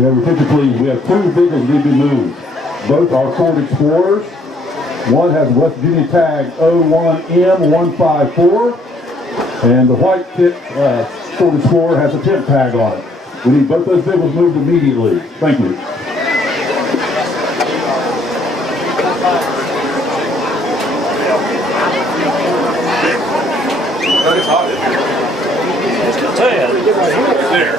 We have attention please. We have two vehicles need to be moved. Both are Ford Explorers. One has West Virginia tag 01M154, and the white Ford Explorer has a temp tag on it. We need both those vehicles moved immediately. Thank you. It's hot in here. I'll tell you. There.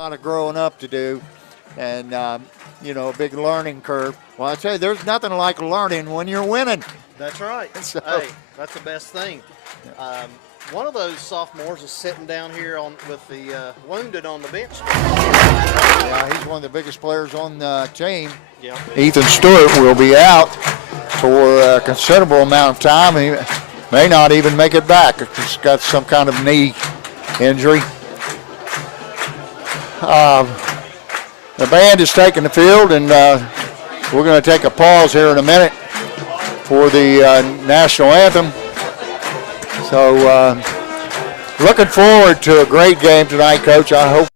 lot of growing up to do, and you know, a big learning curve. Well, I tell you, there's nothing like learning when you're winning. That's right. So- Hey, that's the best thing. One of those sophomores is sitting down here with the wounded on the bench. Yeah, he's one of the biggest players on the team. Yeah. Ethan Stewart will be out for a considerable amount of time. He may not even make it back. He's got some kind of knee injury. The band is taking the field, and we're going to take a pause here in a minute for the national anthem. So looking forward to a great game tonight, Coach. I hope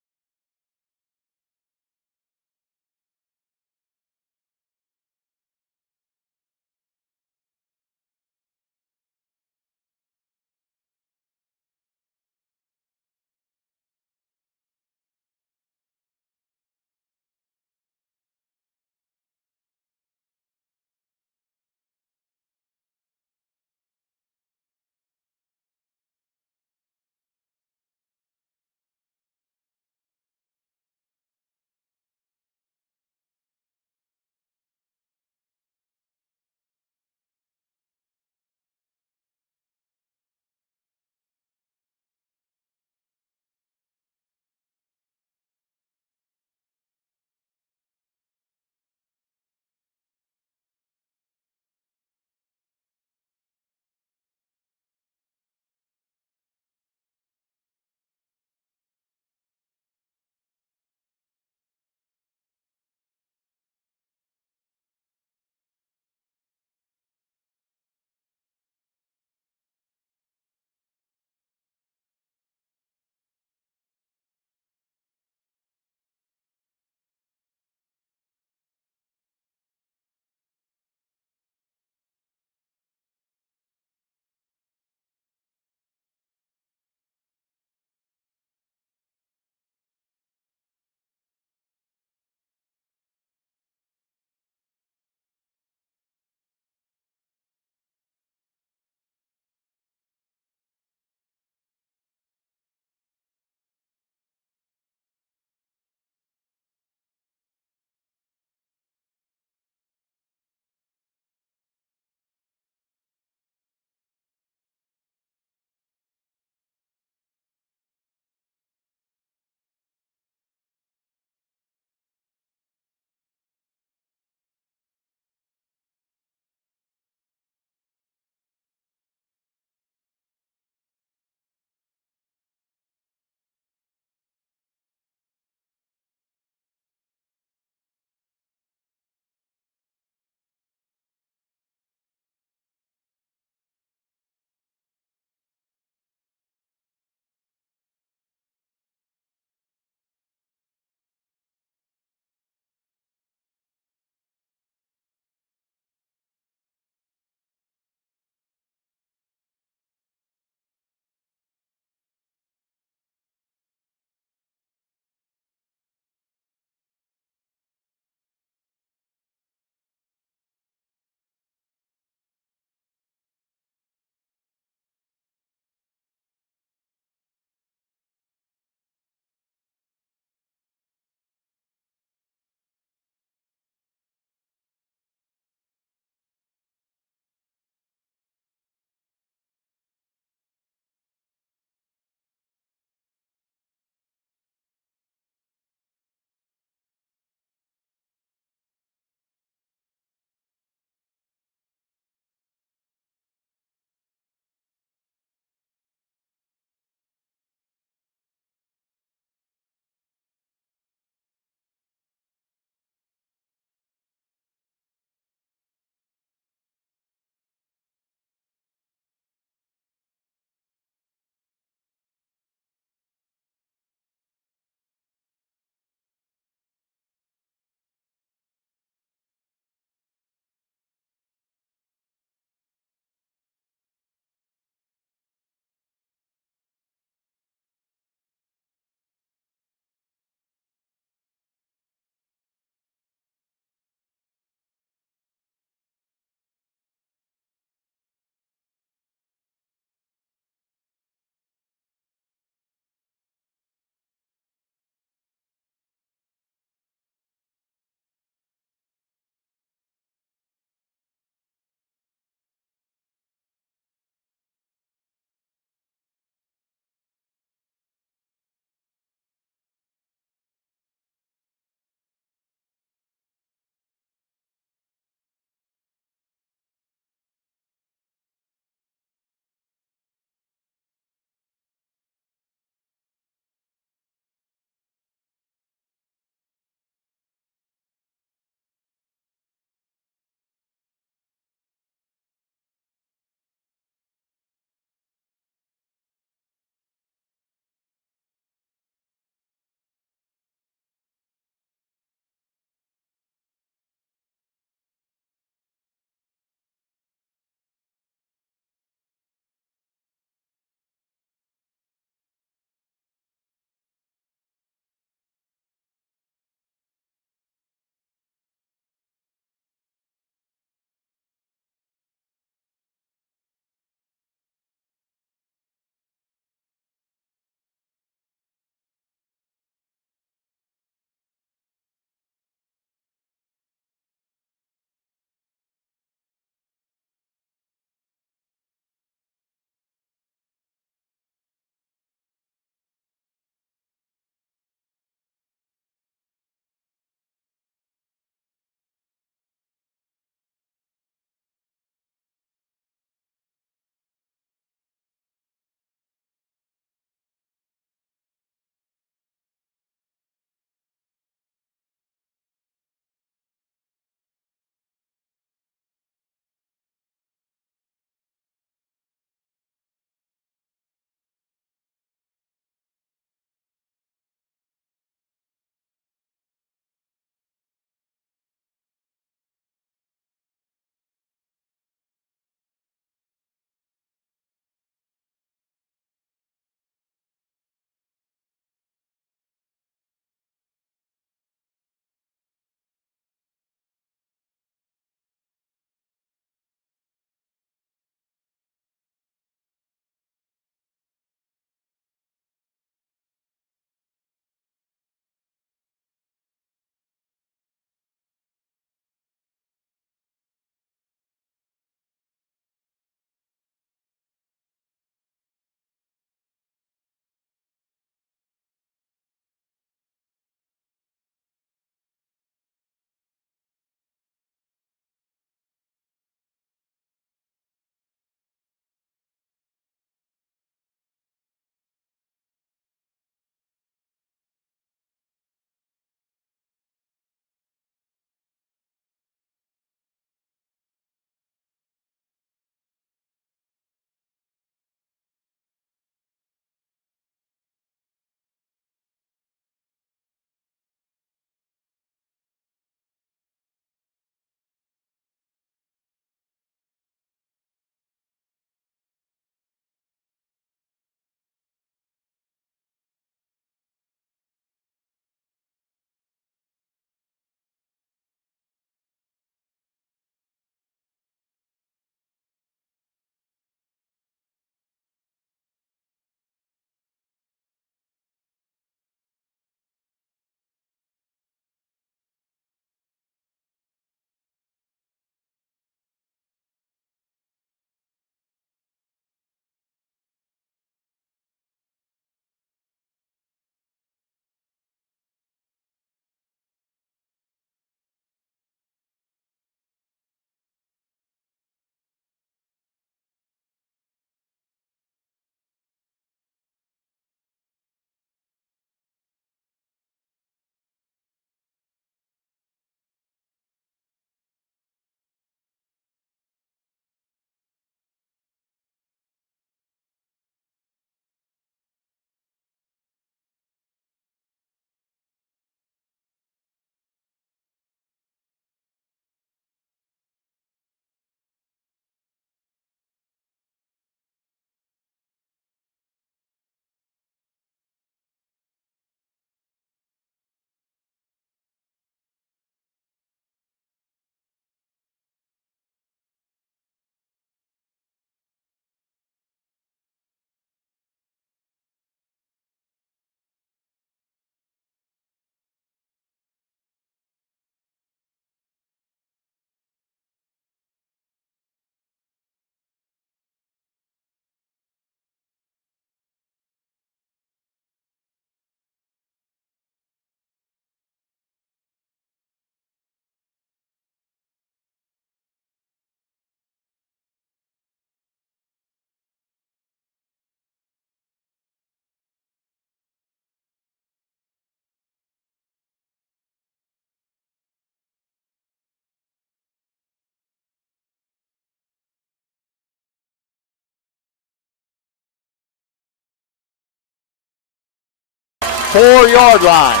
4-yard line.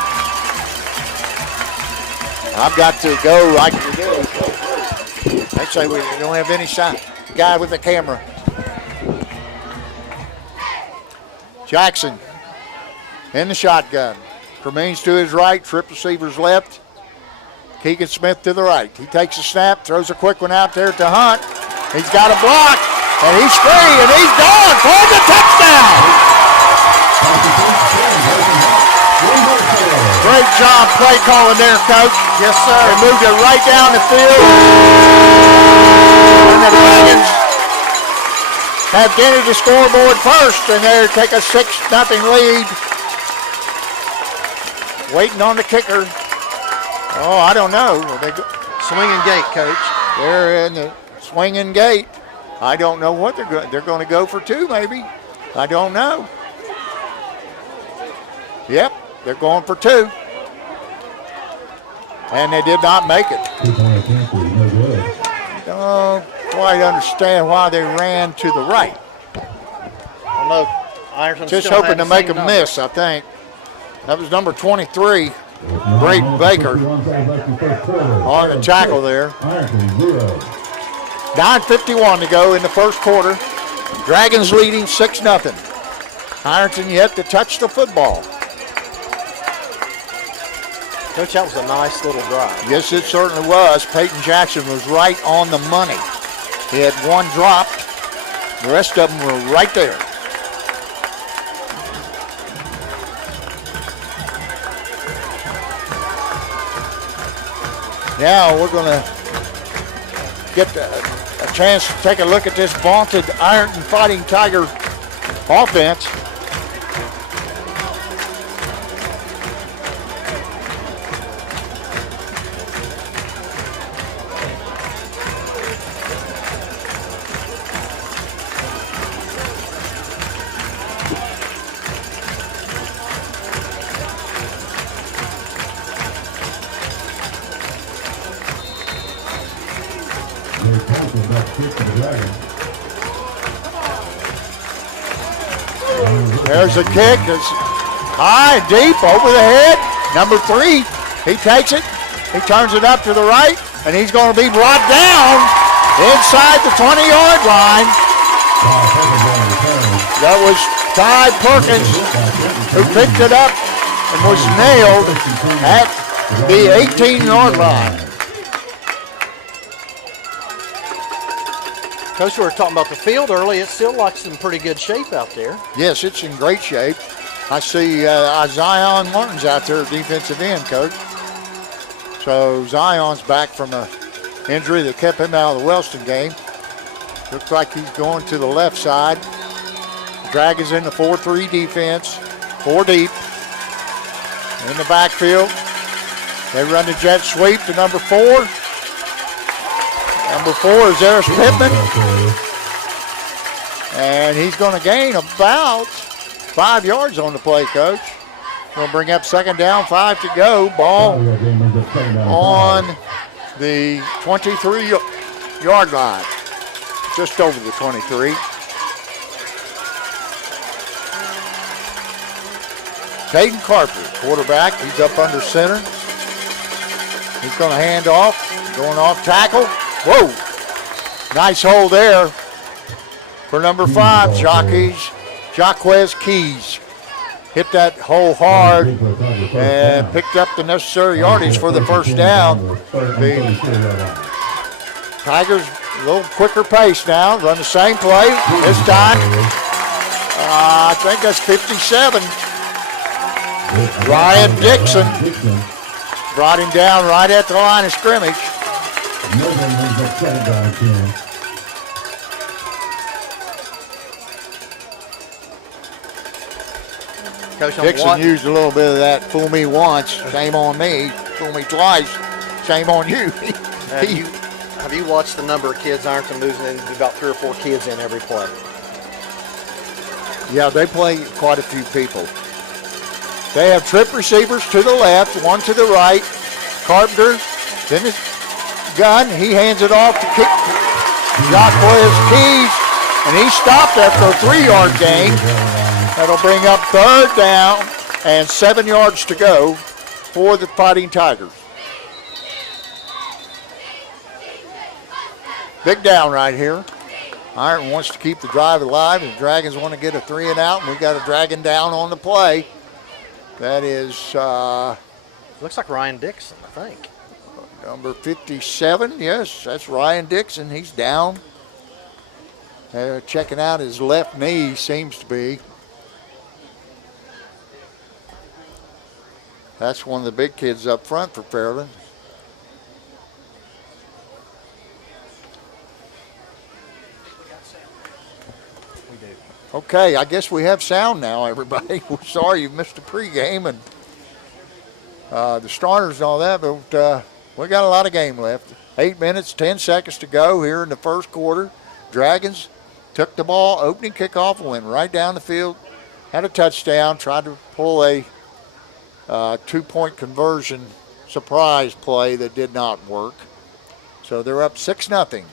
I've got to go like we do. They say we don't have any guy with the camera. Jackson in the shotgun. Cremines to his right, Trip receiver's left. Keegan Smith to the right. He takes a snap, throws a quick one out there to Hunt. He's got a block, and he's free, and he's gone for the touchdown. Great job play calling there, Coach. Yes, sir. They moved it right down the field. And the Dragons have entered the scoreboard first, and they take a 6-0 lead. Waiting on the kicker. Oh, I don't know. Swinging gate, Coach. They're in the swinging gate. I don't know what they're going to go for 2, maybe. I don't know. Yep, they're going for 2. And they did not make it. Don't quite understand why they ran to the right. I know Ironton Just still hoping had to the make same a number. miss, I think. That was number 23, Great Baker, on the tackle there. 9:51 to go in the first quarter. Dragons leading 6-0. Ironton yet to touch the football. Coach, that was a nice little drive. Yes, it certainly was. Peyton Jackson was right on the money. He had one dropped. The rest of them were right there. Now we're going to get a chance to take a look at this vaunted Ironton Fighting Tiger offense. There's a kick. It's high and deep over the head. Number 3, he takes it. He turns it up to the right, and he's going to be brought down inside the 20-yard line. That was Ty Perkins who picked it up and was nailed at the 18-yard line. Coach, we were talking about the field early. It still looks in pretty good shape out there. Yes, it's in great shape. I see Zion Martin's out there at defensive end, Coach. So Zion's back from an injury that kept him out of the Wellston game. Looks like he's going to the left side. Dragons in the 4-3 defense, 4 deep. In the backfield, they run the jet sweep to number 4. Number 4 is Eris Pittman. And he's going to gain about 5 yards on the play, Coach. Going to bring up second down, 5 to go. Ball on the 23-yard line. Just over the 23. Caden Carper, quarterback. He's up under center. He's going to hand off. Going off tackle. Whoa. Nice hold there for number 5, Jaquez Keys. Hit that hole hard and picked up the necessary yardage for the first down. The Tigers a little quicker pace now. Run the same play this time. I think that's 57. Ryan Dixon brought him down right at the line of scrimmage. Coach, Dixon used a little bit of that fool me once, shame on me. Fool me twice, shame on you. Have you watched the number of kids Ironton losing in? About 3 or 4 kids in every play. Yeah, they play quite a few people. They have trip receivers to the left, one to the right. Carpenter, then his gun, he hands it off to kick Jaquez Keys, and he stopped after a 3-yard gain. That'll bring up third down and 7 yards to go for the Fighting Tigers. Big down right here. Ironton wants to keep the drive alive. The Dragons want to get a 3 and out, and we got a Dragon down on the play. That is looks like Ryan Dixon, I think. number 57. Yes, that's Ryan Dixon. He's down. Checking out his left knee, seems to be. That's one of the big kids up front for Fairland. Okay, I guess we have sound now, everybody. We're sorry you missed the pregame and the starters and all that, but we got a lot of game left. 8 minutes, 10 seconds to go here in the first quarter. Dragons took the ball, opening kickoff, and went right down the field. Had a touchdown, tried to pull a 2-point conversion surprise play that did not work. So they're up 6-0.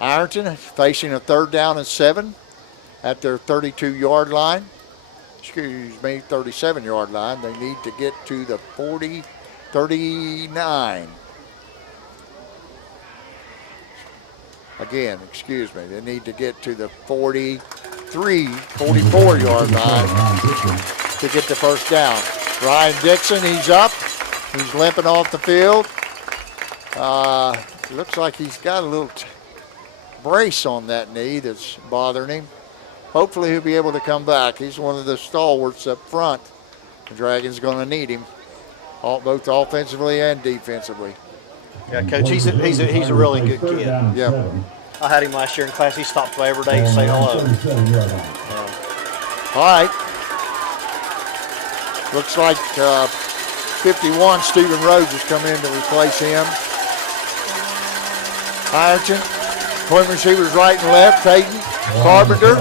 Ironton facing a 3rd down and 7 at their 32-yard line. Excuse me, 37-yard line. They need to get to the 39. Again, excuse me, they need to get to the 44-yard line to get the first down. Ryan Dixon, he's up. He's limping off the field. Looks like he's got a little brace on that knee that's bothering him. Hopefully he'll be able to come back. He's one of the stalwarts up front. The Dragons going to need him, both offensively and defensively. Yeah, Coach, he's a really good kid. Yep. I had him last year in class. He stopped by every day to say hello. All right. Looks like 51, Stephen Rhodes, has come in to replace him. Ironton, twin receivers right and left. Hayden, Carpenter,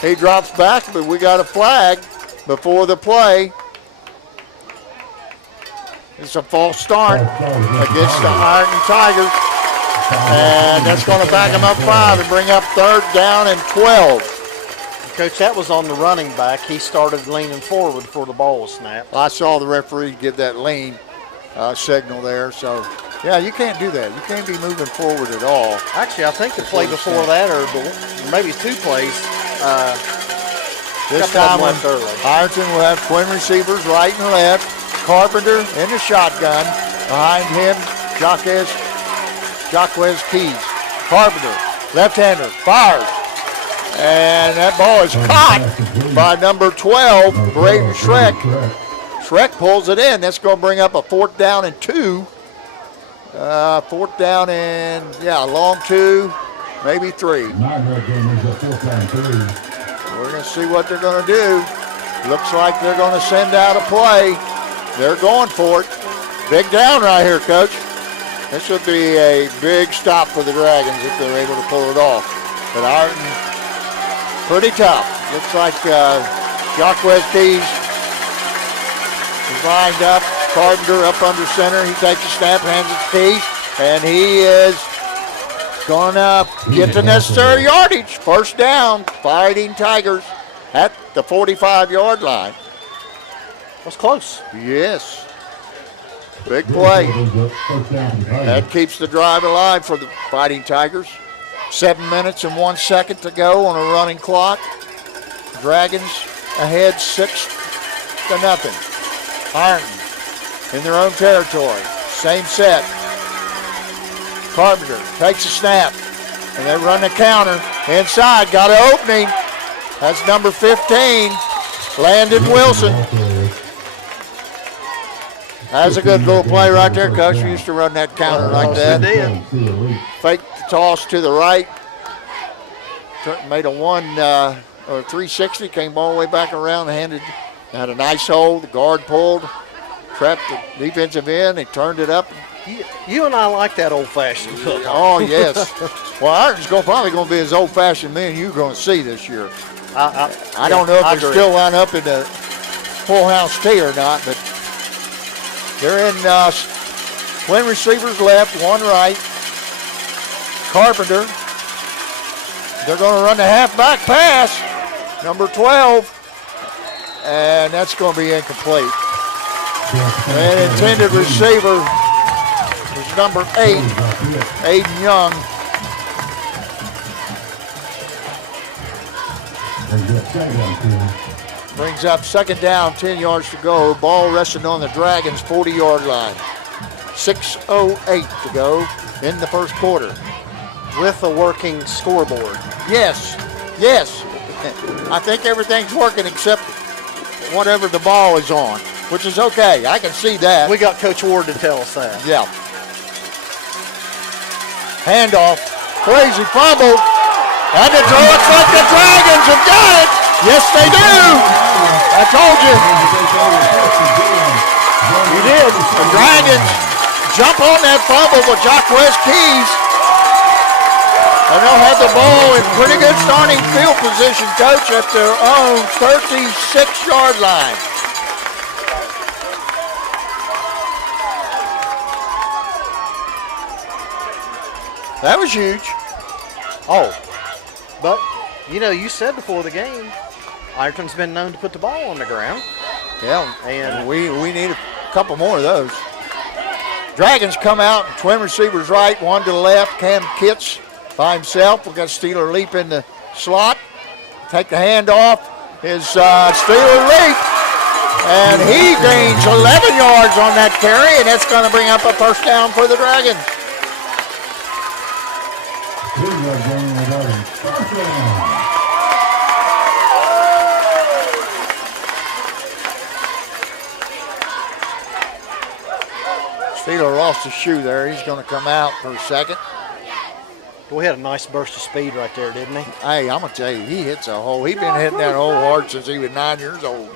he drops back, but we got a flag before the play. It's a false start against the Ironton Tigers. And that's going to back them up 5 and bring up 3rd down and 12. Coach, that was on the running back. He started leaning forward before the ball was snapped. I saw the referee give that lean signal there. So, yeah, you can't do that. You can't be moving forward at all. Actually, I think the play before that, or maybe 2 plays, this time Ironton will have twin receivers right and left. Carpenter in the shotgun. Behind him, Jaquez Keys. Carpenter, left-hander, fires. And that ball is caught by number 12, Braden Schreck. Schreck pulls it in. That's going to bring up a 4th down and 2. 4th down and, long 2, maybe 3. We're going to see what they're going to do. Looks like they're going to send out a play. They're going for it. Big down right here, Coach. This would be a big stop for the Dragons if they're able to pull it off. But Ironton, pretty tough. Looks like Jaquez Keys is lined up. Carpenter up under center. He takes a snap, hands it to Keys, and he is going to get the necessary yardage. First down, Fighting Tigers at the 45-yard line. Was close. Yes. Big play. That keeps the drive alive for the Fighting Tigers. 7 minutes and 1 second to go on a running clock. Dragons ahead 6-0. Ironton in their own territory. Same set. Carpenter takes a snap, and they run the counter. Inside, got an opening. That's number 15, Landon Wilson. That's a good little play right there, Coach. We used to run that counter like that. Fake the toss to the right. Made a 360, came all the way back around and had a nice hold. The guard pulled, trapped the defensive end. They turned it up. You and I like that old-fashioned look. Oh, yes. Well, Ironton's probably going to be as old-fashioned men you're going to see this year. I don't know if they're still lined up in the full house tee or not, but they're in twin receivers left, 1 right. Carpenter. They're going to run the halfback pass. Number 12. and that's going to be incomplete. The intended receiver is number 8, Aiden Young. Brings up second down, 10 yards to go. Ball resting on the Dragons' 40-yard line. 6:08 to go in the first quarter. With a working scoreboard. Yes. I think everything's working except whatever the ball is on, which is okay. I can see that. We got Coach Ward to tell us that. Yeah. Handoff. Crazy fumble. And the throw. It's like the Dragons have got it. Yes, they do. I told you. You did. The Dragons jump on that fumble with Jacquez Keys. And they'll have the ball in pretty good starting field position, Coach, at their own 36-yard line. That was huge. Oh, but, you said before the game, Ironton's been known to put the ball on the ground. Yeah, and we need a couple more of those. Dragons come out, twin receivers right, one to the left. Cam Kitts by himself. We've got Steeler Leap in the slot. Take the handoff. Is Steeler Leap. And he gains 11 yards on that carry, and that's going to bring up a first down for the Dragons. Steeler lost his shoe there. He's going to come out for a second. Boy, he had a nice burst of speed right there, didn't he? Hey, I'm going to tell you, he hits a hole. He's been hitting that hole hard since he was 9 years old.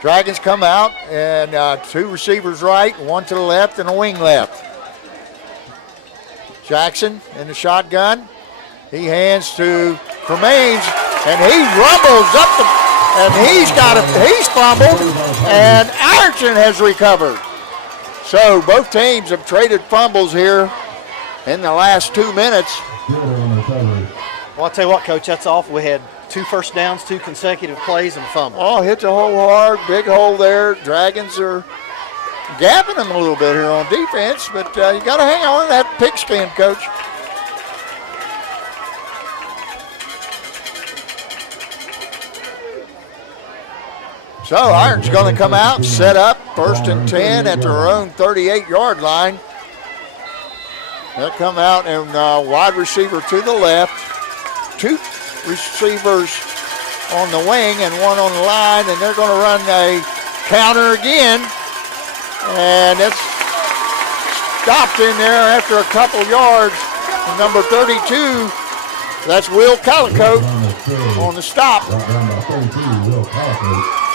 Dragons come out, and two receivers right, one to the left, and a wing left. Jackson in the shotgun. He hands to Cremains, and he rumbles up and he's fumbled, and Ironton has recovered. So both teams have traded fumbles here in the last 2 minutes. Well, I'll tell you what, Coach, that's awful. We had 2 first downs, 2 consecutive plays, and a fumble. Oh, hit the hole hard, big hole there. Dragons are gapping them a little bit here on defense, but you got to hang on to that pigskin, Coach. So Ironton's going to come out, set up, 1st and 10 at their own 38-yard line. They'll come out and wide receiver to the left, 2 receivers on the wing and 1 on the line, and they're going to run a counter again. And it's stopped in there after a couple yards. And number 32, that's Will Calico on the stop.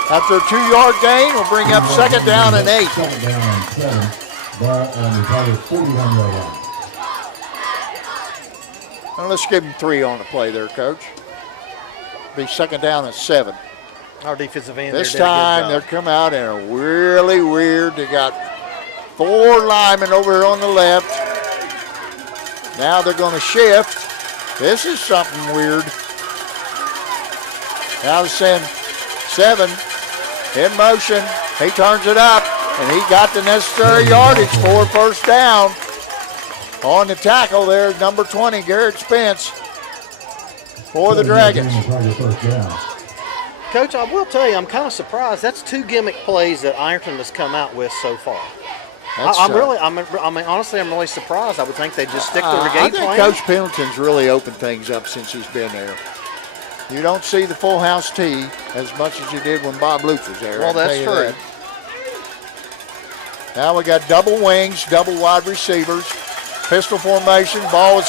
After a 2-yard gain, we'll bring up 2nd down and 8. Well, let's give him 3 on the play there, Coach. Be 2nd down and 7. Our defensive end. This time they'll come out in a really weird. They got 4 linemen over here on the left. Now they're going to shift. This is something weird. Now they send 7 in motion. He turns it up, and he got the necessary yardage for first down. On the tackle there, number 20, Garrett Spence for the Dragons. Coach, I will tell you, I'm kind of surprised. That's 2 gimmick plays that Ironton has come out with so far. I'm really surprised. I would think they'd just stick to their game plan. I think Coach Pendleton's really opened things up since he's been there. You don't see the full house tee as much as you did when Bob Luke was there. Well, that's true. Now we got double wings, double wide receivers, pistol formation. Ball is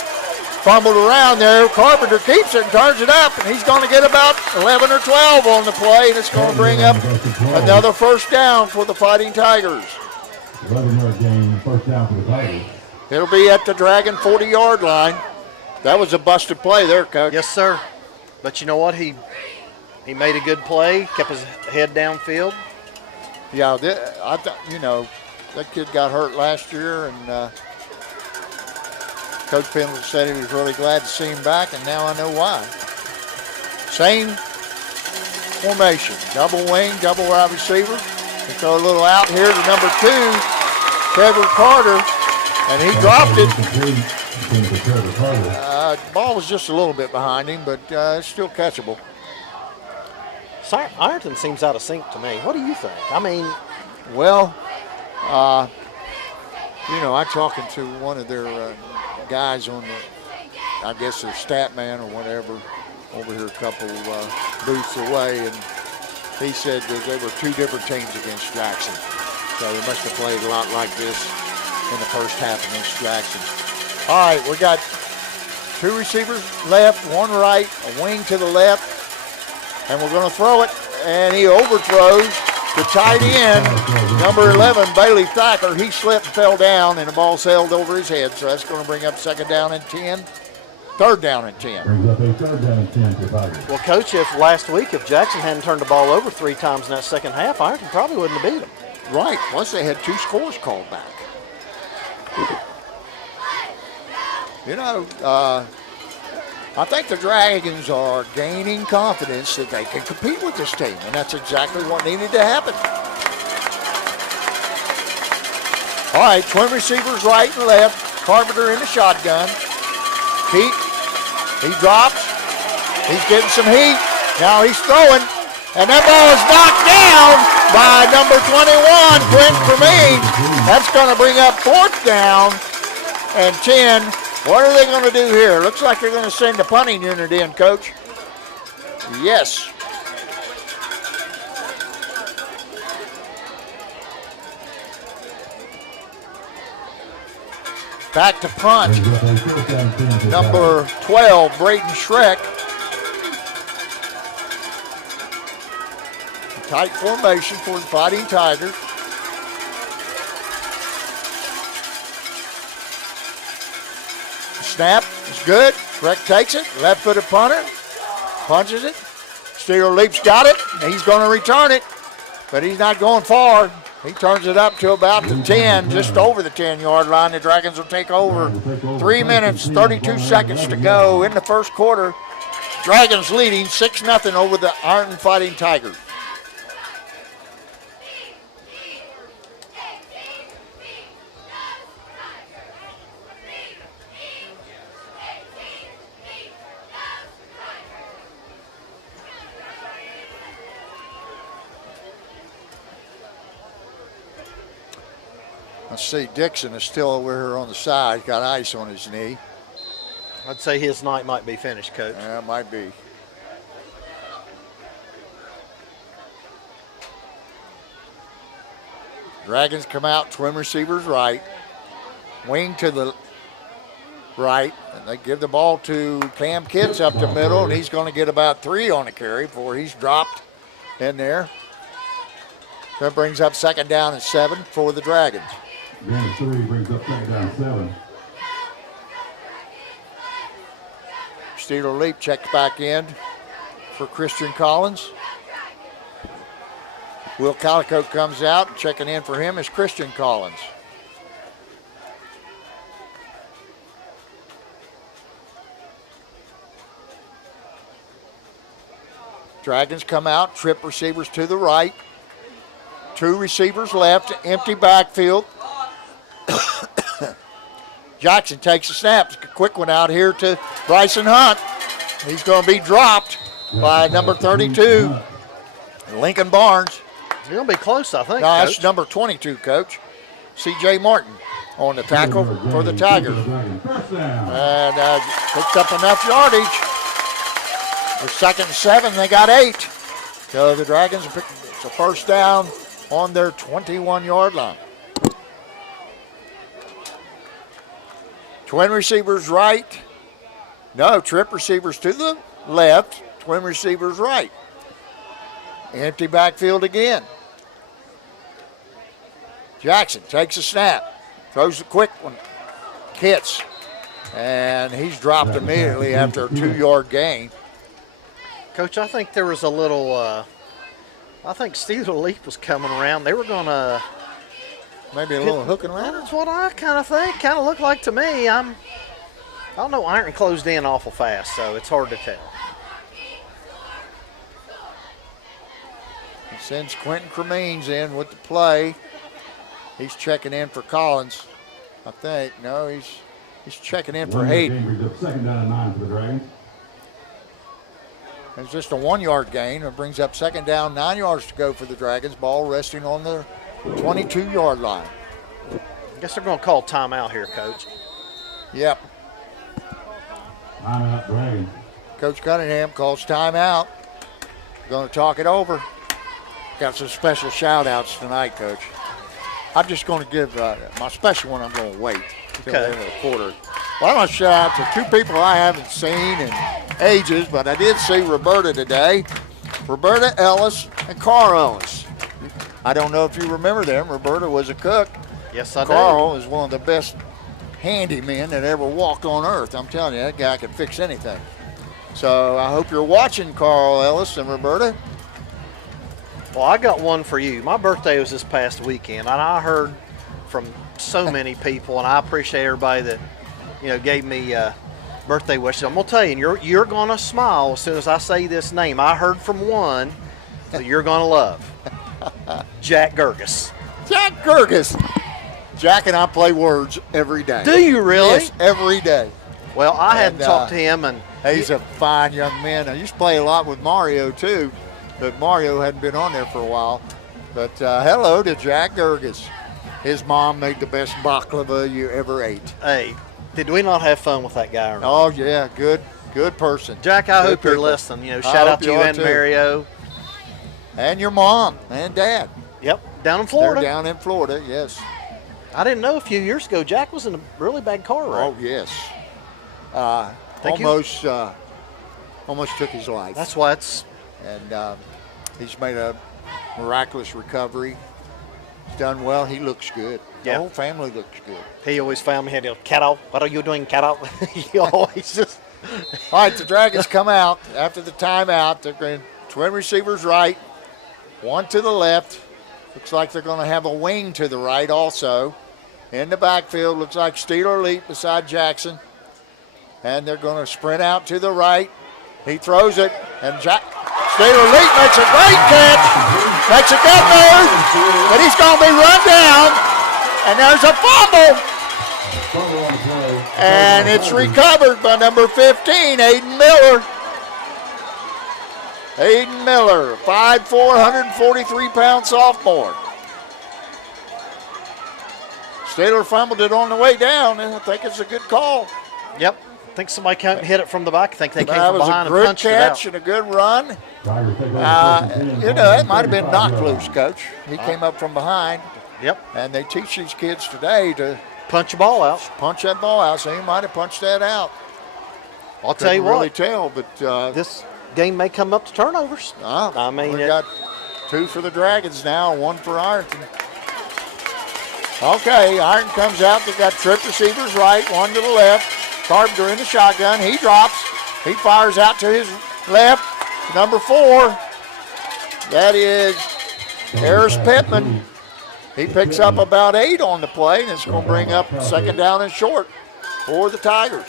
fumbled around there. Carpenter keeps it and turns it up, and he's going to get about 11 or 12 on the play, and it's going to bring up another first down for the Fighting Tigers. 11-yard gain, first down for the Tigers. It'll be at the Dragon 40-yard line. That was a busted play there, Coach. Yes, sir. But you know what? He made a good play, kept his head downfield. Yeah, that kid got hurt last year, and Coach Pendleton said he was really glad to see him back, and now I know why. Same formation. Double wing, double wide receiver. They throw a little out here to number 2, Trevor Carter, and he dropped it. The ball was just a little bit behind him, but it's still catchable. Ironton seems out of sync to me. What do you think? I mean, well, I'm talking to one of their guys on the, I guess their stat man or whatever, over here a couple booths away, and he said that they were 2 different teams against Jackson. So they must have played a lot like this in the first half against Jackson. All right, we got 2 receivers left, 1 right, a wing to the left, and we're going to throw it, and he overthrows the tight end, number 11, Bailey Thacker. He slipped and fell down, and the ball sailed over his head, so that's going to bring up 2nd down and 10. 3rd down and 10. Brings up a 3rd down and 10 for Tigers. Well, Coach, if last week, if Jackson hadn't turned the ball over 3 times in that second half, Ironton probably wouldn't have beat them. Right. Once they had 2 scores called back. I think the Dragons are gaining confidence that they can compete with this team, and that's exactly what needed to happen. All right, twin receivers right and left. Carpenter in the shotgun. He drops. He's getting some heat. Now he's throwing. And that ball is knocked down by number 21, Quentin Cremeen. That's going to bring up 4th down and 10. What are they going to do here? Looks like they're going to send the punting unit in, Coach. Yes. Back to punt. Number 12, Braden Schreck. Tight formation for the Fighting Tigers. Snap is good. Schreck takes it. Left-footed punter. Punches it. Steeler Leap's got it. He's going to return it, but he's not going far. He turns it up to about the 10, just over the 10-yard line. The Dragons will take over. 3 minutes, 32 seconds to go in the first quarter. Dragons leading 6-0 over the Ironton Fighting Tigers. Let's see, Dixon is still over here on the side, got ice on his knee. I'd say his night might be finished, Coach. Yeah, it might be. Dragons come out, twin receivers right. Wing to the right, and they give the ball to Cam Kitts up the middle, and he's going to get about 3 on the carry before he's dropped in there. That brings up 2nd down and 7 for the Dragons. Gain of 3 brings up 2nd down 7. Steeler Leap checks back in for Christian Collins. Will Calico comes out, and checking in for him is Christian Collins. Dragons come out, trip receivers to the right. 2 receivers left, empty backfield. Jackson takes a snap. A quick one out here to Bryson Hunt. He's going to be dropped by number 32, Lincoln Barnes. It's going to be close, I think, No, Coach. that's number 22, Coach. C.J. Martin on the tackle for the Tigers. And picked up enough yardage. For 2nd and 7, they got 8. So the Dragons picked a 1st down on their 21-yard line. Twin receivers right. No, trip receivers to the left. Twin receivers right. Empty backfield again. Jackson takes a snap. Throws the quick one. Kitts. And he's dropped immediately after a 2-yard gain. Coach, I think there was a little, I think Steeler Leap was coming around. They were going to. Maybe a little hook and ladder? That's what I kind of think. Kind of looked like to me. I don't know. Ironton closed in awful fast, so it's hard to tell. Sends Quentin Cremines in with the play. He's checking in for Collins, I think. No, he's checking in for Hayden. Second down and 9 for the Dragons. It's just a 1-yard gain. It brings up second down, 9 yards to go for the Dragons. Ball resting on the 22-yard line. I guess they're going to call timeout here, Coach. Yep. Timeout, Dragons. Coach Cunningham calls timeout. Going to talk it over. Got some special shout-outs tonight, Coach. I'm just going to give my special one. I'm going to wait until the end of the quarter. Well, I want to shout out to 2 people I haven't seen in ages, but I did see Roberta today. Roberta Ellis and Carl Ellis. I don't know if you remember them. Roberta was a cook. Yes, I do. Carl is one of the best handymen that ever walked on earth. I'm telling you, that guy can fix anything. So I hope you're watching, Carl Ellis and Roberta. Well, I got one for you. My birthday was this past weekend, and I heard from so many people, and I appreciate everybody that, gave me birthday wishes. I'm gonna tell you, and you're gonna smile as soon as I say this name. I heard from one that you're gonna love. Jack Gerges. Jack Gerges. Jack and I play words every day. Do you really? Yes, every day. Well, I hadn't talked to him, and he's a fine young man. I used to play a lot with Mario too, but Mario hadn't been on there for a while. But hello to Jack Gerges. His mom made the best baklava you ever ate. Hey, did we not have fun with that guy or not? Oh yeah, good person. Jack, I hope you're listening. Shout out to you and Mario. And your mom and dad. Yep, down in Florida. They're down in Florida, yes. I didn't know a few years ago Jack was in a really bad car wreck. Oh yes. Almost took his life. That's why it's. And he's made a miraculous recovery. He's done well. He looks good. The whole family looks good. He always found me here. Carroll, what are you doing, Carroll? He always just. All right, the Dragons come out after the timeout. They're going twin receivers right, one to the left. Looks like they're going to have a wing to the right also. In the backfield, looks like Steeler Leap beside Jackson. And they're going to sprint out to the right. He throws it, and Steeler Leap makes a great catch. Makes a good move, but he's going to be run down. And there's a fumble. And it's recovered by number 15, Aiden Miller. Aiden Miller, 5'4", 143-pound sophomore. Steeler fumbled it on the way down, and I think it's a good call. Yep. I think somebody came, hit it from the back. I think they came from behind and punched it out. That was a good catch and a good run. It might have been knocked loose, Coach. He came up from behind. Yep. And they teach these kids today to punch a ball out. Punch that ball out, so he might have punched that out. I'll tell you what. Really tell, but this game may come up to turnovers. I mean, we got 2 for the Dragons now, 1 for Ironton. Okay, Ironton comes out. They've got trip receivers right, 1 to the left. Carpenter in the shotgun. He drops. He fires out to his left. Number 4. That is Harris Pittman. He picks up about 8 on the play, and it's going to bring up second down and short for the Tigers.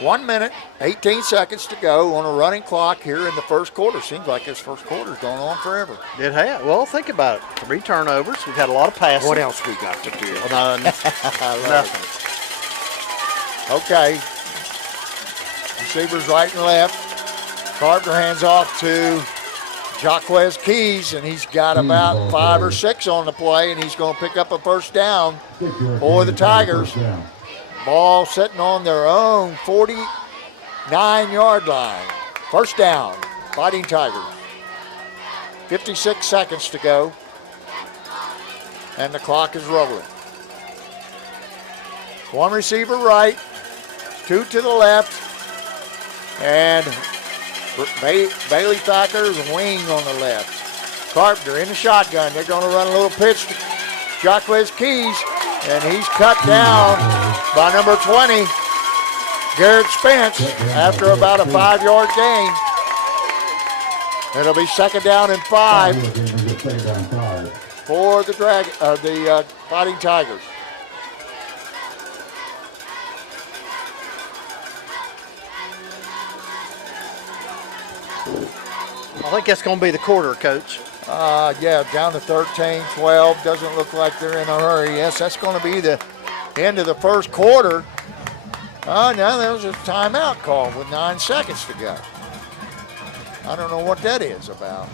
One minute, 18 seconds to go on a running clock here in the first quarter. Seems like this first quarter's going on forever. It has. Well, think about it. 3 turnovers. We've had a lot of passes. What else we got to do? Nothing. Okay. Receivers right and left. Carter hands off to Jaquez Keys, and he's got about 5 or 6 on the play, and he's going to pick up a first down for the Tigers. Ball sitting on their own 49-yard line. First down, Fighting Tigers. 56 seconds to go, and the clock is rolling. 1 receiver right, 2 to the left, and Bailey Thacker's wing on the left. Carpenter in the shotgun. They're going to run a little pitch to Jaquez Keys, and he's cut down by number 20, Garrett Spence, after about a 5-yard gain. It'll be second down and 5 for the Fighting Tigers. I think that's going to be the quarter, Coach. Yeah, down to 13-12. Doesn't look like they're in a hurry. Yes, that's going to be the end of the first quarter. Oh, now there was a timeout call with 9 seconds to go. I don't know what that is about.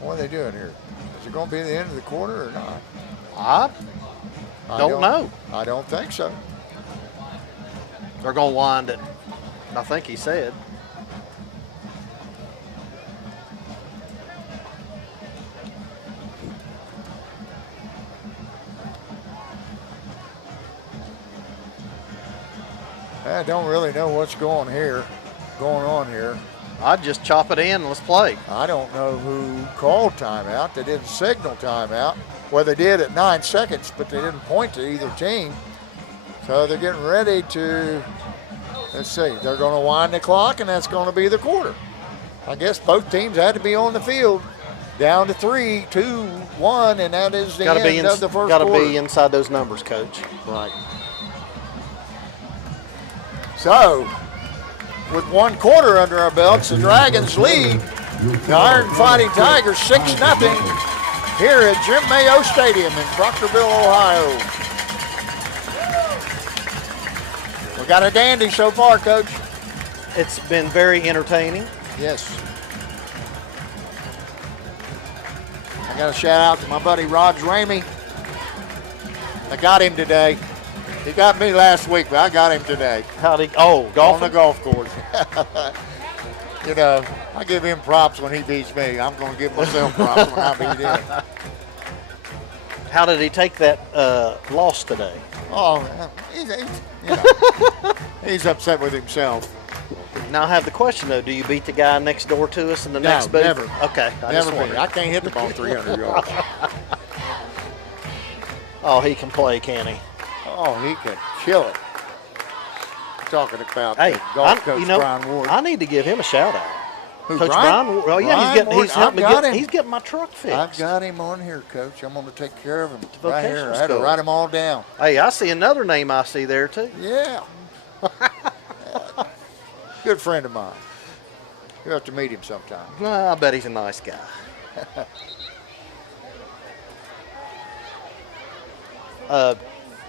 What are they doing here? Is it going to be the end of the quarter or not? I don't know. I don't think so. They're going to wind it, I think he said. I don't really know what's going on here. I'd just chop it in and let's play. I don't know who called timeout. They didn't signal timeout. Well, they did at 9 seconds, but they didn't point to either team. So they're getting ready to, let's see, they're going to wind the clock, and that's going to be the quarter. I guess both teams had to be on the field. Down to 3, 2, 1, and that is the end of the first quarter. Got to be inside those numbers, Coach. Right. So, with 1 quarter under our belts, the Dragons lead the Iron Fighting Tigers 6-0 here at Jim Mayo Stadium in Proctorville, Ohio. We got a dandy so far, Coach. It's been very entertaining. Yes. I got a shout out to my buddy Raj Ramey. I got him today. He got me last week, but I got him today. Golf on the golf course. You know, I give him props when he beats me. I'm going to give myself props when I beat him. How did he take that loss today? Oh, he's upset with himself. Now I have the question though: do you beat the guy next door to us in the next booth? Never. Okay, Never beat. I can't hit the ball 300 yards. Oh, he can play, can he? Oh, he can kill it. Talking about golf coach Brian Ward. I need to give him a shout out. Who, Coach Brian? Brian? Oh yeah, he's helping me he's getting my truck fixed. I've got him on here, Coach. I'm going to take care of him right here. Vocational I had to school. write them all down. Hey, I see another name I see there too. Yeah. Good friend of mine. You have to meet him sometime. I bet he's a nice guy.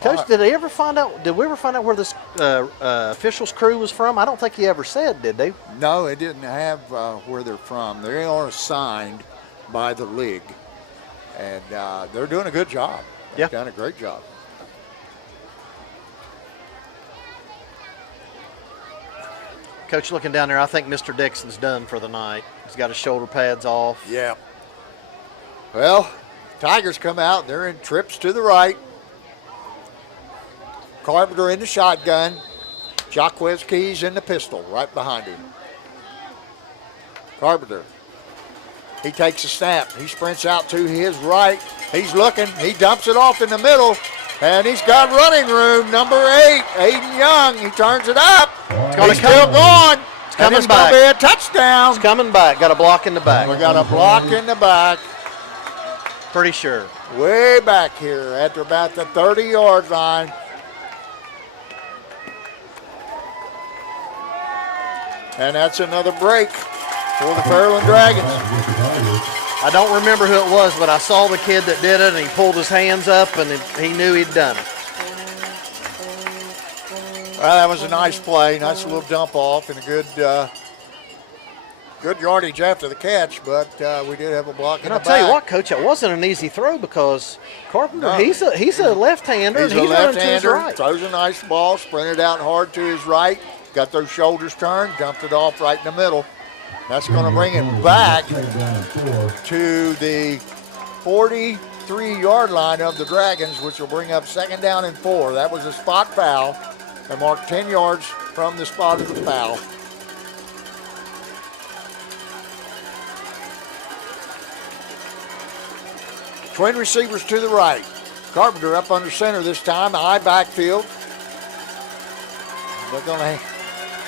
Coach, did we ever find out where this officials crew was from? I don't think he ever said, did they? No, it didn't have where they're from. They are assigned by the league, and they're doing a good job. They've done a great job. Coach, looking down there, I think Mr. Dixon's done for the night. He's got his shoulder pads off. Yeah. Well, Tigers come out. They're in trips to the right. Carpenter in the shotgun. Jaquez Keys in the pistol right behind him. Carpenter. He takes a snap. He sprints out to his right. He's looking. He dumps it off in the middle. And he's got running room. Number 8, Aiden Young. He turns it up. He's still going. It's coming it's back. going to be a touchdown. It's coming back. Got a block in the back. We got a block in the back. Pretty sure. Way back here at about the 30-yard line. And that's another break for the Fairland Dragons. I don't remember who it was, but I saw the kid that did it, and he pulled his hands up, and he knew he'd done it. Well, that was a nice play, nice little dump off, and a good yardage after the catch, but we did have a block in the back. And I'll tell you what, Coach, it wasn't an easy throw because Carpenter, he's a left-hander, and he's running to his right. Throws a nice ball, sprinted out hard to his right, got those shoulders turned, dumped it off right in the middle. That's going to bring him back to the 43-yard line of the Dragons, which will bring up 2nd down and 4. That was a spot foul. They marked 10 yards from the spot of the foul. Twin receivers to the right. Carpenter up under center this time, high backfield. They're going to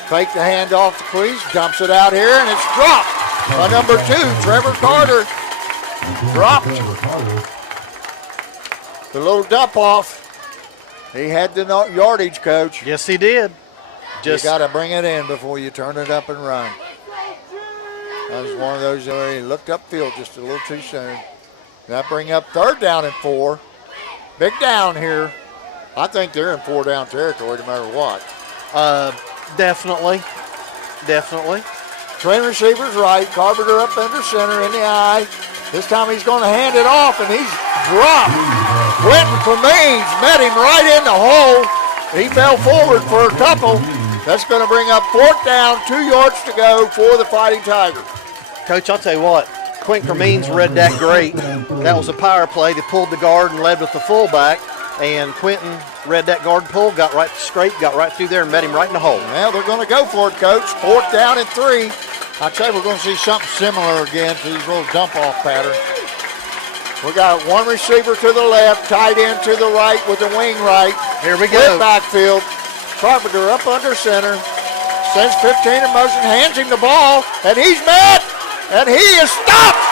fake the handoff to Cleese, dumps it out here, and it's dropped by number 2, Trevor Carter. Dropped. The little dump off. He had the yardage, Coach. Yes, he did. You got to bring it in before you turn it up and run. That was one of those where he looked upfield just a little too soon. That bring up 3rd down and 4. Big down here. I think they're in 4-down territory no matter what. Definitely. Twin receivers right. Carpenter up under center in the eye. This time he's going to hand it off, and he's dropped. Quentin Clemens met him right in the hole. He fell forward for a couple. That's going to bring up 4th down, 2 yards to go for the Fighting Tigers. Coach, I'll tell you what. Quentin Clemens read that great. That was a power play. They pulled the guard and led with the fullback. And Quentin read that guard pull, got right straight, got right through there and met him right in the hole. Well, they're going to go for it, Coach. 4th down and 3. I'd say we're going to see something similar again to these little dump-off patterns. We got one receiver to the left, tight end to the right with the wing right. Here we go. Split backfield. Carpenter up under center. Sends 15 in motion, hands him the ball, and he's met, and he is stopped.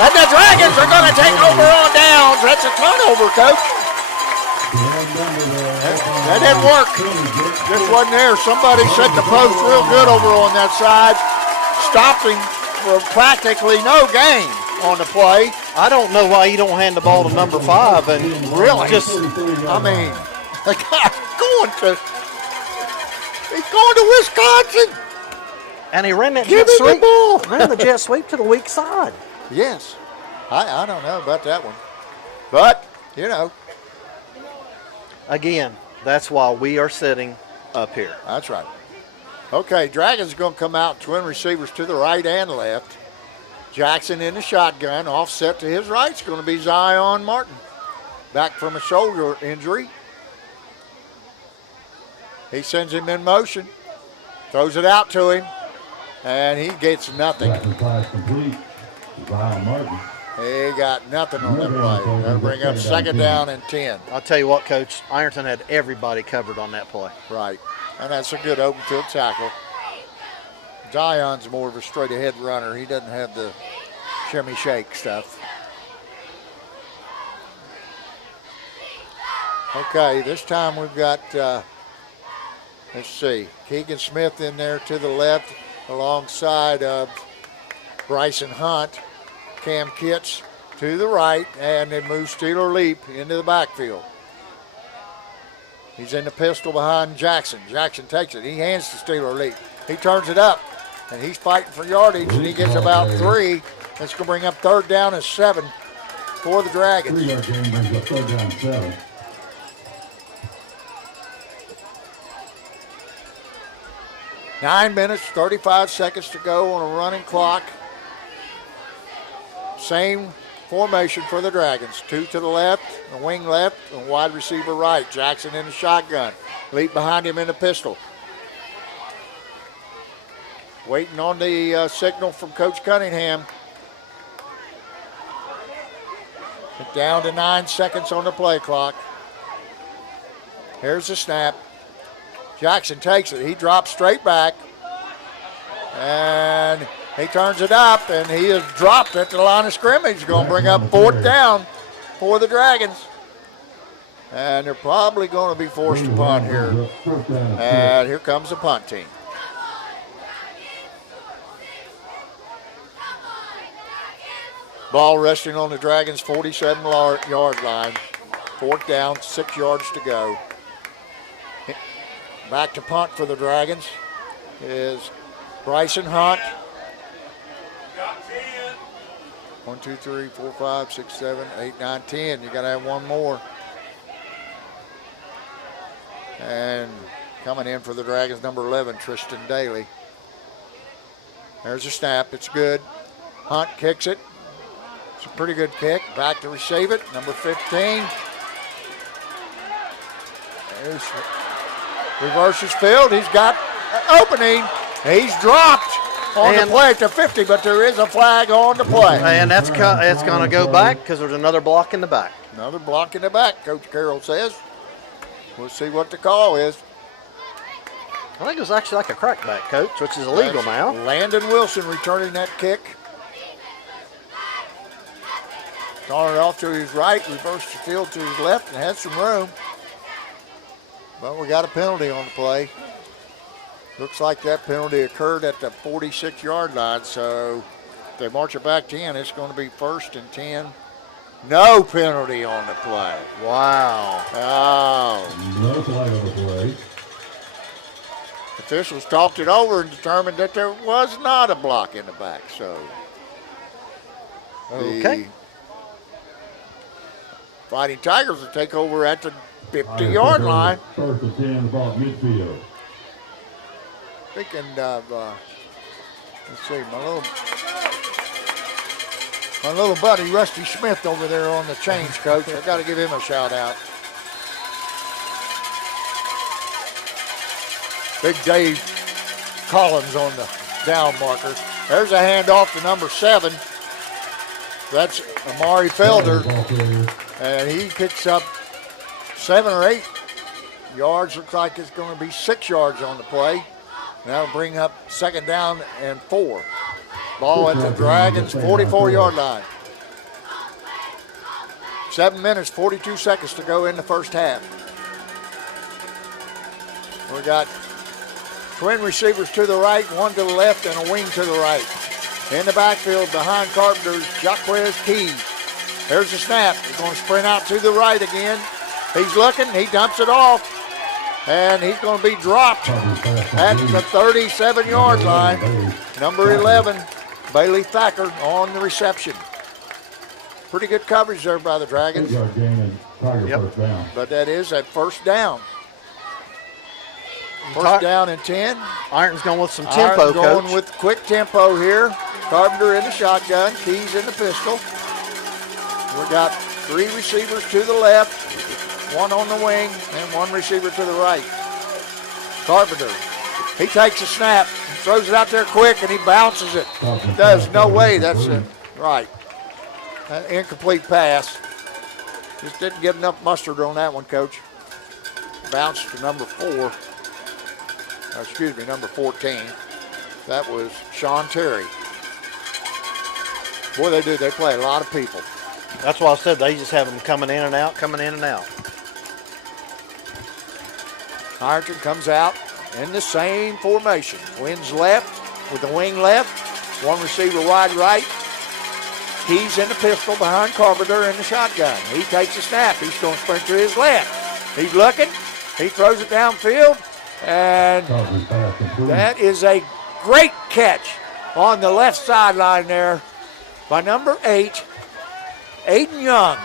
And the Dragons are going to take over on downs. That's a turnover, Coach. That didn't work. Just wasn't there. Somebody set the post real good over on that side. Stopped him for practically no gain on the play. I don't know why you don't hand the ball to number 5 and Really? just I mean, the guy's going to Wisconsin. and he ran that Give jet him the sweep. ball. Ran the jet sweep to the weak side. Yes. I don't know about that one. But, you know. Again, that's why we are sitting up here. That's right. Okay, Dragons are going to come out, twin receivers to the right and left. Jackson in the shotgun, offset to his right. It's going to be Zion Martin. Back from a shoulder injury. He sends him in motion. Throws it out to him. And he gets nothing. Pass complete. Zion Martin. He got nothing on that play. That'll bring up 2nd down and 10. I'll tell you what, Coach, Ironton had everybody covered on that play. Right. And that's a good open field tackle. Zion's more of a straight ahead runner. He doesn't have the shimmy shake stuff. Okay, this time we've got, let's see, Keegan Smith in there to the left alongside of Bryson Hunt. Cam Kitts to the right, and they move Steeler Leap into the backfield. He's in the pistol behind Jackson. Jackson takes it. He hands to Steeler Leap. He turns it up, and he's fighting for yardage, and he gets about 3. That's going to bring up 3rd down and 7 for the Dragons. 3-yard gain brings up 3rd down 7. Nine minutes, 35 seconds to go on a running clock. Same formation for the Dragons. 2 to the left, a wing left, and wide receiver right. Jackson in the shotgun. Leap behind him in the pistol. Waiting on the signal from Coach Cunningham. Down to 9 seconds on the play clock. Here's the snap. Jackson takes it. He drops straight back. And he turns it up, and he is dropped at the line of scrimmage. Going to bring up 4th down for the Dragons. And they're probably going to be forced to punt here. And here comes the punt team. Ball resting on the Dragons' 47-yard line. 4th down, 6 yards to go. Back to punt for the Dragons is Bryson Hunt. 1, 2, 3, 4, 5, 6, 7, 8, 9, 10. You got to have one more. And coming in for the Dragons, number 11, Tristan Daly. There's a snap. It's good. Hunt kicks it. It's a pretty good kick. Back to receive it. Number 15. There's reverses field. He's got an opening. He's dropped on the play at the 50, but there is a flag on the play. And it's going to go back because there's another block in the back. Another block in the back, Coach Carroll says. We'll see what the call is. I think it was actually like a crackback, Coach, which is illegal now. Landon Wilson returning that kick. Throwing it off to his right, reversed the field to his left, and had some room. But we got a penalty on the play. Looks like that penalty occurred at the 46-yard line, so if they march it back 10, it's going to be 1st and 10. No penalty on the play. Wow. Oh. No flag on the play. Officials talked it over and determined that there was not a block in the back, so. Okay. The Fighting Tigers will take over at the 50-yard line. 1st and 10, the ball midfield. Speaking of, let's see, my little buddy Rusty Smith over there on the change, coach. I got to give him a shout out. Big Dave Collins on the down marker. There's a handoff to number 7. That's Amari Felder, and he picks up 7 or 8 yards. Looks like it's going to be 6 yards on the play. That'll bring up 2nd down and 4. Ball at the Dragons' 44-yard line. 7 minutes, 42 seconds to go in the first half. We got twin receivers to the right, one to the left, and a wing to the right. In the backfield behind Carpenter's Jaquez Keys. There's the snap. He's going to sprint out to the right again. He's looking. He dumps it off. And he's going to be dropped at the 37-yard line. Number 11, Bailey Thacker on the reception. Pretty good coverage there by the Dragons. First down. But that is a 1st down. 1st down and 10. Ironton's going with some tempo, Ironton's going Coach. with quick tempo here. Carpenter in the shotgun, Keys in the pistol. We got 3 receivers to the left, 1 on the wing, and 1 receiver to the right. Carpenter, he takes a snap, throws it out there quick, and he bounces it. There's no way that's it. Right. An incomplete pass. Just didn't get enough mustard on that one, Coach. Bounced to number 4. Number 14. That was Sean Terry. Boy, they do. They play a lot of people. That's why I said they just have them coming in and out, coming in and out. Ironton comes out in the same formation. Twins left with the wing left. 1 receiver wide right. Keys in the pistol behind Carpenter in the shotgun. He takes a snap. He's going to sprint to his left. He's looking. He throws it downfield. And that is a great catch on the left sideline there by number 8, Aiden Young.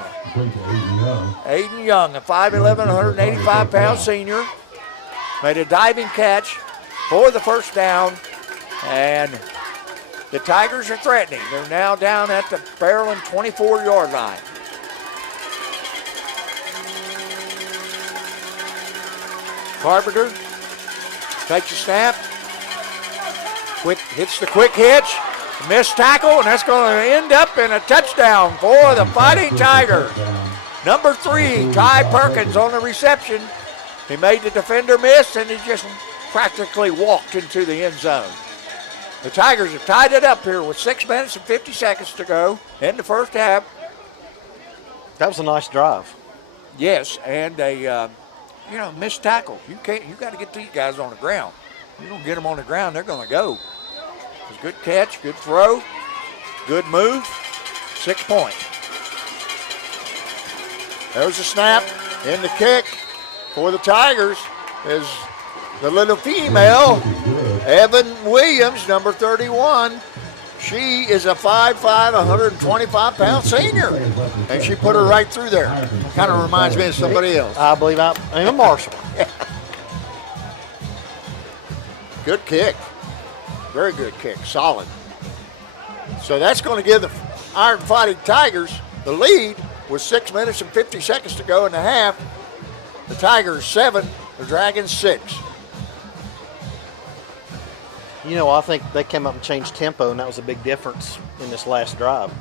Aiden Young, a 5'11", 185-pound senior, made a diving catch for the 1st down, and the Tigers are threatening. They're now down at the Fairland 24-yard line. Carpenter takes a snap, hits the quick hitch, missed tackle, and that's going to end up in a touchdown for the Fighting Tigers. Number 3, Ty Perkins on the reception. He made the defender miss, and he just practically walked into the end zone. The Tigers have tied it up here with 6 minutes and 50 seconds to go in the first half. That was a nice drive. Yes, and a missed tackle. You got to get these guys on the ground. You don't get them on the ground, they're going to go. It was a good catch, good throw, good move. 6 points. There's a snap and the kick for the Tigers is the little female, Evan Williams, number 31. She is a 5'5", 125-pound senior, and she put her right through there. Kind of reminds me of somebody else. I believe I'm a Marshall. Good kick. Very good kick. Solid. So that's going to give the Iron Fighting Tigers the lead with 6 minutes and 50 seconds to go in the half. The Tigers 7, the Dragons 6. You know, I think they came up and changed tempo, and that was a big difference in this last drive.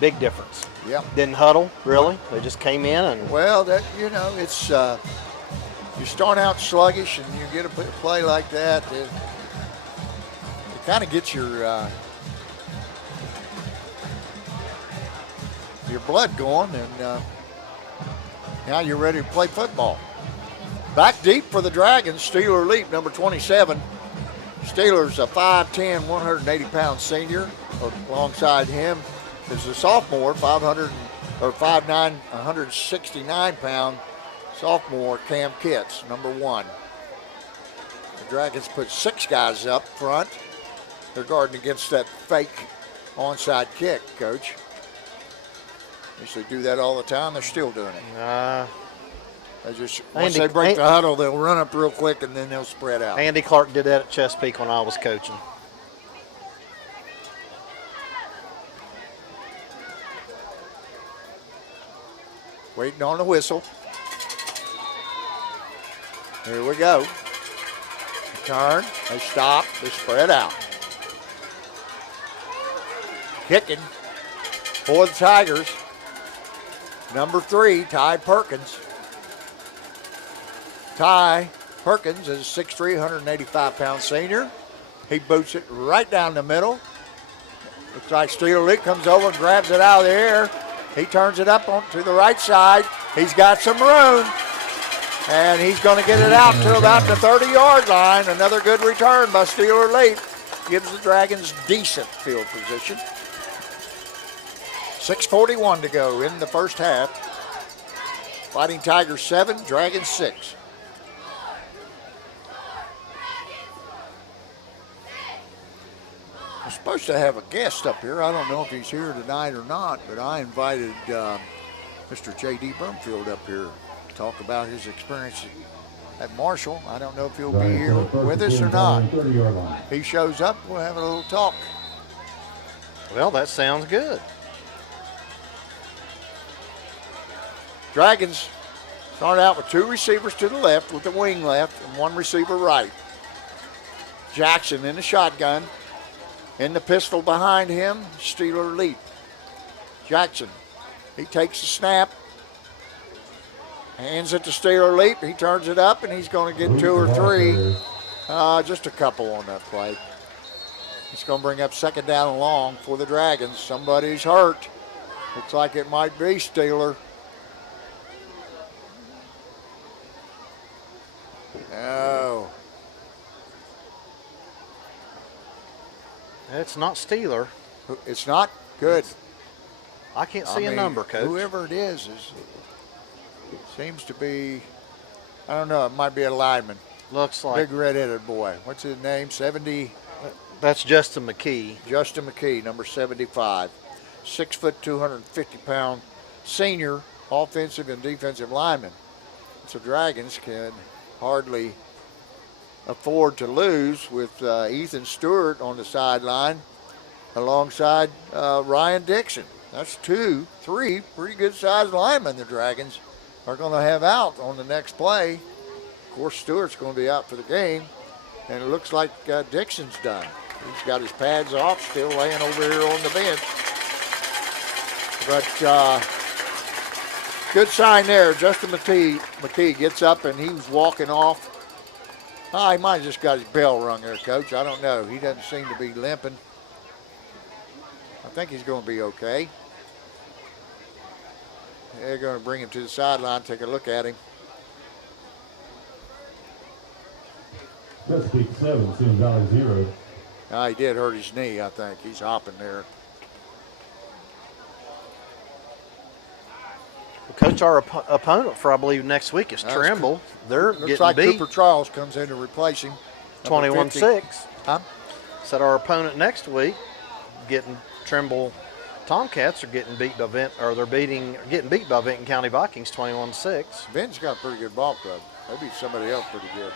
Big difference. Yep. Didn't huddle, really. They just came in and... Well, it's you start out sluggish and you get a play like that, it kind of gets your blood going, and now you're ready to play football. Back deep for the Dragons, Steeler Leap, number 27. Steeler's a 5'10", 180-pound senior. Alongside him is a sophomore, 5'9", 169-pound sophomore Cam Kitts, number 1. The Dragons put 6 guys up front. They're guarding against that fake onside kick, Coach. They do that all the time. They're still doing it. Once they break the huddle, they'll run up real quick and then they'll spread out. Andy Clark did that at Chesapeake when I was coaching. Waiting on the whistle. Here we go. Turn. They stop. They spread out. Kicking for the Tigers. Number 3, Ty Perkins. Ty Perkins is a 6'3", 185-pound senior. He boots it right down the middle. Looks like Steeler Leak comes over and grabs it out of the air. He turns it up to the right side. He's got some room. And he's going to get it out to about the 30-yard line. Another good return by Steeler Leap. Gives the Dragons decent field position. 6:41 to go in the first half. Fighting Tigers 7, Dragons 6. I'm supposed to have a guest up here. I don't know if he's here tonight or not, but I invited Mr. J.D. Brumfield up here to talk about his experience at Marshall. I don't know if he'll be here with us or not. If he shows up, we'll have a little talk. Well, that sounds good. Dragons start out with 2 receivers to the left with the wing left and 1 receiver right. Jackson in the shotgun. In the pistol behind him, Steeler Leap. Jackson, he takes the snap, hands it to Steeler Leap. He turns it up, and he's going to get 2 or 3. Just a couple on that play. He's going to bring up 2nd down and long for the Dragons. Somebody's hurt. Looks like it might be Steeler. No. It's not Steeler. It's not? Good. I can't see a number, Coach. Whoever it is seems to be, I don't know, it might be a lineman. Looks like. Big red-headed boy. What's his name? 70? That's Justin McKee. Justin McKee, number 75. 6 foot, 250-pound senior offensive and defensive lineman. So Dragons can hardly afford to lose with Ethan Stewart on the sideline alongside Ryan Dixon. That's 2, 3 pretty good-sized linemen the Dragons are going to have out on the next play. Of course, Stewart's going to be out for the game, and it looks like Dixon's done. He's got his pads off, still laying over here on the bench. But good sign there. Justin McKee gets up, and he was walking off. He might have just got his bell rung there, Coach. I don't know. He doesn't seem to be limping. I think he's going to be okay. They're going to bring him to the sideline, take a look at him. Chesapeake 7, Sioux Valley 0. He did hurt his knee, I think. He's hopping there. Coach, our opponent for, I believe, next week is Trimble. They're looks getting like beat. Cooper Charles comes in to replace him. 21-6. Huh? Said our opponent next week, getting Trimble Tomcats are getting beat by getting beat by Benton County Vikings 21-6. Benton's got a pretty good ball club. They beat somebody else pretty good.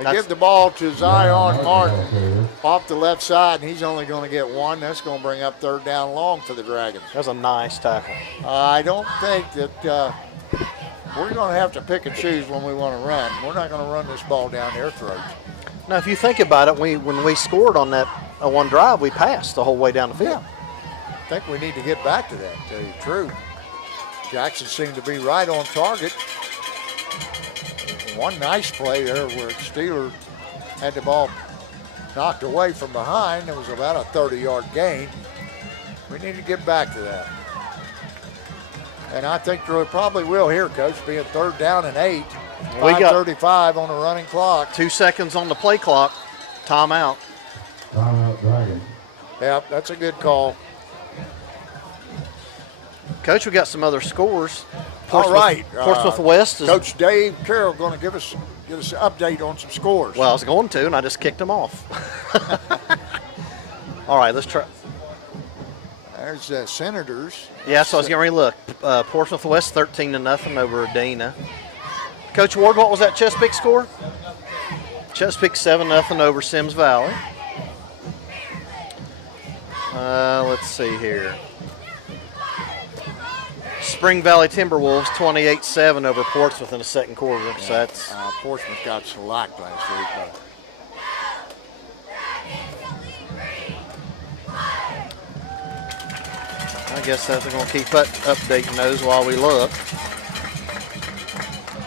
They give the ball to Zion Martin off the left side, and he's only going to get 1. That's going to bring up 3rd down long for the Dragons. That's a nice tackle. I don't think that we're going to have to pick and choose when we want to run. We're not going to run this ball down their throats. Now, if you think about it, when we scored on that one drive, we passed the whole way down the field. Yeah. I think we need to get back to that, to tell you the truth. Jackson seemed to be right on target. One nice play there where Steeler had the ball knocked away from behind. It was about a 30-yard gain. We need to get back to that. And I think we probably will here, Coach, being 3rd down and 8. We got 5:35 on the running clock. 2 seconds on the play clock. Timeout. Timeout, Dragons. Yep, that's a good call. Coach, we got some other scores. All right. Portsmouth West is. Coach Dave Carroll going to give us an update on some scores. Well, I was going to, and I just kicked them off. All right, let's try. There's Senators. Yeah, so I was getting ready to look. Portsmouth West 13-0 over Adena. Coach Ward, what was that Chesapeake score? Chesapeake 7-0 over Sims Valley. Let's see here. Spring Valley Timberwolves 28-7 over Portsmouth in the second quarter. Yeah. So that's Portsmouth got shellacked last week. But I guess that's going to keep updating those while we look.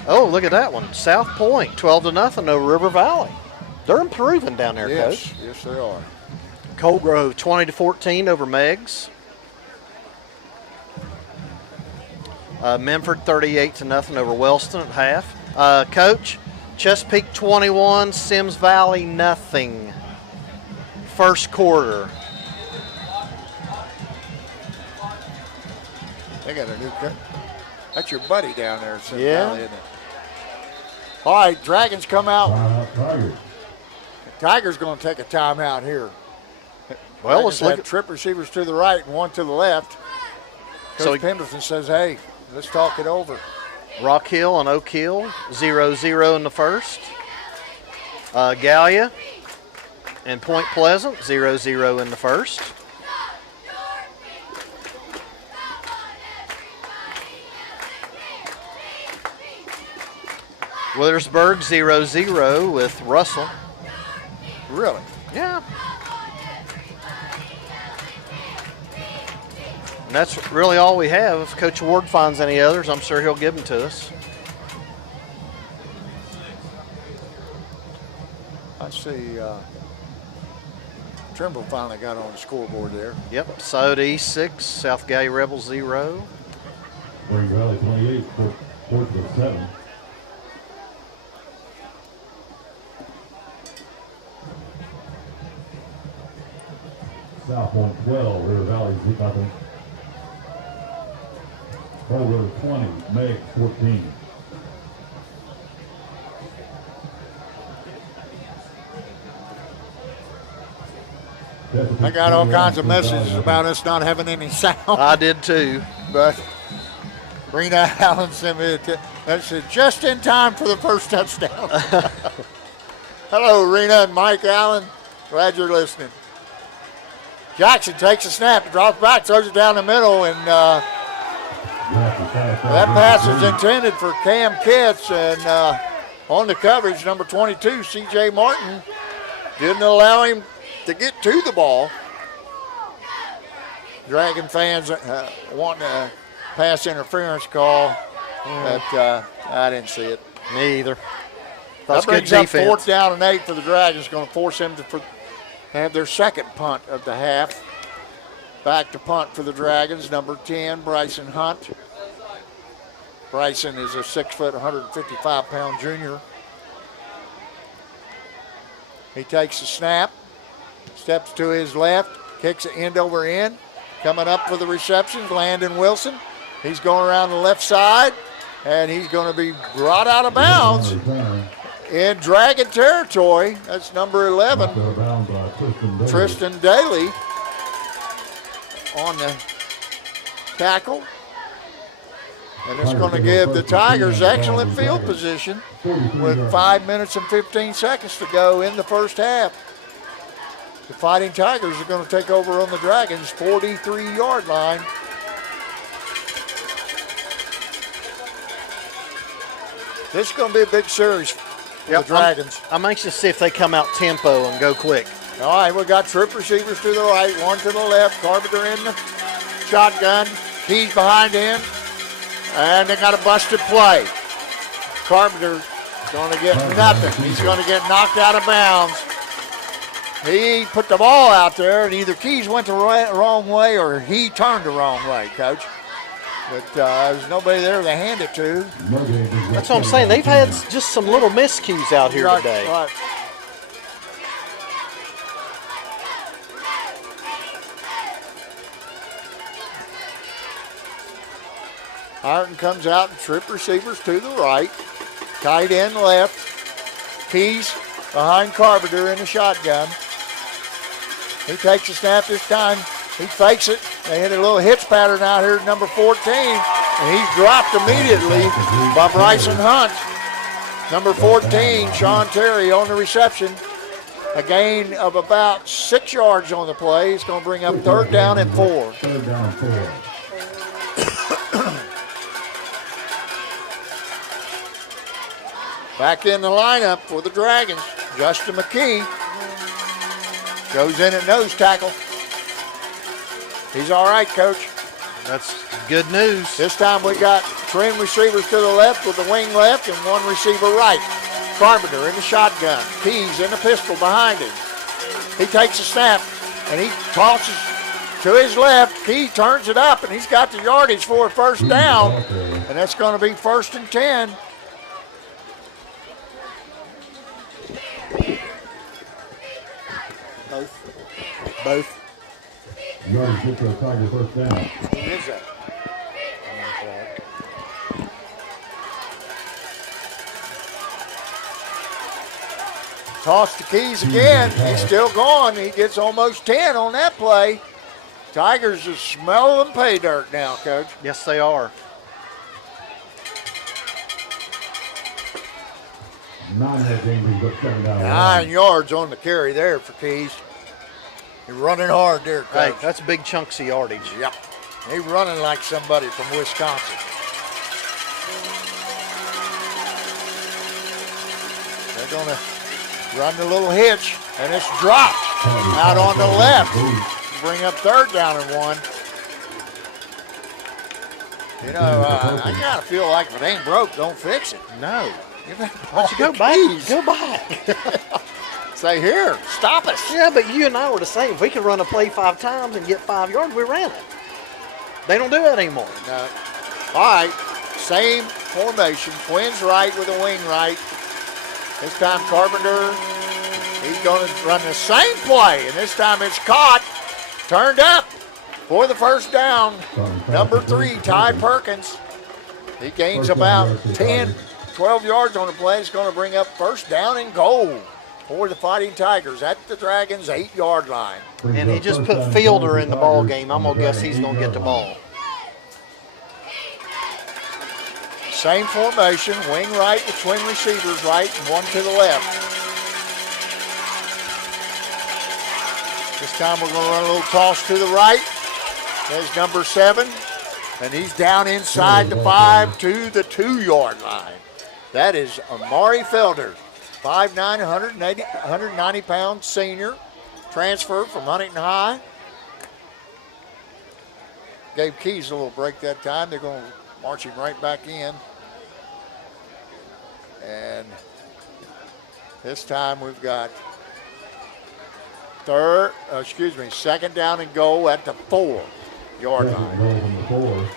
Oh, look at that one. South Point 12-0 over River Valley. They're improving down there, Coach. Yes, they are. Cold Grove 20-14 over Meggs. Memphis 38-0 over Wellston at half. Coach, Chesapeake 21, Sims Valley nothing. First quarter. They got a new coach. That's your buddy down there at Sims Yeah. Valley, isn't it? All right, Dragons come out. Timeout, Tigers. Tigers going to take a timeout here. Well, let's look at trip receivers to the right and one to the left. Coach Pendleton says, hey, let's talk it over. Rock Hill and Oak Hill 0-0 in the first. Gallia and Point Pleasant 0-0 in the first. Withersburg 0-0 with Russell. Really? Yeah. And that's really all we have. If Coach Ward finds any others, I'm sure he'll give them to us. I see Trimble finally got on the scoreboard there. Yep. Soda East 6, South Gallia Rebels 0. Spring Valley 28, Portsmouth 7. South Point 12, River Valley 0. Cold River 20, Meg 14. I got all kinds of messages about us not having any sound. I did too. But Rena Allen sent me that said just in time for the first touchdown. Hello, Rena and Mike Allen. Glad you're listening. Jackson takes a snap, drops back, throws it down the middle, and that pass is intended for Cam Kitts, and on the coverage, number 22, C.J. Martin, didn't allow him to get to the ball. Dragon fans wanting a pass interference call, but I didn't see it. Me either. That That's good brings up defense. 4th down and 8 for the Dragons, going to force them to have their second punt of the half. Back to punt for the Dragons, number 10, Bryson Hunt. Bryson is a 6 foot, 155-pound junior. He takes the snap, steps to his left, kicks it end over end. Coming up for the reception, Landon Wilson. He's going around the left side, and he's going to be brought out of bounds in Dragon territory. That's number 11, Tristan Daly on the tackle. And it's going to give the Tigers excellent field position with 5 minutes and 15 seconds to go in the first half. The Fighting Tigers are going to take over on the Dragons' 43-yard line. This is going to be a big series for the Dragons. I'm anxious to see if they come out tempo and go quick. All right, we got trip receivers to the right, one to the left. Carpenter in the shotgun. Keys behind him. And they got a busted play. Carpenter's going to get nothing. He's going to get knocked out of bounds. He put the ball out there, and either Keys went the wrong way or he turned the wrong way, Coach. but there's nobody there to hand it to. That's what I'm saying. They've had just some little miscues out here Right, today. right. Ironton comes out and trip receivers to the right. Tight end left. Keys behind Carpenter in the shotgun. He takes a snap this time. He fakes it. They hit a little hitch pattern out here at number 14. And he's dropped immediately by Bryson Hunt. Number 14, Sean Terry on the reception. A gain of about 6 yards on the play. It's going to bring up 3rd down and 4. 3rd down and 4. Back in the lineup for the Dragons, Justin McKee goes in at nose tackle. He's all right, Coach. That's good news. This time we got twin receivers to the left with the wing left and one receiver right. Carpenter in the shotgun. Keys in the pistol behind him. He takes a snap and he tosses to his left. Key turns it up and he's got the yardage for a 1st down. And that's going to be 1st and 10. Both. You already get to a Tiger 1st down. Who is that? Toss the Keys again. He's still going. He gets almost 10 on that play. Tigers are smelling pay dirt now, Coach. Yes, they are. 9 yards on the carry there for Keys. He's running hard there, Coach. Hey, that's big chunks of yardage. Yep. He's running like somebody from Wisconsin. They're going to run the little hitch, and it's dropped out on the left. Bring up 3rd down and 1. You know, I kind of feel like if it ain't broke, don't fix it. No. Why Why don't you go back? Go back. Say, here, stop us. Yeah, but you and I were the same. If we could run a play 5 times and get 5 yards, we ran it. They don't do that anymore. No. All right, same formation. Twins right with a wing right. This time Carpenter, he's going to run the same play, and this time it's caught, turned up for the 1st down. Number 3, Ty Perkins. He gains about 10, 12 yards on the play. It's going to bring up 1st down and goal for the Fighting Tigers at the Dragons' 8-yard line. And he just put Fielder in the ball game. I'm going to guess he's going to get the ball. Same formation, wing right with twin receivers right and one to the left. This time we're going to run a little toss to the right. There's number 7, and he's down inside the 5 to the 2-yard line. That is Amari Felder, 5'9", 190-pound senior, transfer from Huntington High. Gave Keys a little break that time. They're going to march him right back in. And this time we've got 2nd down and goal at the 4-yard line.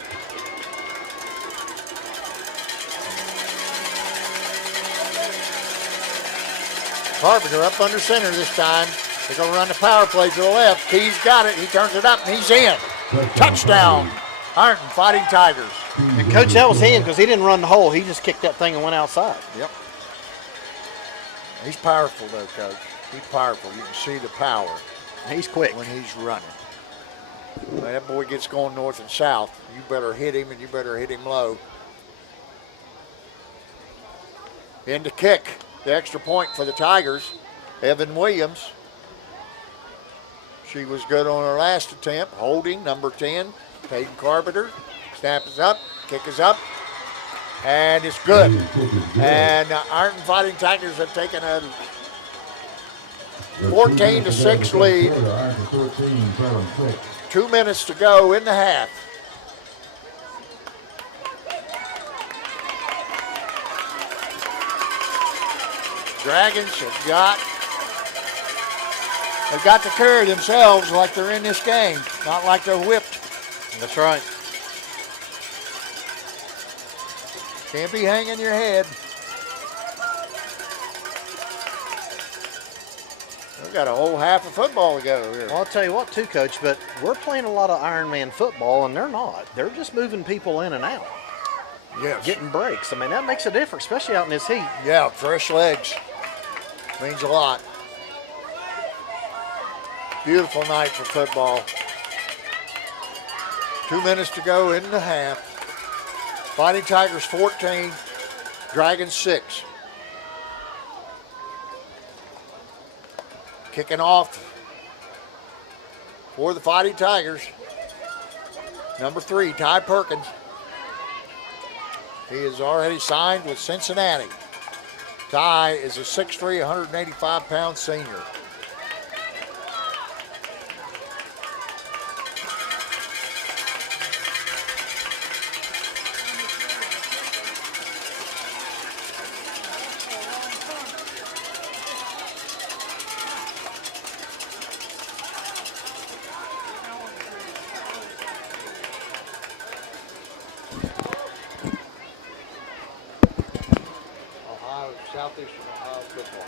Carpenter up under center this time. They're going to run the power play to the left. Keys got it. He turns it up, and he's in. Touchdown, Ironton Fighting Tigers. And, Coach, that was him because he didn't run the hole. He just kicked that thing and went outside. Yep. He's powerful, though, Coach. He's powerful. You can see the power. He's quick. When he's running. When that boy gets going north and south, you better hit him, and you better hit him low. In to kick. The extra point for the Tigers, Evan Williams. She was good on her last attempt. Holding, number 10, Peyton Carpenter. Snap is up, kick is up, and it's good. And Ironton Fighting Tigers have taken a 14-6 lead. 2 minutes to go in the half. Dragons have got to carry themselves like they're in this game, not like they're whipped. That's right. Can't be hanging your head. We've got a whole half of football to go here. Well, I'll tell you what, too, Coach, but we're playing a lot of Ironman football, and they're not. They're just moving people in and out. Yes. Getting breaks. I mean, that makes a difference, especially out in this heat. Yeah, fresh legs. Means a lot. Beautiful night for football. 2 minutes to go in the half. Fighting Tigers 14, Dragons 6. Kicking off for the Fighting Tigers. Number 3, Ty Perkins. He is already signed with Cincinnati. Ty is a 6'3", 185-pound senior. Southeastern Ohio football.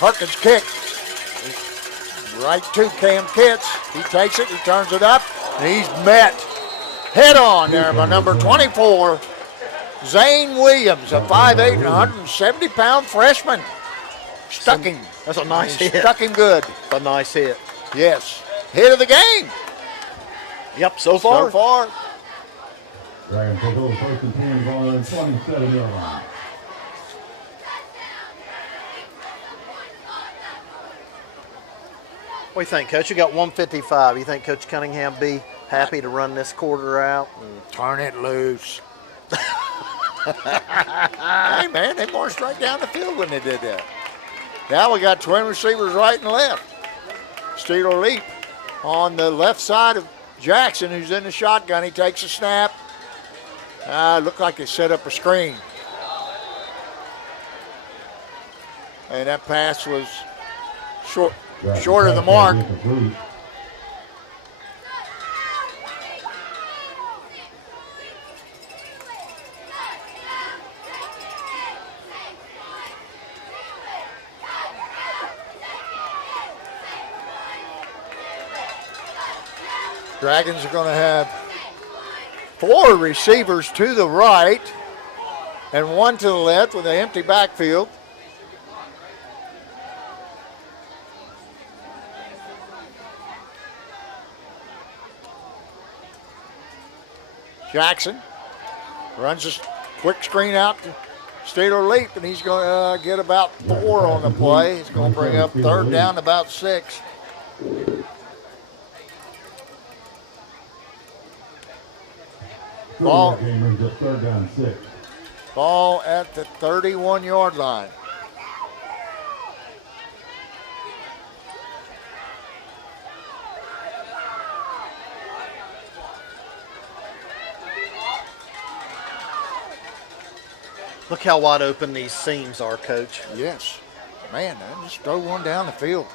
Perkins kick. Right to Cam Kitts. He takes it, he turns it up, and he's met head on there by number 24, Zane Williams, a 5'8", 170-pound freshman. Stuck him. That's a nice hit. Stuck him good. That's a nice hit. Yes. Hit of the game. Yep, so far. So far. Dragons take over first and 10 on the 27-yard line. What do you think, Coach? You got 155. You think Coach Cunningham be happy to run this quarter out? Turn it loose. Hey, man, they marched right down the field when they did that. Now we got twin receivers right and left. Steeler leap on the left side of Jackson, who's in the shotgun. He takes a snap. Looked like they set up a screen. And that pass was short of the mark. Dragons are going to have 4 receivers to the right and 1 to the left with an empty backfield. Jackson runs a quick screen out to Steeler leap, and he's going to get about 4 on the play. He's going to bring up third down about 6. Ball at the 31-yard line. Look how wide open these seams are, Coach. Yes. Man, just throw one down the field.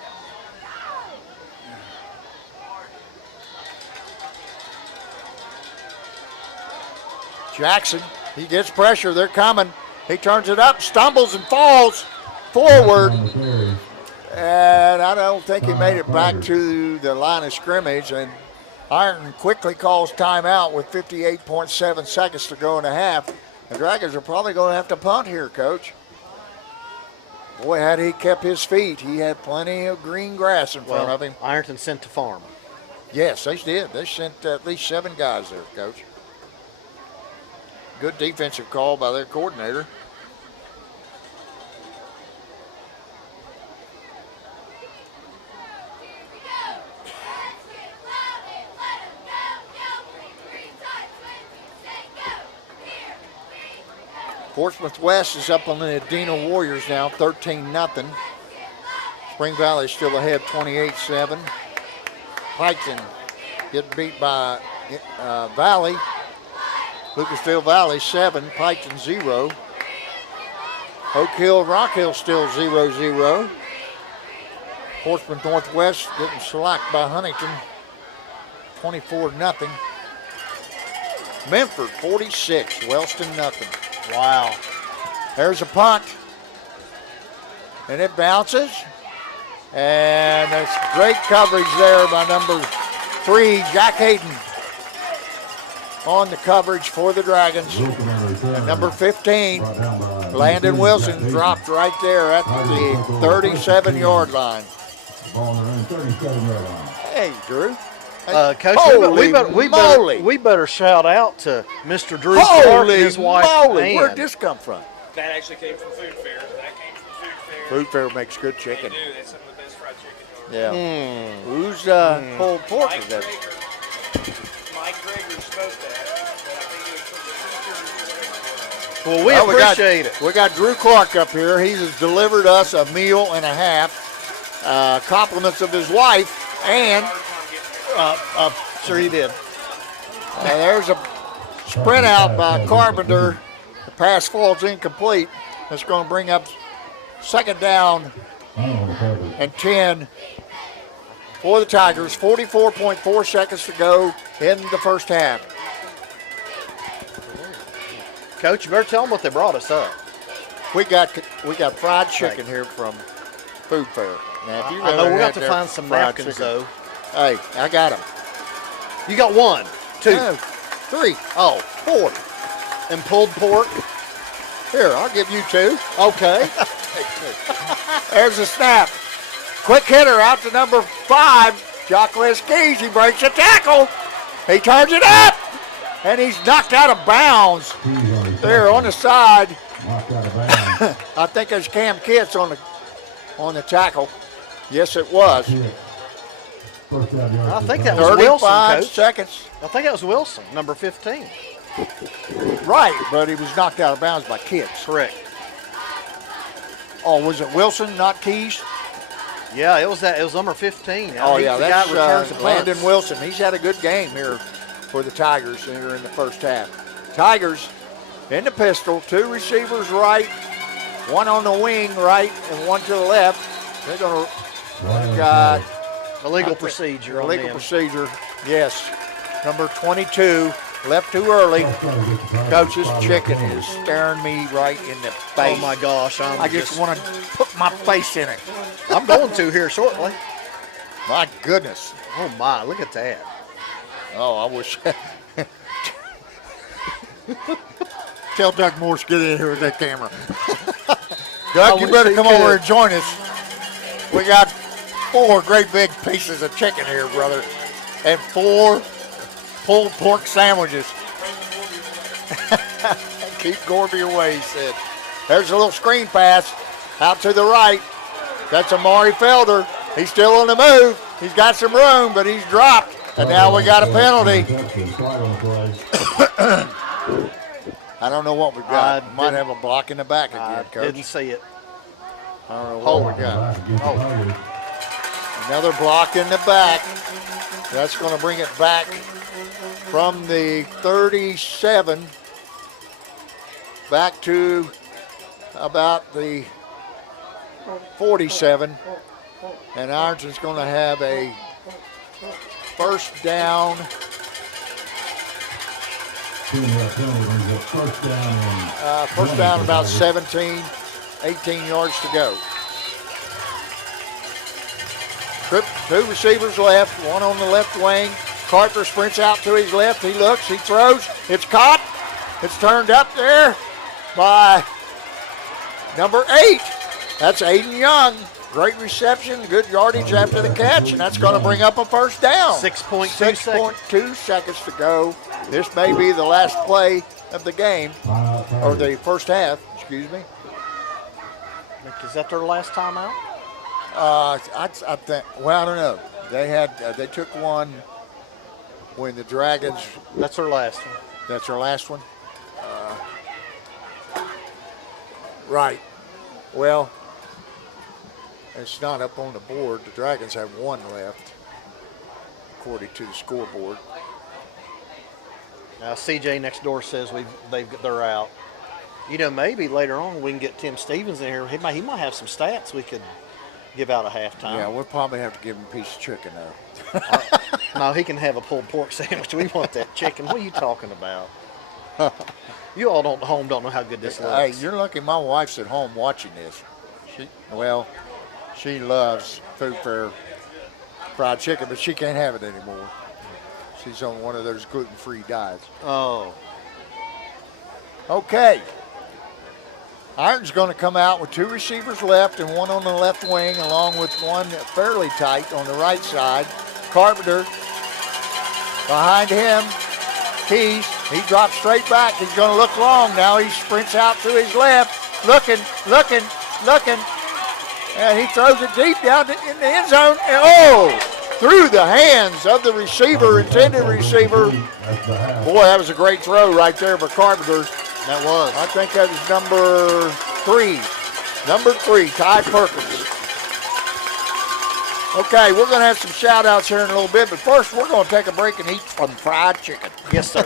Jackson, he gets pressure. They're coming. He turns it up, stumbles and falls forward. And I don't think he made it back to the line of scrimmage. And Ironton quickly calls timeout with 58.7 seconds to go in the half. The Dragons are probably going to have to punt here, Coach. Boy, had he kept his feet, he had plenty of green grass in front of him. Ironton sent to farm. Yes, they did. They sent at least 7 guys there, Coach. Good defensive call by their coordinator. Portsmouth West is up on the Adena Warriors now, 13-0. Spring Valley still ahead, 28-7. Piketon getting beat by Valley. Lucasville Valley 7, Piketon 0. Oak Hill, Rock Hill still 0-0. Portsmouth Northwest getting shellacked by Huntington, 24-0. Memphis 46, Wellston nothing. Wow. There's a punt, and it bounces, and it's great coverage there by number 3, Jack Hayden, on the coverage for the Dragons. And number 15, Landon Wilson, dropped right there at the 37-yard line. Hey, Drew. Coach, Holy we better shout out to Mr. Drew Clark and Holy his wife, moly, Ann. where'd this come from? That actually came from Food Fair. That came from Food Fair. Food Fair makes good chicken. They do. That's some of the best fried chicken. Yeah. Who's pulled pork is that? Mike Greger's supposed to have. But I think it was from the Well, we appreciate it. We got Drew Clark up here. He has delivered us a meal and a half. Compliments of his wife, and Sure he did. there's a sprint out by Carpenter. The pass falls incomplete. That's going to bring up second down and 10 for the Tigers. 44.4 seconds to go in the first half. Coach, you better tell them what they brought us up. We got fried chicken here from Food Fair. Now, if you've I know ever we'll had have to their find some fried napkins, chicken- though. Hey, I got them. You got 1, 2, No, 3. 4. And pulled pork. Here, I'll give you 2. Okay. There's a snap. Quick hitter out to number 5, Jacques Keys. He breaks a tackle. He turns it up, and he's knocked out of bounds there on the side. I think there's Cam Kitts on the tackle. Yes, it was. I think that was 35 Wilson, Coach. seconds. I think that was Wilson, number 15. Right, but he was knocked out of bounds by Kitts. Correct. Oh, was it Wilson, not Keys? Yeah, it was that. It was number 15. Oh, yeah, the guy that's returns the Landon punts. Wilson. He's had a good game here for the Tigers here in the first half. Tigers in the pistol, 2 receivers right, 1 on the wing right, and 1 to the left. They're going to got Illegal procedure. illegal on them. procedure. Yes, number 22 left too early. Coach, this chicken is staring me right in the face. Oh my gosh! I just want to put my face in it. I'm going to here shortly. My goodness. Oh my! Look at that. Oh, I wish. Tell Doug Morse to get in here with that camera. Doug, you wish better he come over could. and join us. We got 4 great big pieces of chicken here, brother, and 4 pulled pork sandwiches. Keep Gorby away, he said. There's a little screen pass out to the right. That's Amari Felder. He's still on the move. He's got some room, but he's dropped. And now we got a penalty. I don't know what we got. Might have a block in the back I again, Coach. didn't see it. I don't know what we got. Another block in the back. That's going to bring it back from the 37 back to about the 47. And Ironton's going to have a first down. First down about 17, 18 yards to go. 2 receivers left, 1 on the left wing. Carter sprints out to his left. He looks, he throws. It's caught. It's turned up there by number 8. That's Aiden Young. Great reception, good yardage after the catch, and that's going to bring up a first down. 6.2 seconds to go. This may be the last play of the game, or the first half, excuse me. Is that their last timeout? I think. Well, I don't know. They took one when the Dragons. That's their last one. That's our last one. Right. Well, it's not up on the board. The Dragons have 1 left, according to the scoreboard. Now CJ next door says they're out. You know, maybe later on we can get Tim Stevens in here. He might have some stats we could give out a halftime. Yeah, we'll probably have to give him a piece of chicken, though. No, he can have a pulled pork sandwich. We want that chicken. What are you talking about? You all don't know how good this looks. Hey, you're lucky my wife's at home watching this. She loves Food Fair fried chicken, but she can't have it anymore. She's on one of those gluten-free diets. Oh. Okay. Ironton's going to come out with 2 receivers left and 1 on the left wing, along with 1 fairly tight on the right side. Carpenter behind him. Keys. He drops straight back. He's going to look long now. He sprints out to his left. Looking. And he throws it deep down in the end zone. And through the hands of the receiver, intended receiver. Boy, that was a great throw right there for Carpenter. That was. I think that was number 3. Number 3, Ty Perkins. Okay, we're going to have some shout-outs here in a little bit, but first we're going to take a break and eat some fried chicken. Yes, sir.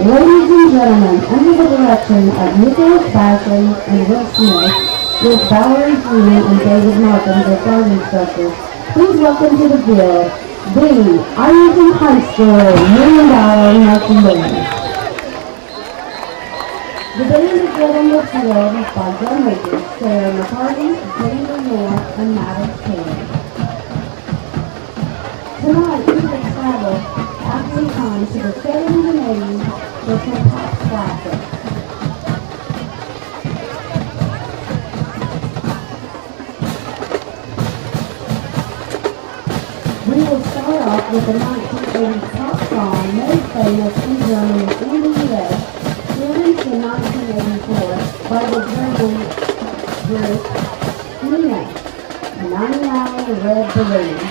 Ladies and gentlemen, under the direction of Nicholas Bashley and Will Smith, with Valerie Freeman and David Markham as guard instructors, please welcome to the field the Ironton High School $1 Million Marching Band. The band is led on the field by drum makers Sarah McCarty, James Moore, and Maddox Taylor. Tonight, we will travel after the time to the 70s and 80s for some pop classics. We will start off with the 1980s pop song made famous in Germany and the US, released in 1984 by the German group Nina, 99 Red Balloons.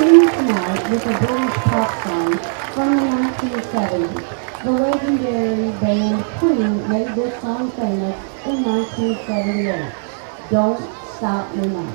Continue tonight with a British pop song from the 1970s. The legendary band Queen made this song famous in 1978. Don't Stop Me Now.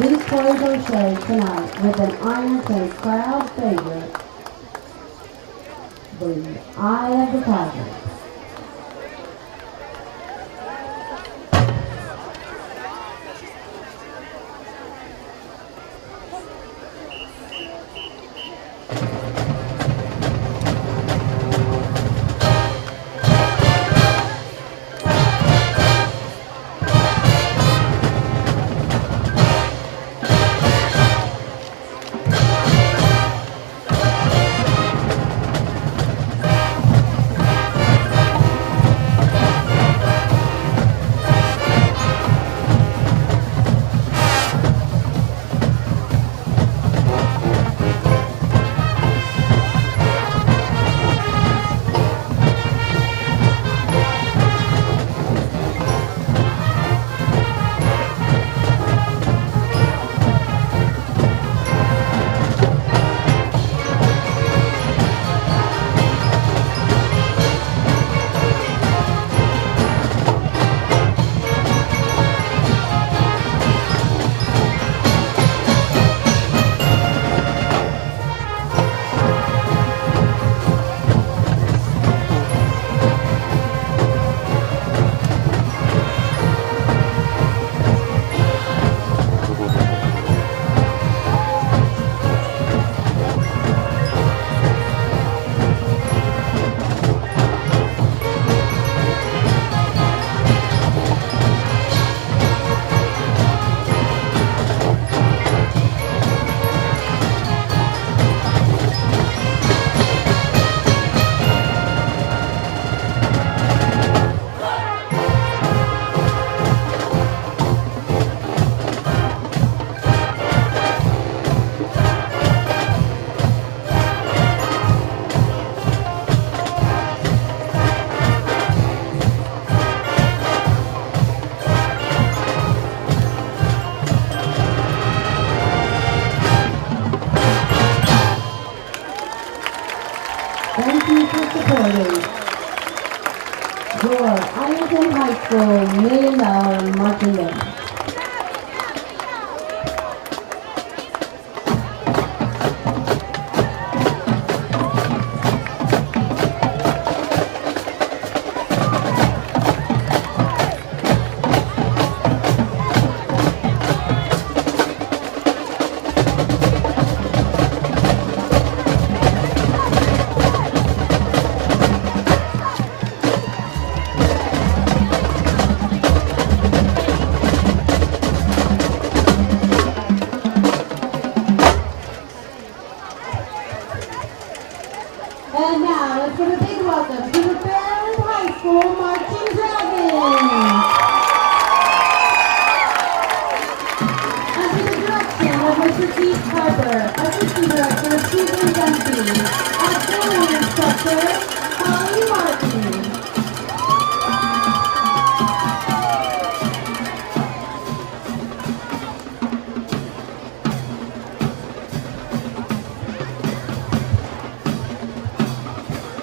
These toys are showed tonight with an Ironton crowd favorite, the Eye of the Tiger. Thank you for supporting your Ironton High School $1 Million Marching Band. And now let's give a big welcome to the Fairland High School Marching Dragons. Under the direction of Mr. Keith Harper, Assistant Director Stephen Dunphy, Auxiliary Instructor Holly Martin.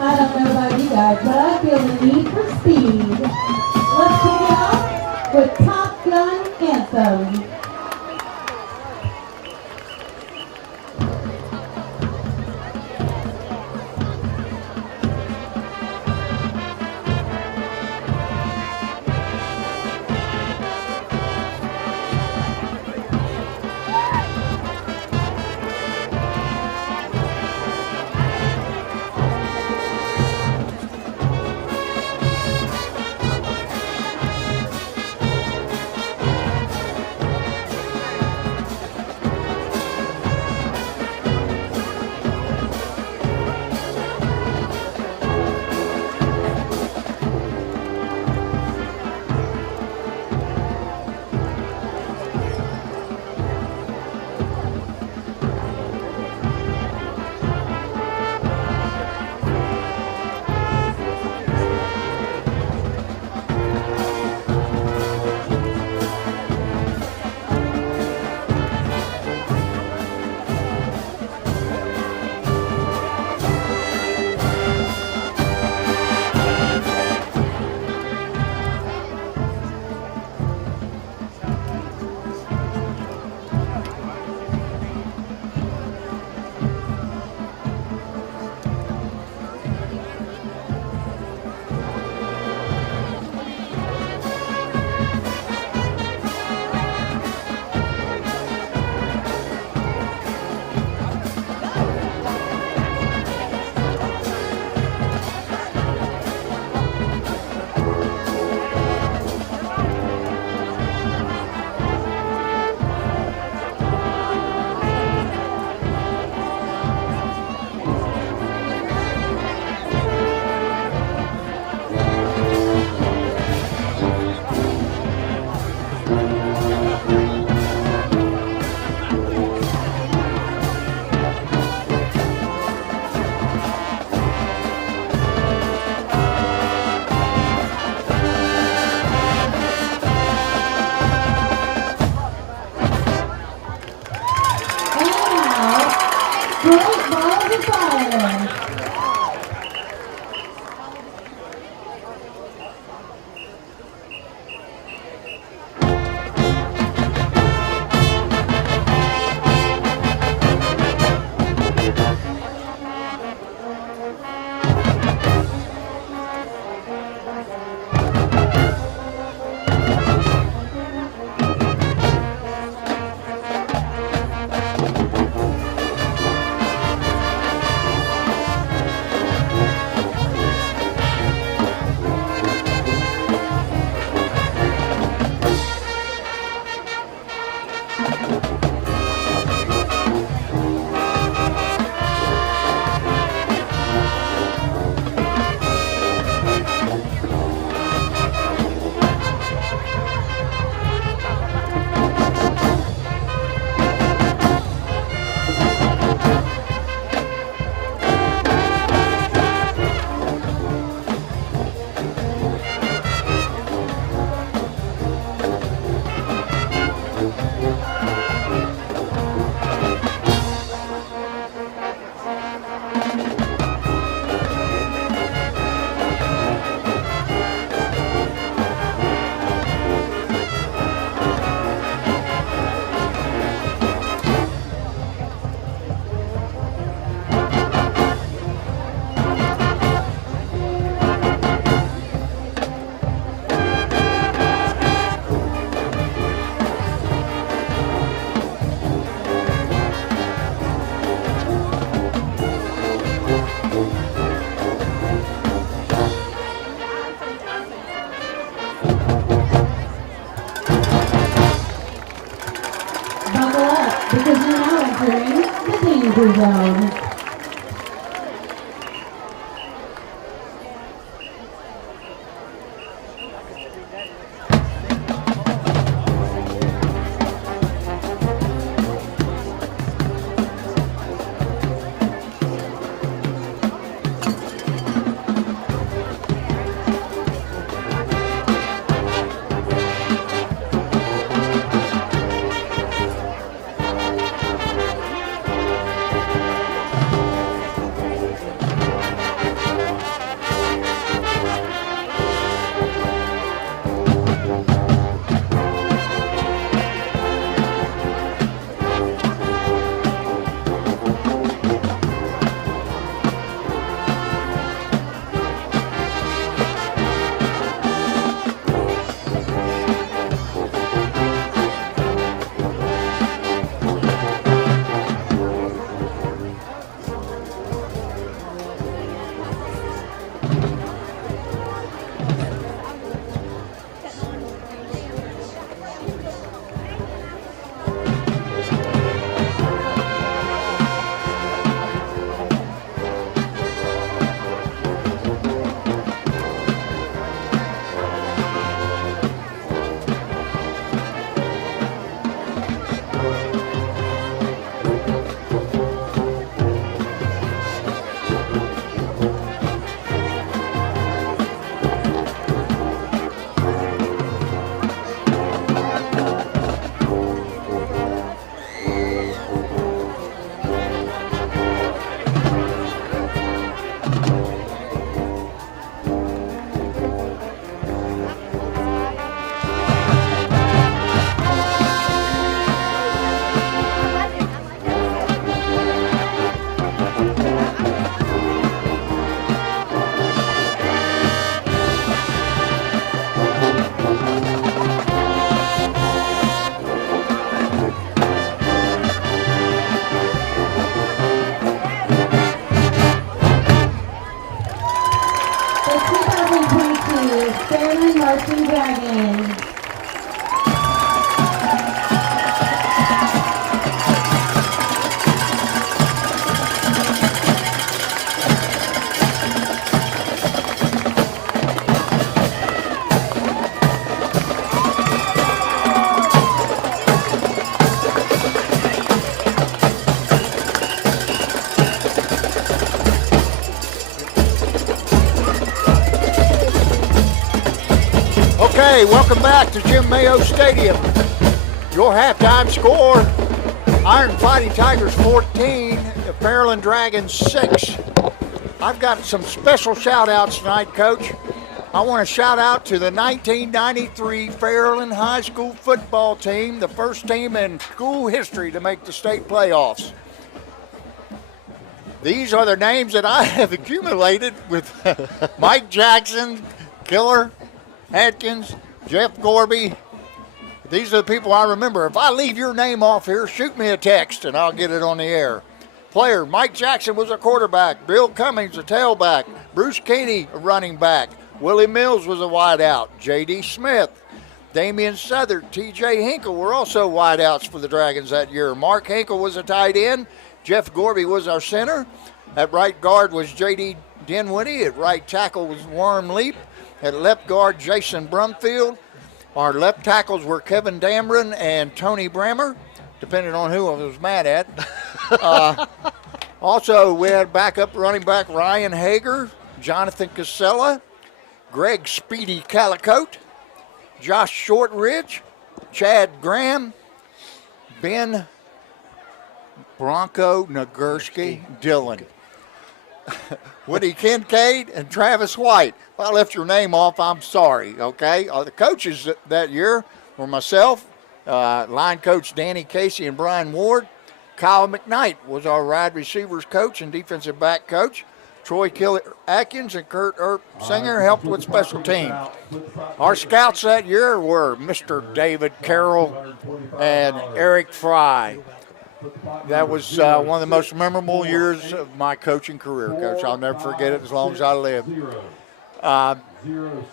I don't know about you guys, but I feel the need for speed. Let's kick it off with Top Gun Anthem. Fairland Marching Dragons. Okay, welcome back to Jim Mayo Stadium. Your halftime score, Iron Fighting Tigers 14, the Fairland Dragons 6. I've got some special shout-outs tonight, Coach. I want to shout out to the 1993 Fairland High School football team, the first team in school history to make the state playoffs. These are the names that I have accumulated with Mike Jackson, Killer, Atkins, Jeff Gorby. These are the people I remember. If I leave your name off here, shoot me a text and I'll get it on the air. Player, Mike Jackson was a quarterback. Bill Cummings, a tailback. Bruce Keeney, a running back. Willie Mills was a wideout. J.D. Smith, Damian Southard, T.J. Hinkle were also wideouts for the Dragons that year. Mark Hinkle was a tight end. Jeff Gorby was our center. At right guard was J.D. Dinwiddie. At right tackle was Worm Leap. At left guard, Jason Brumfield. Our left tackles were Kevin Dameron and Tony Brammer, depending on who I was mad at. Also, we had backup running back Ryan Hager, Jonathan Casella, Greg Speedy Calicote, Josh Shortridge, Chad Graham, Ben Bronco Nagurski Dillon, Woody Kincaid, and Travis White. If I left your name off, I'm sorry, okay? The coaches that year were myself, line coach Danny Casey and Brian Ward. Kyle McKnight was our wide receivers coach and defensive back coach. Troy Killer Atkins and Kurt Earp Singer helped with special teams. Our scouts that year were Mr. David Carroll and Eric Fry. That was one of the most memorable years of my coaching career, Coach. I'll never forget it as long as I live. I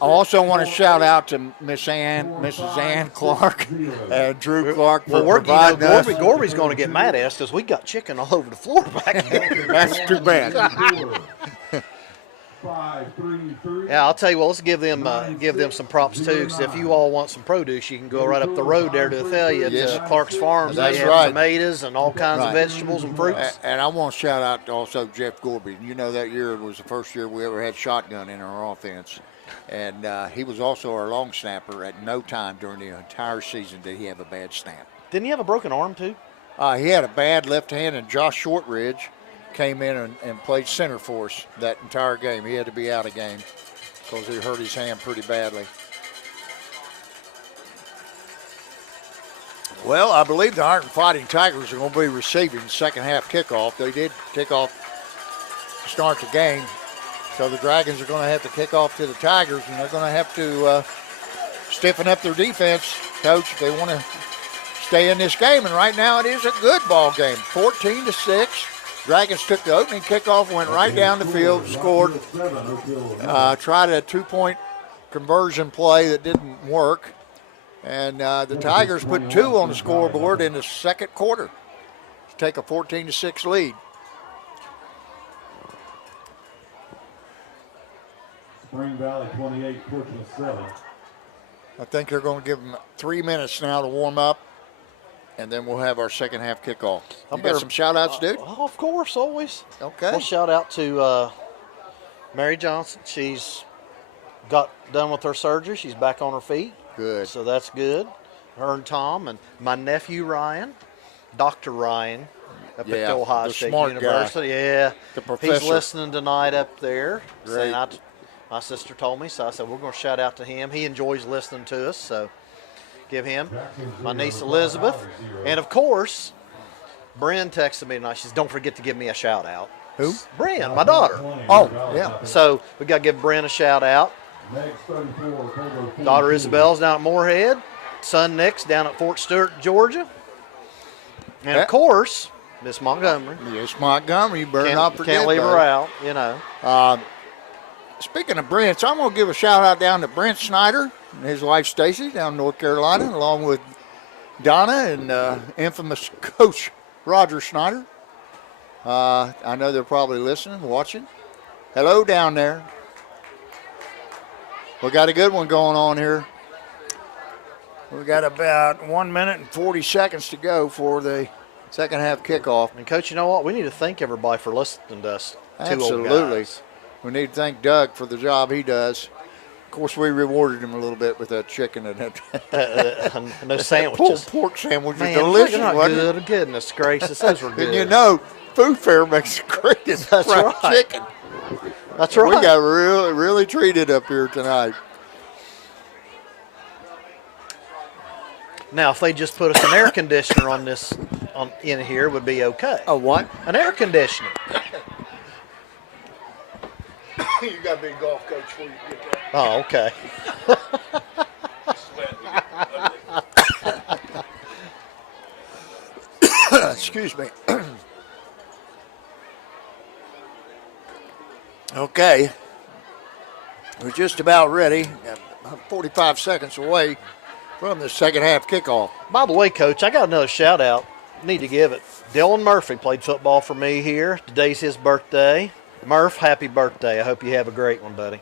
also want to shout out to Mrs. Ann Clark and Drew Clark for providing us. Gorby's going to get mad at us because we got chicken all over the floor back there. That's too bad. Yeah, I'll tell you what. Let's give them some props too. Because if you all want some produce, you can go right up the road there to Athalia to Clark's Farms. That's they have right. Tomatoes and all kinds of vegetables and fruits. And I want to shout out also Jeff Gorby. You know, that year was the first year we ever had shotgun in our offense. And he was also our long snapper. At no time during the entire season did he have a bad snap. Didn't he have a broken arm too? He had a bad left hand, and Josh Shortridge came in and played center for us that entire game. He had to be out of game because he hurt his hand pretty badly. Well, I believe the Ironton Fighting Tigers are going to be receiving second half kickoff. They did kick off to start the game. So the Dragons are going to have to kick off to the Tigers, and they're going to have to stiffen up their defense, Coach, if they want to stay in this game. And right now it is a good ball game, 14-6. Dragons took the opening kickoff, went right down the field, scored, tried a 2-point conversion play that didn't work. And the Tigers put 2 on the scoreboard in the second quarter to take a 14-6 lead. Spring Valley 28, Portsmouth 7. I think they're going to give them 3 minutes now to warm up, and then we'll have our second half kickoff. You got some shout outs, dude? Oh, of course, always. Okay. We'll shout out to Mary Johnson. She's got done with her surgery. She's back on her feet. Good. So that's good. Her and Tom and my nephew Ryan, Dr. Ryan, up at Ohio the State smart University. Guy. Yeah. The professor. He's listening tonight up there. Great. My sister told me, so I said we're going to shout out to him. He enjoys listening to us, so give him. My niece Elizabeth. And, of course, Bryn texted me tonight. She says, don't forget to give me a shout out. Who? Bryn, my daughter. Oh, yeah. So we got to give Bryn a shout out. Daughter Isabel's down at Moorhead. Son Nick's down at Fort Stewart, Georgia. And, of course, Miss Montgomery. Yes, Montgomery. You better not forget. Can't leave her out, you know. Speaking of Brent, so I'm going to give a shout out down to Brent Snyder and his wife Stacy down in North Carolina, along with Donna and infamous Coach Roger Snyder. I know they're probably listening, watching. Hello down there. We got a good one going on here. We got about 1 minute and 40 seconds to go for the second half kickoff. And, Coach, you know what? We need to thank everybody for listening to us. Absolutely. 2 old guys. We need to thank Doug for the job he does. Of course, we rewarded him a little bit with that chicken and and those sandwiches. Pork sandwiches. Man, Delicious, they're not wasn't good. it? Goodness gracious, those were good. And you know, Food Fair makes the greatest That's fried right. chicken. That's right. We got really, really treated up here tonight. Now, if they just put us an air conditioner in here, it would be okay. A what? An air conditioner. You got to be a golf coach before you get that. Oh, okay. Excuse me. Okay. We're just about ready. 45 seconds away from the second half kickoff. By the way, Coach, I got another shout out. Need to give it. Dylan Murphy played football for me here. Today's his birthday. Murph, happy birthday. I hope you have a great one, buddy.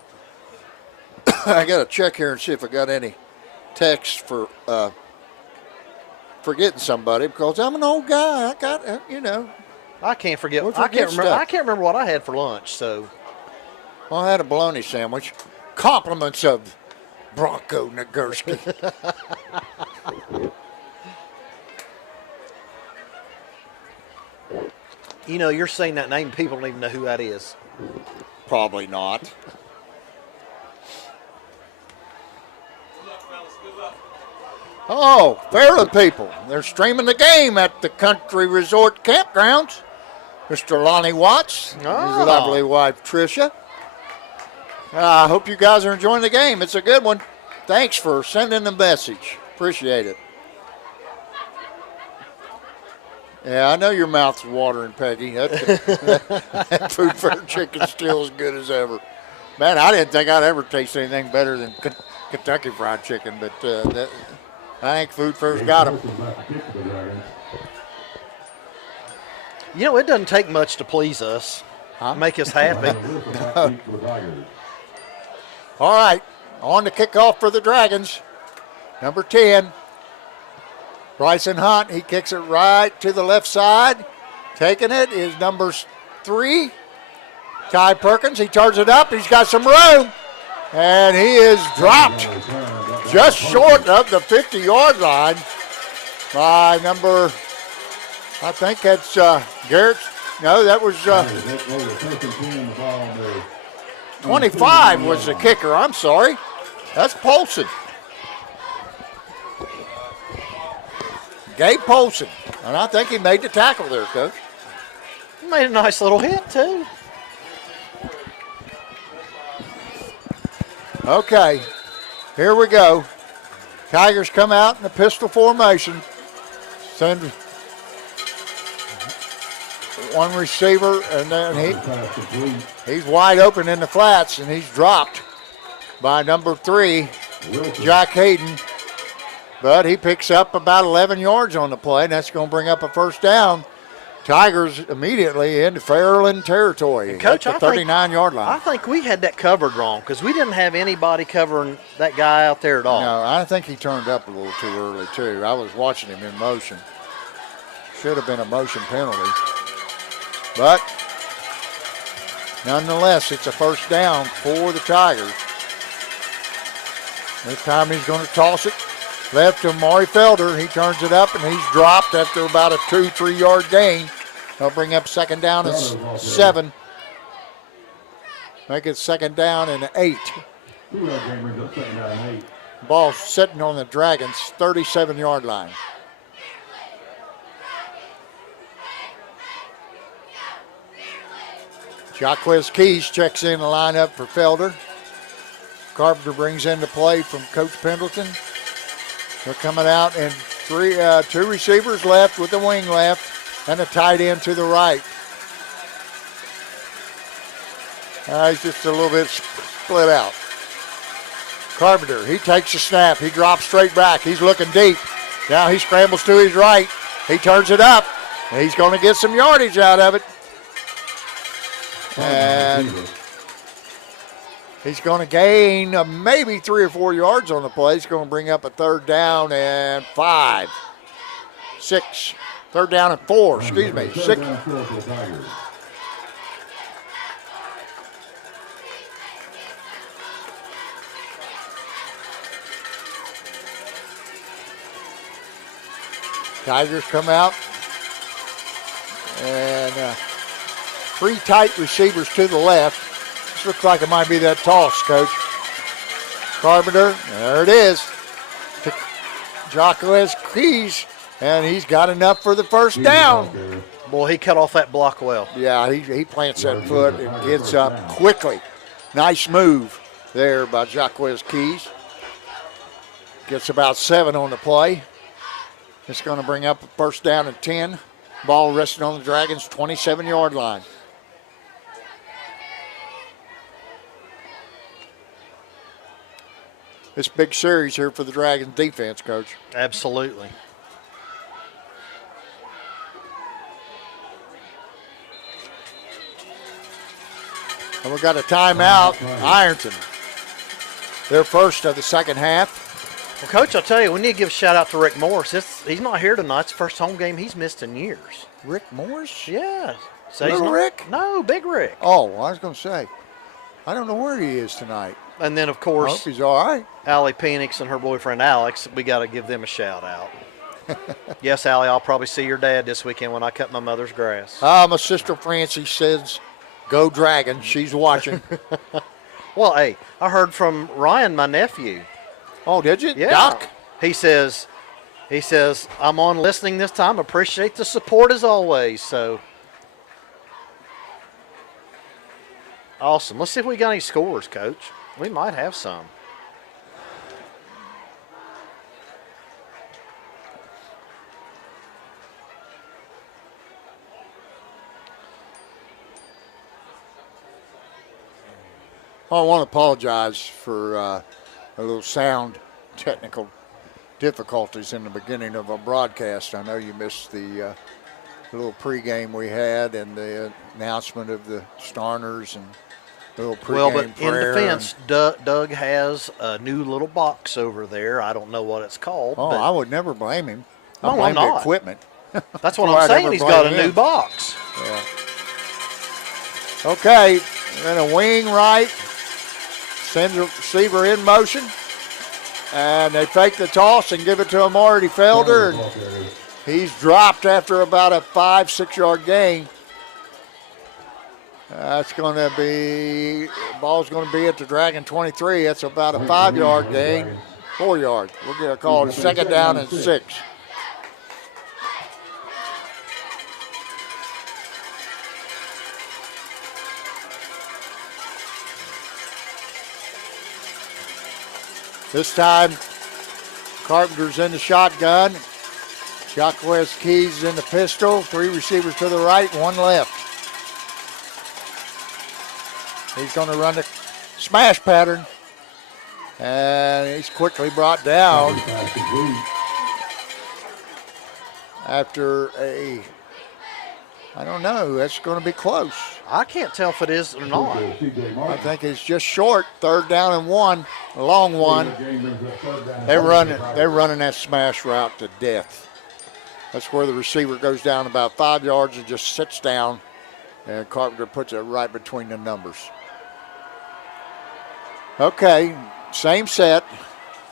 I got to check here and see if I got any text for forgetting somebody, because I'm an old guy. I got, I can't forget. We'll I forget can't remember. stuff. I can't remember what I had for lunch. So Well, I had a bologna sandwich. Compliments of Bronco Nagurski. you know, you're saying that name. People don't even know who that is. Probably not. Oh, Fairland people. They're streaming the game at the Country Resort Campgrounds. Mr. Lonnie Watts, his lovely wife, Tricia. I hope you guys are enjoying the game. It's a good one. Thanks for sending the message. Appreciate it. Yeah, I know your mouth's watering, Peggy. That Food Fair chicken's still as good as ever. Man, I didn't think I'd ever taste anything better than Kentucky Fried Chicken, but I think Food Fair's got them. You know, it doesn't take much to please us. make us happy. All right, on the kickoff for the Dragons. Number 10, Bryson Hunt. He kicks it right to the left side. Taking it is number 3, Ty Perkins. He turns it up. He's got some room. And he is dropped just short of the 50-yard line by number, I think that's Garrett. No, that was 25 was the kicker. I'm sorry. That's Polson. Gabe Polson. And I think he made the tackle there, Coach. He made a nice little hit, too. Okay, here we go. Tigers come out in a pistol formation. Send one receiver, and then he's wide open in the flats, and he's dropped by number 3, Jack Hayden. But he picks up about 11 yards on the play, and that's going to bring up a first down. Tigers immediately into Fairland territory. And Coach, at the 39-yard line. I think we had that covered wrong because we didn't have anybody covering that guy out there at all. No, I think he turned up a little too early, too. I was watching him in motion. Should have been a motion penalty. But nonetheless, it's a first down for the Tigers. This time he's going to toss it left to Maury Felder. He turns it up, and he's dropped after about a 2-3 yard gain. They'll bring up second down and 7. Make it second down and 8. Ball sitting on the Dragons' 37-yard line. Jaquez Keys checks in the lineup for Felder. Carpenter brings in the play from Coach Pendleton. They're coming out, and 2 receivers left with the wing left and a tight end to the right. He's just a little bit split out. Carpenter, he takes a snap. He drops straight back. He's looking deep. Now he scrambles to his right. He turns it up. He's going to get some yardage out of it. And he's going to gain maybe 3 or 4 yards on the play. He's going to bring up a third down and 5, 6. Third down and 4, excuse me, 6. Tigers come out, and 3 tight receivers to the left. This looks like it might be that toss, Coach. Carpenter, there it is. Jaquez Keys, and he's got enough for the first down. Boy, he cut off that block well. Yeah, he plants that foot and gets up quickly. Nice move there by Jaquez Keys. Gets about 7 on the play. It's going to bring up a first down and 10. Ball resting on the Dragons' 27-yard line. This big series here for the Dragons defense, Coach. Absolutely. And we've got a timeout, Ironton. Their first of the second half. Well, Coach, I'll tell you, we need to give a shout-out to Rick Morris. He's not here tonight. It's the first home game he's missed in years. Rick Morris? Yeah. So Little Rick? No, Big Rick. Oh, I was going to say, I don't know where he is tonight. And then, of I course, hope he's all right. Allie Penix and her boyfriend Alex, we got to give them a shout-out. Yes, Allie, I'll probably see your dad this weekend when I cut my mother's grass. My sister Francie says, go Dragon. She's watching. Well, hey, I heard from Ryan, my nephew. Oh, did you? Yeah. Doc? He says, I'm on listening this time. Appreciate the support as always. So, awesome. Let's see if we got any scores, Coach. We might have some. I want to apologize for a little sound technical difficulties in the beginning of our broadcast. I know you missed the little pregame we had and the announcement of the starters and little pregame Well, but in prayer. defense, Doug has a new little box over there. I don't know what it's called. Oh, but I would never blame him. I No, blame I'm the not. equipment. that's what Well, I'm I'd saying. never He's got a blame him. new box. Yeah. Okay, then a wing right, sends a receiver in motion, and they fake the toss and give it to Amari Felder, and he's dropped after about a 5-6 yard gain. That's going to be, ball's going to be at the Dragon 23. That's about a 5 yard gain, 4 yards. We're going to call it a 2nd down and 6. This time, Carpenter's in the shotgun. Jacquez Keys in the pistol. 3 receivers to the right, 1 left. He's going to run the smash pattern. And he's quickly brought down after a, I don't know, that's going to be close. I can't tell if it is or not. I think it's just short, 3rd down and 1, a long one. They're running that smash route to death. That's where the receiver goes down about 5 yards and just sits down, and Carpenter puts it right between the numbers. Okay, same set.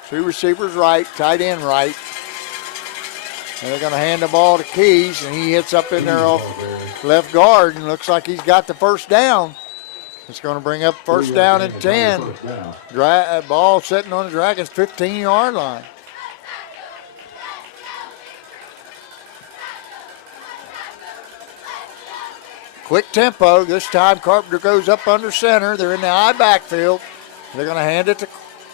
2 receivers right, tight end right. And they're going to hand the ball to Keys, and he hits up in there off left guard, and looks like he's got the 1st down. It's going to bring up 1st down and 10. Ball sitting on the Dragons' 15-yard line. Quick tempo. This time Carpenter goes up under center. They're in the I backfield. They're going to hand it to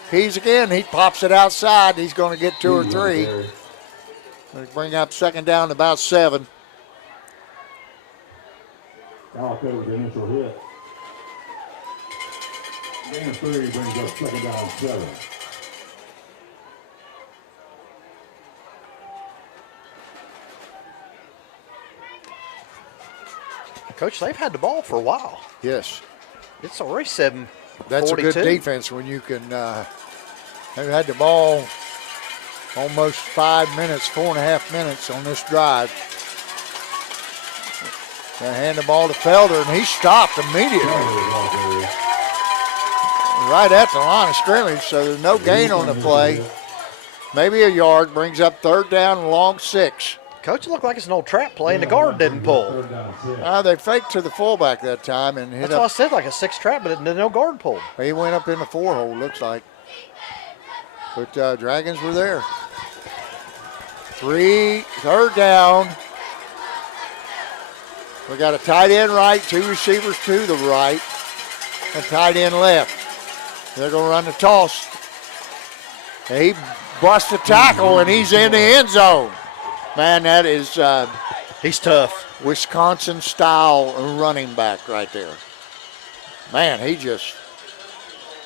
Keys again. He pops it outside. He's going to get 2 or 3. They bring up 2nd down to about 7. Calico with the initial hit. Gain of 3 brings up 2nd down and 7. Coach, they've had the ball for a while. Yes. It's already 7:42. That's a good defense when you can, they've had the ball almost 5 minutes, 4.5 minutes on this drive. They hand the ball to Felder, and he stopped immediately. Right at the line of scrimmage, so there's no gain on the play. Maybe a yard, brings up 3rd down and long 6. Coach, it looked like it's an old trap play, and the guard didn't pull. They faked to the fullback that time and hit That's up. why I said like a 6 trap, but no guard pulled. He went up in the 4 hole, looks like. But Dragons were there. 3rd down. We got a tight end right, 2 receivers to the right, and tight end left. They're going to run the toss. He busts a tackle, and he's in the end zone. Man, that is he's tough. Wisconsin-style running back right there. Man, he just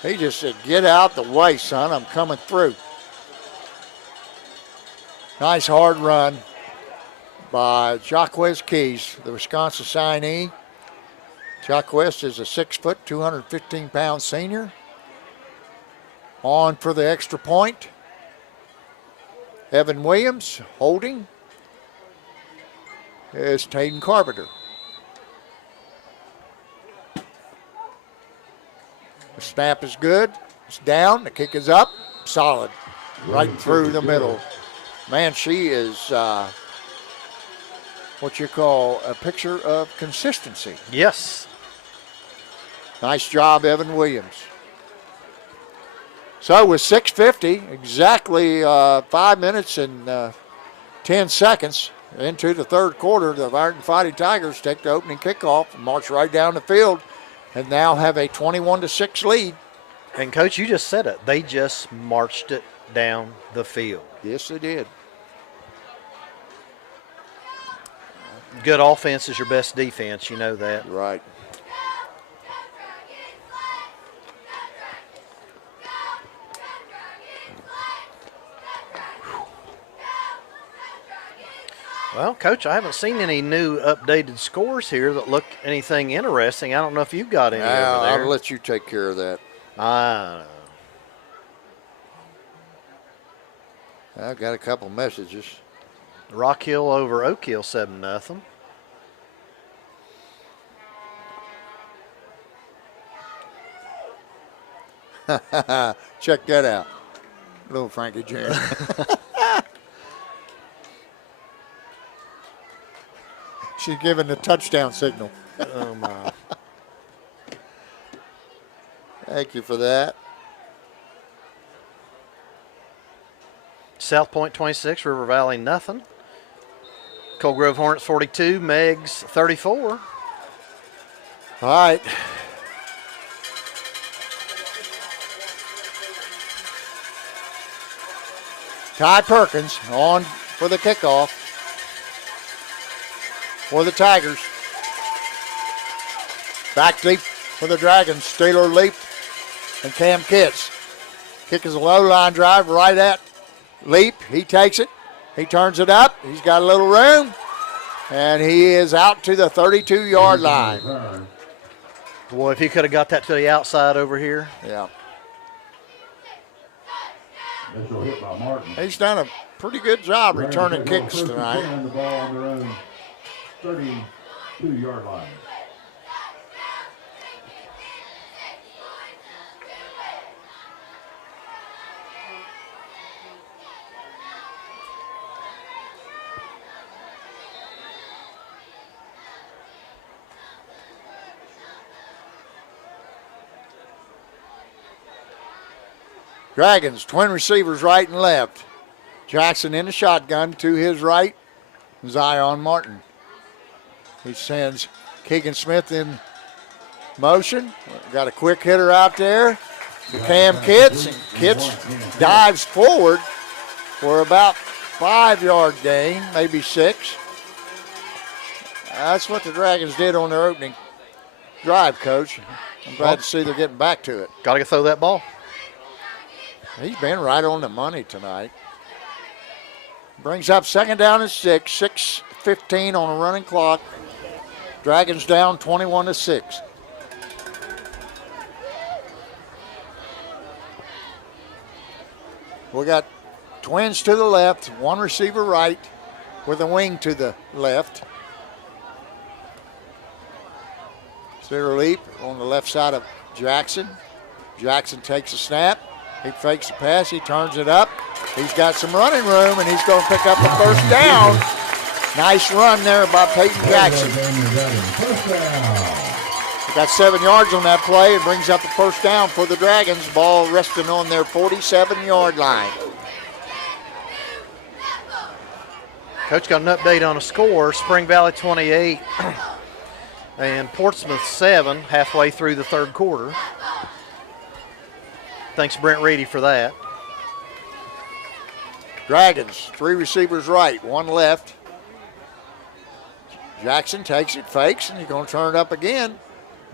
said, get out the way, son. I'm coming through. Nice hard run by Jacquez Keys, the Wisconsin signee. Jacquez is a 6 foot, 215-pound senior. On for the extra point. Evan Williams holding is Taden Carpenter. The snap is good. It's down. The kick is up. Solid. Right through the middle. Man, she is what you call a picture of consistency. Yes. Nice job, Evan Williams. So with 6:50, exactly 5 minutes and 10 seconds into the 3rd quarter, the Ironton Fighting Tigers take the opening kickoff and march right down the field and now have a 21-6 lead. And, Coach, you just said it. They just marched it down the field. Yes, they did. Good offense is your best defense. You know that. Right. Well, Coach, I haven't seen any new updated scores here that look anything interesting. I don't know if you've got any over there. I'll let you take care of that. I've got a couple messages. Rock Hill over Oak Hill 7-0. Check that out. Little Frankie Jr. She's giving the touchdown signal. Oh, my. Thank you for that. South Point 26, River Valley nothing. Cold Grove Hornets 42, Megs 34. All right. Ty Perkins on for the kickoff for the Tigers. Back deep for the Dragons. Steeler Leap and Cam Kitts. Kick is a low line drive right at Leap. He takes it. He turns it up. He's got a little room. And he is out to the 32-yard line. Boy, if he could have got that to the outside over here. Yeah. Initial hit by Martin. He's done a pretty good job returning kicks tonight. The ball on their own 32-yard line. Dragons, twin receivers right and left. Jackson in the shotgun to his right. Zion Martin. He sends Keegan Smith in motion. Got a quick hitter out there to Cam Kitts. And Kitts dives forward for about 5-yard gain, maybe 6. That's what the Dragons did on their opening drive, Coach. I'm glad to see they're getting back to it. Got to throw that ball. He's been right on the money tonight. Brings up second down and 6. 6:15 on a running clock. Dragons down 21-6. We got twins to the left, one receiver right with a wing to the left. Zero Leap on the left side of Jackson. Jackson takes a snap. He fakes the pass. He turns it up. He's got some running room, and he's going to pick up the first down. Nice run there by Peyton Jackson. He got 7 yards on that play and brings up the first down for the Dragons. Ball resting on their 47-yard line. Coach got an update on a score. Spring Valley 28 and Portsmouth 7 halfway through the third quarter. Thanks, Brent Reedy, for that. Dragons, 3 receivers right, 1 left. Jackson takes it, fakes, and he's going to turn it up again.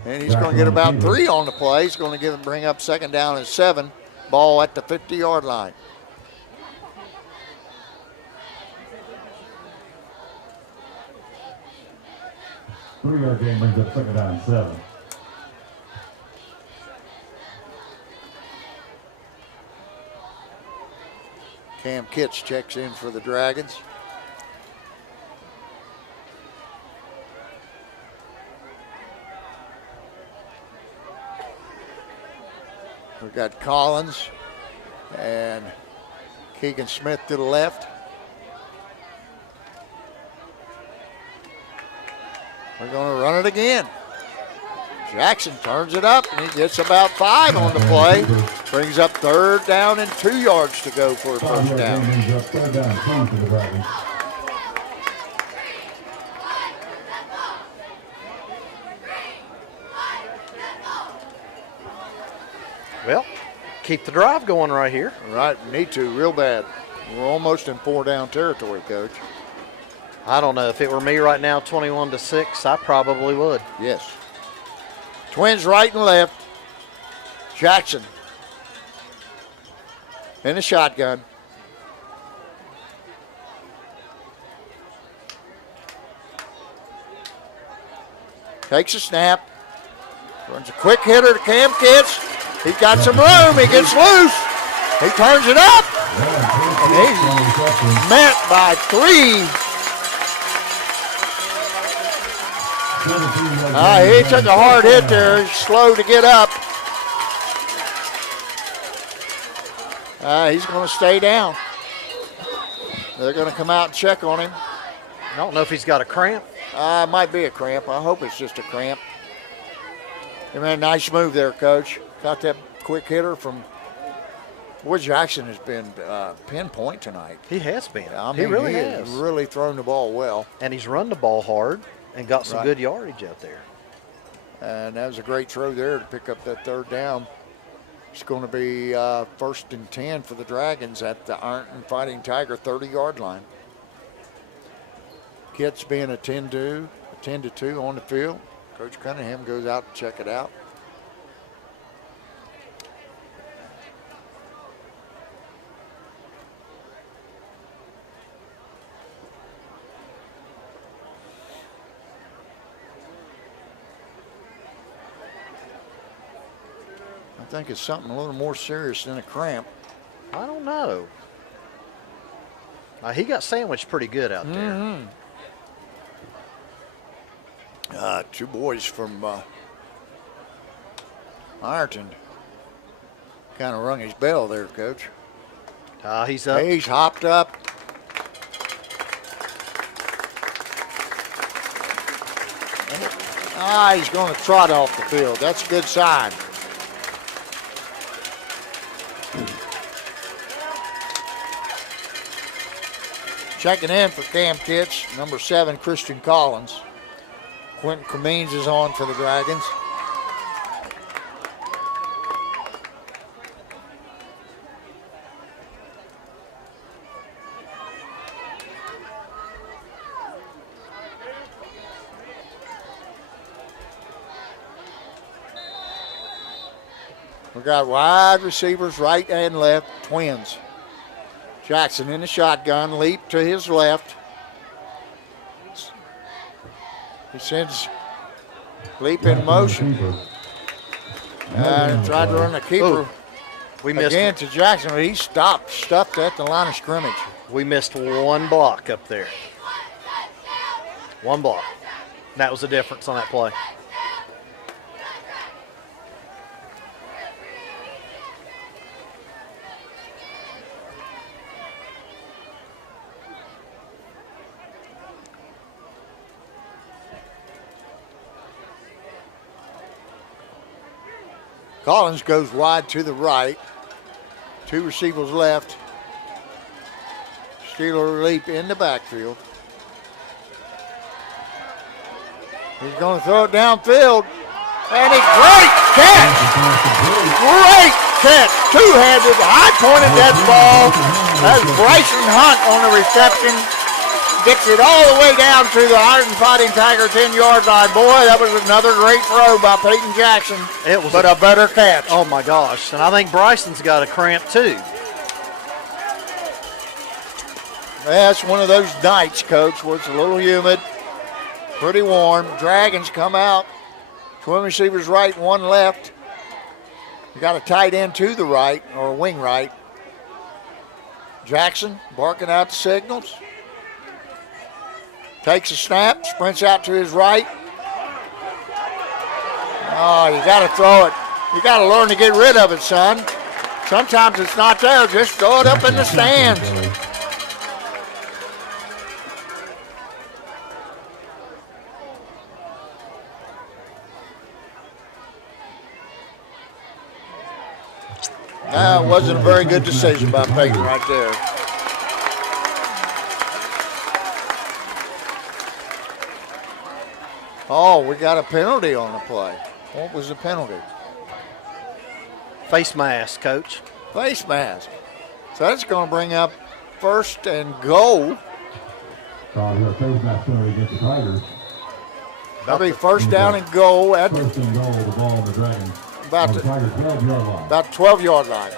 And he's going to get about 3 on the play. He's going to bring up second down and 7. Ball at the 50-yard line. Three-yard game brings up second down and 7. Cam Kitts checks in for the Dragons. We've got Collins and Keegan Smith to the left. We're going to run it again. Jackson turns it up, and he gets about 5 on the play. Brings up third down and 2 yards to go for a first down. Well, keep the drive going right here. Right, need to real bad. We're almost in 4-down territory, Coach. I don't know. If it were me right now, 21-6, I probably would. Yes. Twins right and left. Jackson in the shotgun. Takes a snap. Runs a quick hitter to Cam Kitts. He's got some room. He gets loose. He turns it up. And he's met by 3. He took a hard hit there. He's slow to get up. He's going to stay down. They're going to come out and check on him. I don't know if he's got a cramp. It might be a cramp. I hope it's just a cramp. You made a nice move there, Coach. Got that quick hitter from. Boy, Jackson has been pinpoint tonight. He has been. I mean, he really has has. Really thrown the ball well. And he's run the ball hard and got some good yardage out there. And that was a great throw there to pick up that 3rd down. It's going to be 1st and 10 for the Dragons at the Ironton Fighting Tiger 30-yard line. Kitts being a 10-2 on the field. Coach Cunningham goes out to check it out. I think it's something a little more serious than a cramp. I don't know. He got sandwiched pretty good out there. Mm-hmm. 2 boys from Ironton kind of rung his bell there, Coach. He's up. He's hopped up. He's going to trot off the field. That's a good sign. Checking in for Cam Kitts, number 7, Christian Collins. Quentin Cummings is on for the Dragons. We got wide receivers right and left, twins. Jackson in the shotgun, leap to his left. He sends leap in motion. And tried to run the keeper we missed again to Jackson, but he stuffed at the line of scrimmage. We missed 1 block up there. 1 block. That was the difference on that play. Collins goes wide to the right. 2 receivers left. Steeler leap in the backfield. He's going to throw it downfield. And he great catch. Great catch. 2-handed, high-pointed that ball. That's Bryson Hunt on the reception. Gets it all the way down to the Ironton Fighting Tiger 10-yard line. Boy, that was another great throw by Peyton Jackson. It was a better catch. Oh my gosh! And I think Bryson's got a cramp too. That's one of those nights, Coach, where it's a little humid, pretty warm. Dragons come out. 2 receivers right, 1 left. You got a tight end to the right, or a wing right. Jackson barking out the signals. Takes a snap, sprints out to his right. Oh, you got to throw it. You got to learn to get rid of it, son. Sometimes it's not there. Just throw it up in the stands. That wasn't a very good decision by Peyton right there. Oh, we got a penalty on the play. What was the penalty? Face mask, Coach. Face mask. So that's going to bring up 1st and goal. Face mask penalty against the Tigers. That'll be 1st down and goal at 1st and goal, the ball on the Dragons. about the Tigers' 12-yard line. About 12-yard line.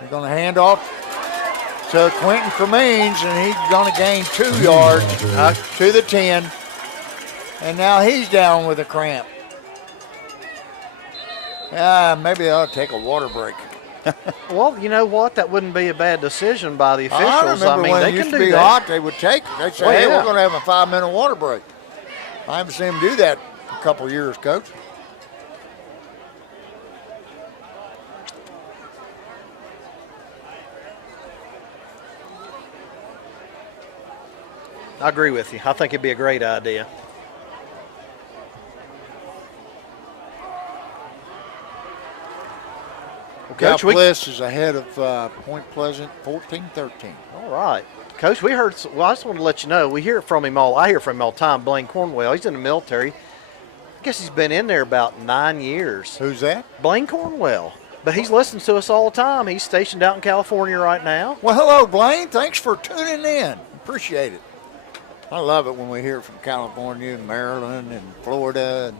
They're going to hand off So Quentin Cremines, and he's going to gain 2 yards to the 10. And now he's down with a cramp. Maybe they ought to take a water break. Well, you know what? That wouldn't be a bad decision by the officials. I remember mean, when they it used can to do be that. hot, they would take it. They'd say, Well, hey, yeah. we're going to have a 5-minute water break. I haven't seen them do that in a couple of years, Coach. I agree with you. I think it'd be a great idea. Well, Coach, Bliss is ahead of Point Pleasant, 14-13. All right. Coach, we heard, well, I just want to let you know, we hear from him all, I hear from him all the time, Blaine Cornwell. He's in the military. I guess he's been in there about 9 years. Who's that? Blaine Cornwell. But he's listening to us all the time. He's stationed out in California right now. Well, hello, Blaine. Thanks for tuning in. Appreciate it. I love it when we hear from California and Maryland and Florida.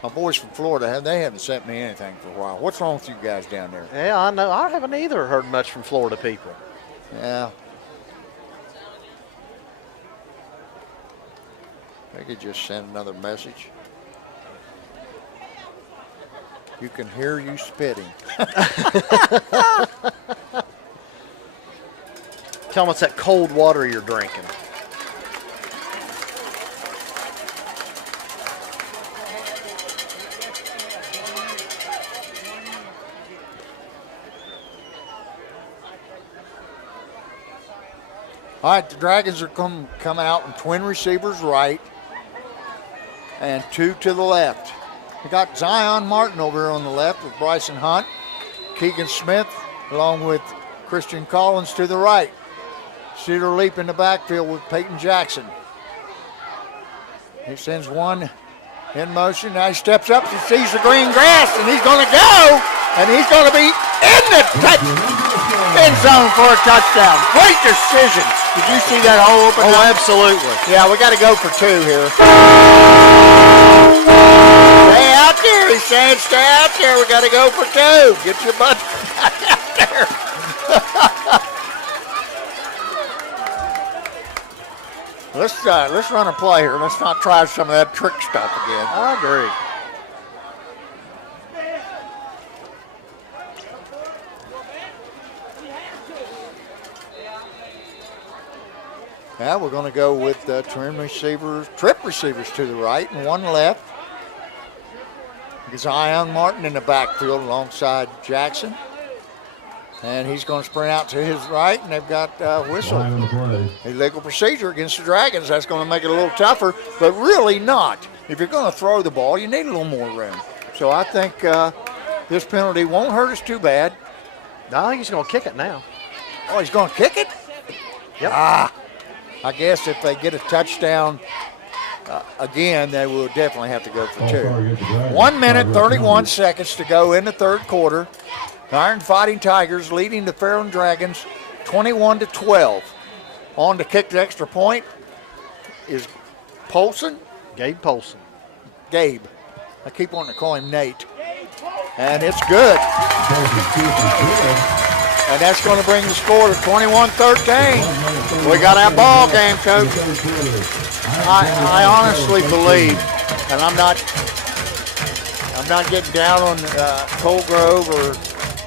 My boys from Florida, they haven't sent me anything for a while. What's wrong with you guys down there? Yeah, I know. I haven't either heard much from Florida people. Yeah. They could just send another message. You can hear you spitting. Tell them it's that cold water you're drinking. All right, the Dragons are coming out in twin receivers right and 2 to the left. We got Zion Martin over here on the left with Bryson Hunt, Keegan Smith, along with Christian Collins to the right. Cedar Leap in the backfield with Peyton Jackson. He sends one in motion. Now he steps up, he sees the green grass, and he's going to go, and he's going to be in the end zone for a touchdown. Great decision. Did you see that hole open up? Oh, absolutely. Yeah, we got to go for 2 here. Stay out there, he's saying stay out there. We got to go for 2. Get your butt out there. Let's run a play here. Let's not try some of that trick stuff again. I agree. Now we're going to go with trip receivers to the right and 1 left. Zion Martin in the backfield alongside Jackson. And he's going to sprint out to his right, and they've got whistle. Illegal procedure against the Dragons. That's going to make it a little tougher, but really not. If you're going to throw the ball, you need a little more room. So I think this penalty won't hurt us too bad. I think he's going to kick it now. Oh, he's going to kick it? Yep. I guess if they get a touchdown again, they will definitely have to go for 2. 1 minute, 31 seconds to go in the third quarter. The Iron Fighting Tigers leading the Fairland Dragons 21-12. On to kick the extra point is Polson. Gabe Polson. Gabe. I keep wanting to call him Nate. And it's good. And that's going to bring the score to 21-13. We got that ball game, Coach. I honestly believe, and I'm not getting down on Cold Grove or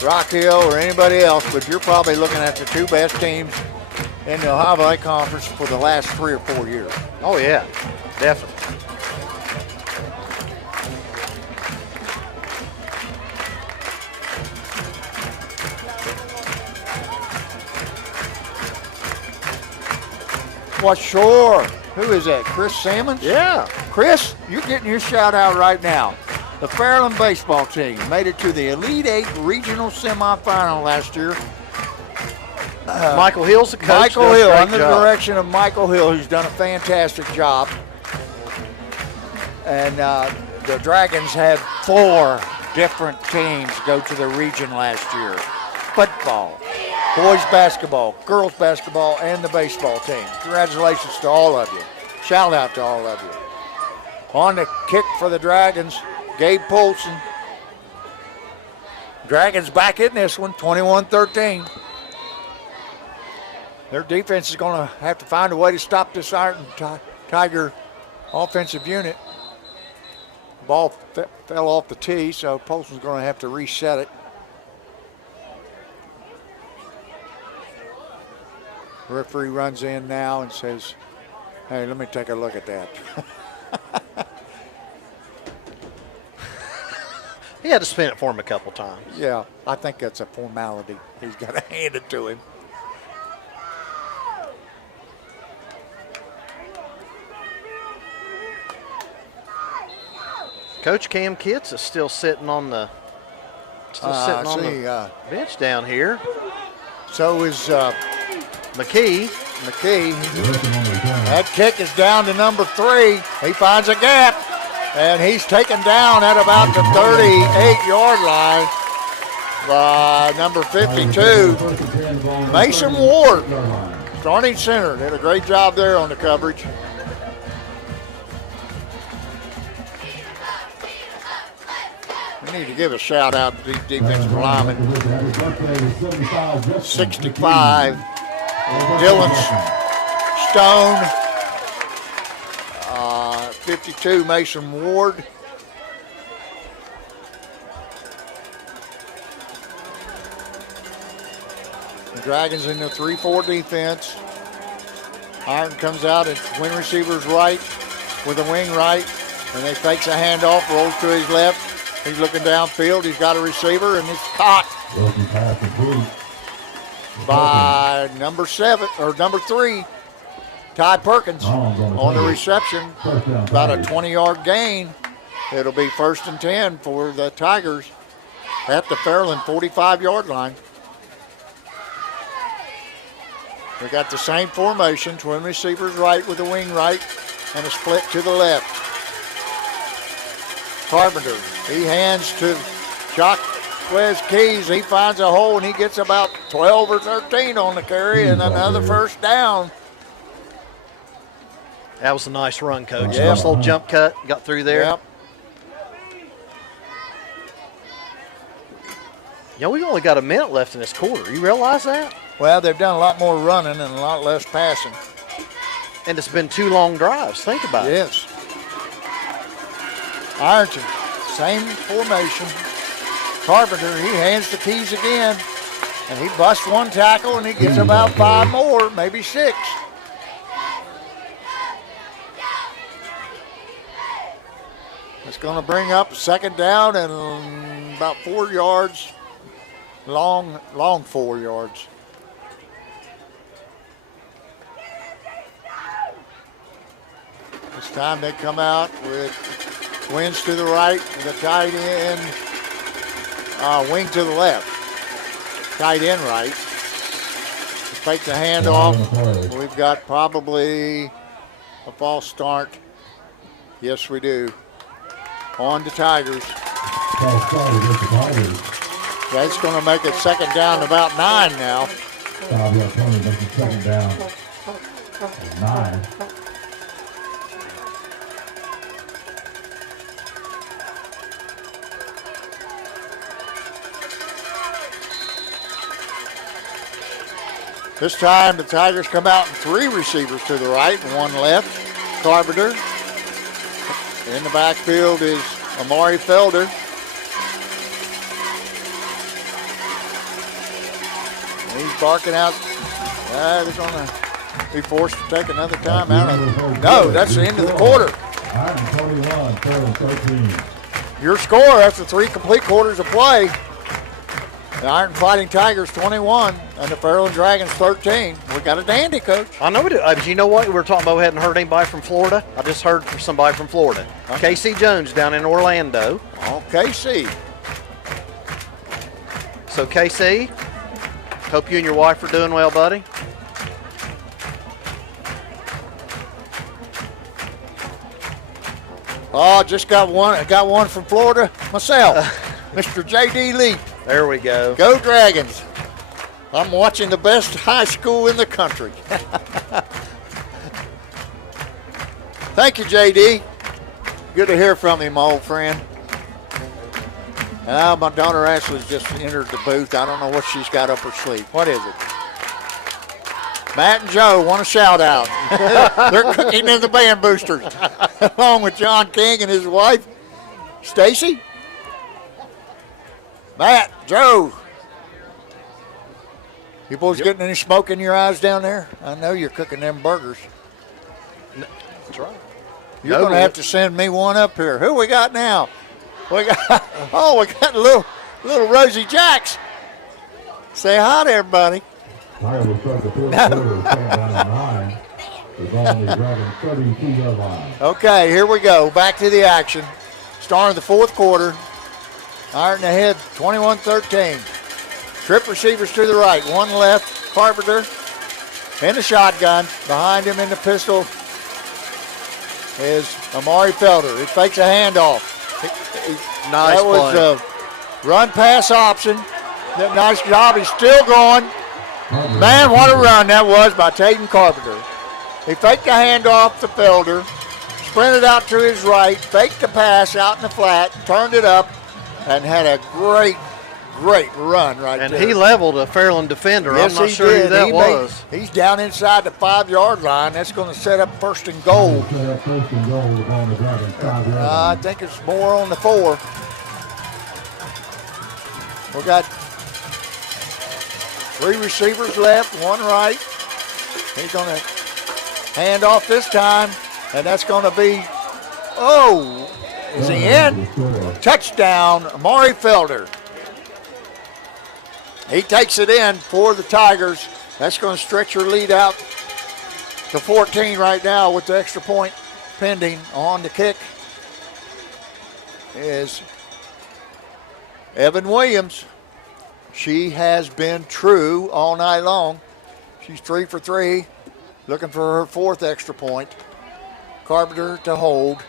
Rock Hill or anybody else, but you're probably looking at the 2 best teams in the Ohio Valley Conference for the last 3 or 4 years. Oh, yeah, definitely. Well, sure. Who is that? Chris Sammons? Yeah. Chris, you're getting your shout out right now. The Fairland baseball team made it to the Elite 8 regional semifinal last year. Michael Hill's the coach. Michael Hill, under the direction of Michael Hill, who's done a fantastic job. And the Dragons had 4 different teams go to the region last year. Football, boys basketball, girls basketball, and the baseball team. Congratulations to all of you. Shout out to all of you. On the kick for the Dragons, Gabe Polson. Dragons back in this one, 21-13. Their defense is going to have to find a way to stop this Ironton Tiger offensive unit. Ball fell off the tee, so Polson's going to have to reset it. Referee runs in now and says, hey, let me take a look at that. He had to spin it for him a couple times. Yeah, I think that's a formality. He's got to hand it to him. Coach Cam Kitts is still sitting on the bench down here. So is McKee. That kick is down to number 3. He finds a gap, and he's taken down at about the 38-yard line by number 52, Mason Ward. Starting center. Did a great job there on the coverage. We need to give a shout out to these defensive linemen. 65, Dylan Stone. 52, Mason Ward. The Dragons in the 3-4 defense. Ironton comes out at wing receiver's right with a wing right, and they fakes a handoff, rolls to his left. He's looking downfield. He's got a receiver, and it's caught by number 3, Ty Perkins on the reception. About a 20-yard gain. It'll be 1st and 10 for the Tigers at the Fairland 45-yard line. We got the same formation, twin receivers right with a wing right and a split to the left. Carpenter, he hands to Jacquez Keys. He finds a hole and he gets about 12 or 13 on the carry and another first down. That was a nice run, Coach. Yep. Nice little jump cut, got through there. Yep. You know, we've only got a minute left in this quarter. You realize that? Well, they've done a lot more running and a lot less passing. And it's been 2 long drives. Think about it. Yes. Ironton, same formation. Carpenter, he hands the keys again, and he busts 1 tackle, and he gets about 5 more, maybe 6. It's going to bring up 2nd down and about 4 yards, long 4 yards. This time they come out with wings to the right, with a tight end, wing to the left. Tight end right. Fake the handoff. We've got probably a false start. Yes, we do. On the Tigers. That's going to make it 2nd down, about 9 now. 2nd down. 9. This time the Tigers come out in 3 receivers to the right and 1 left. Carpenter. In the backfield is Amari Felder. He's barking out. They're going to be forced to take another timeout. No, that's the end of the quarter. 21, 13. Your score after 3 complete quarters of play. The Ironton Fighting Tigers 21 and the Fairland Dragons 13. We got a dandy, Coach. I know we do. You know what? We were talking about we hadn't heard anybody from Florida. I just heard from somebody from Florida. Okay. KC Jones down in Orlando. Oh, KC. So KC, hope you and your wife are doing well, buddy. Oh, just got one. I got one from Florida myself, Mr. J.D. Lee. There we go. Go Dragons. I'm watching the best high school in the country. Thank you, J.D. Good to hear from you, my old friend. My daughter Ashley's just entered the booth. I don't know what she's got up her sleeve. What is it? Matt and Joe want a shout out. They're cooking in the band boosters, along with John King and his wife, Stacy. Matt, Joe. You boys getting any smoke in your eyes down there? I know you're cooking them burgers. That's right. You're going to have to send me one up here. Who we got now? We got little Rosie Jacks. Say hi to everybody. Carroll will start the fourth quarter, stand down at 9. The ball on the Dragon 32-yard line. Okay, here we go. Back to the action. Starting the fourth quarter. Ironton ahead, 21-13. Trip receivers to the right. One left, Carpenter in the shotgun. Behind him in the pistol is Amari Felder. He fakes a handoff. Nice that was a run-pass option. Nice job. He's still going. Man, what a run that was by Tatum Carpenter. He faked a handoff to Felder, sprinted out to his right, faked the pass out in the flat, turned it up, and had a great run right there. And he leveled a Fairland defender. Yes, I'm not sure who that was. He's down inside the 5-yard line. That's going to set up first and goal. I think it's more on the 4. We got 3 receivers left, 1 right. He's going to hand off this time, and that's going to be, is he in? Touchdown, Amari Felder. He takes it in for the Tigers. That's going to stretch your lead out to 14 right now with the extra point pending. On the kick is Evan Williams. She has been true all night long. She's 3 for 3, looking for her 4th extra point. Carpenter to hold.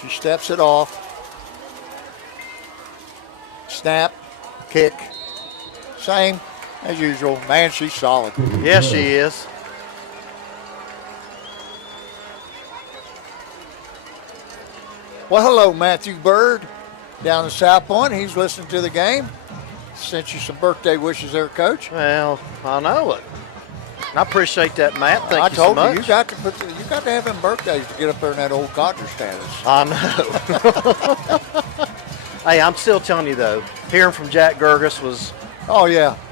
She steps it off. Snap, kick, same as usual. Man, she's solid. Yes, she is. Well, hello, Matthew Bird down in South Point. He's listening to the game. Sent you some birthday wishes there, Coach. Well, I know it. I appreciate that, Matt. Thank you so I told much. you, you got to have them birthdays to get up there in that old codger status. I know. Hey, I'm still telling you, though, hearing from Jack Gerges was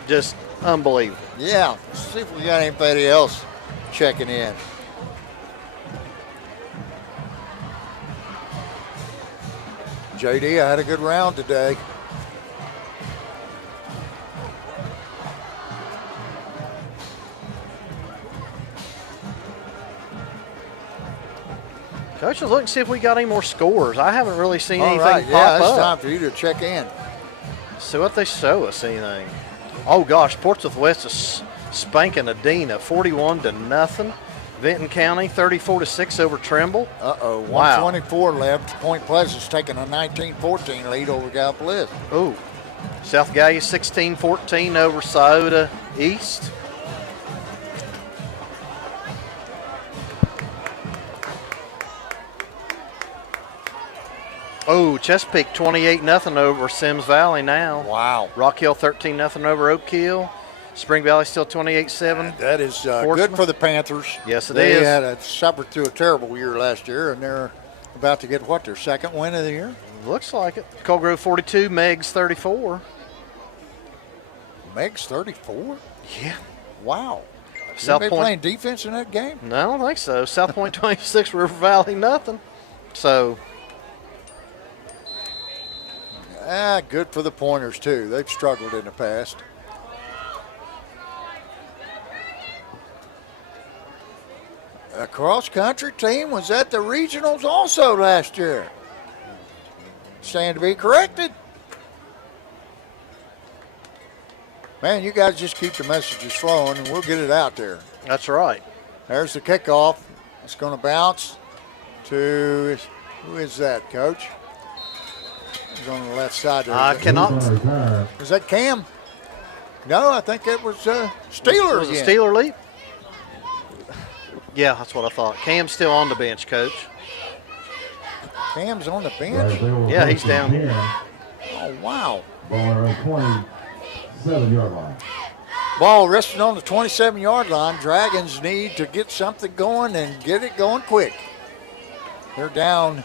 just unbelievable. Yeah. Let's see if we got anybody else checking in. JD, I had a good round today. Coach, let's look and see if we got any more scores. I haven't really seen anything pop it's up. time for you to check in. See what they show us, anything. Oh, gosh, Portsmouth West is spanking Adena 41-0. Vinton County 34-6 over Trimble. Uh-oh, Wow. 124 left. Point Pleasant's taking a 19-14 lead over Gallipolis. Oh, South Gallia 16-14 over Scioto East. Oh, Chesapeake 28-0 over Sims Valley now. Wow. Rock Hill 13-0 over Oak Hill. Spring Valley still 28-7. That is good for the Panthers. Yes, it they is. They had suffered through a terrible year last year, and they're about to get, their 2nd win of the year? Looks like it. Cold Grove 42, Meigs 34. Meigs 34? Yeah. Wow. South Point Point playing defense in that game? No, I don't think so. South Point 26, River Valley nothing. So. Good for the Pointers, too. They've struggled in the past. A cross-country team was at the regionals also last year. Stand to be corrected. Man, you guys just keep the messages flowing, and we'll get it out there. That's right. There's the kickoff. It's going to bounce to, who is that, Coach? He's on the left side there. I cannot. Was that Cam? No, I think it was Steeler Was again. it Steeler Leap? Yeah, that's what I thought. Cam's still on the bench, Coach. Cam's on the bench? Yeah, he's down. Oh, wow. Ball 20. 27-yard line. Ball resting on the 27-yard line. Dragons need to get something going and get it going quick. They're down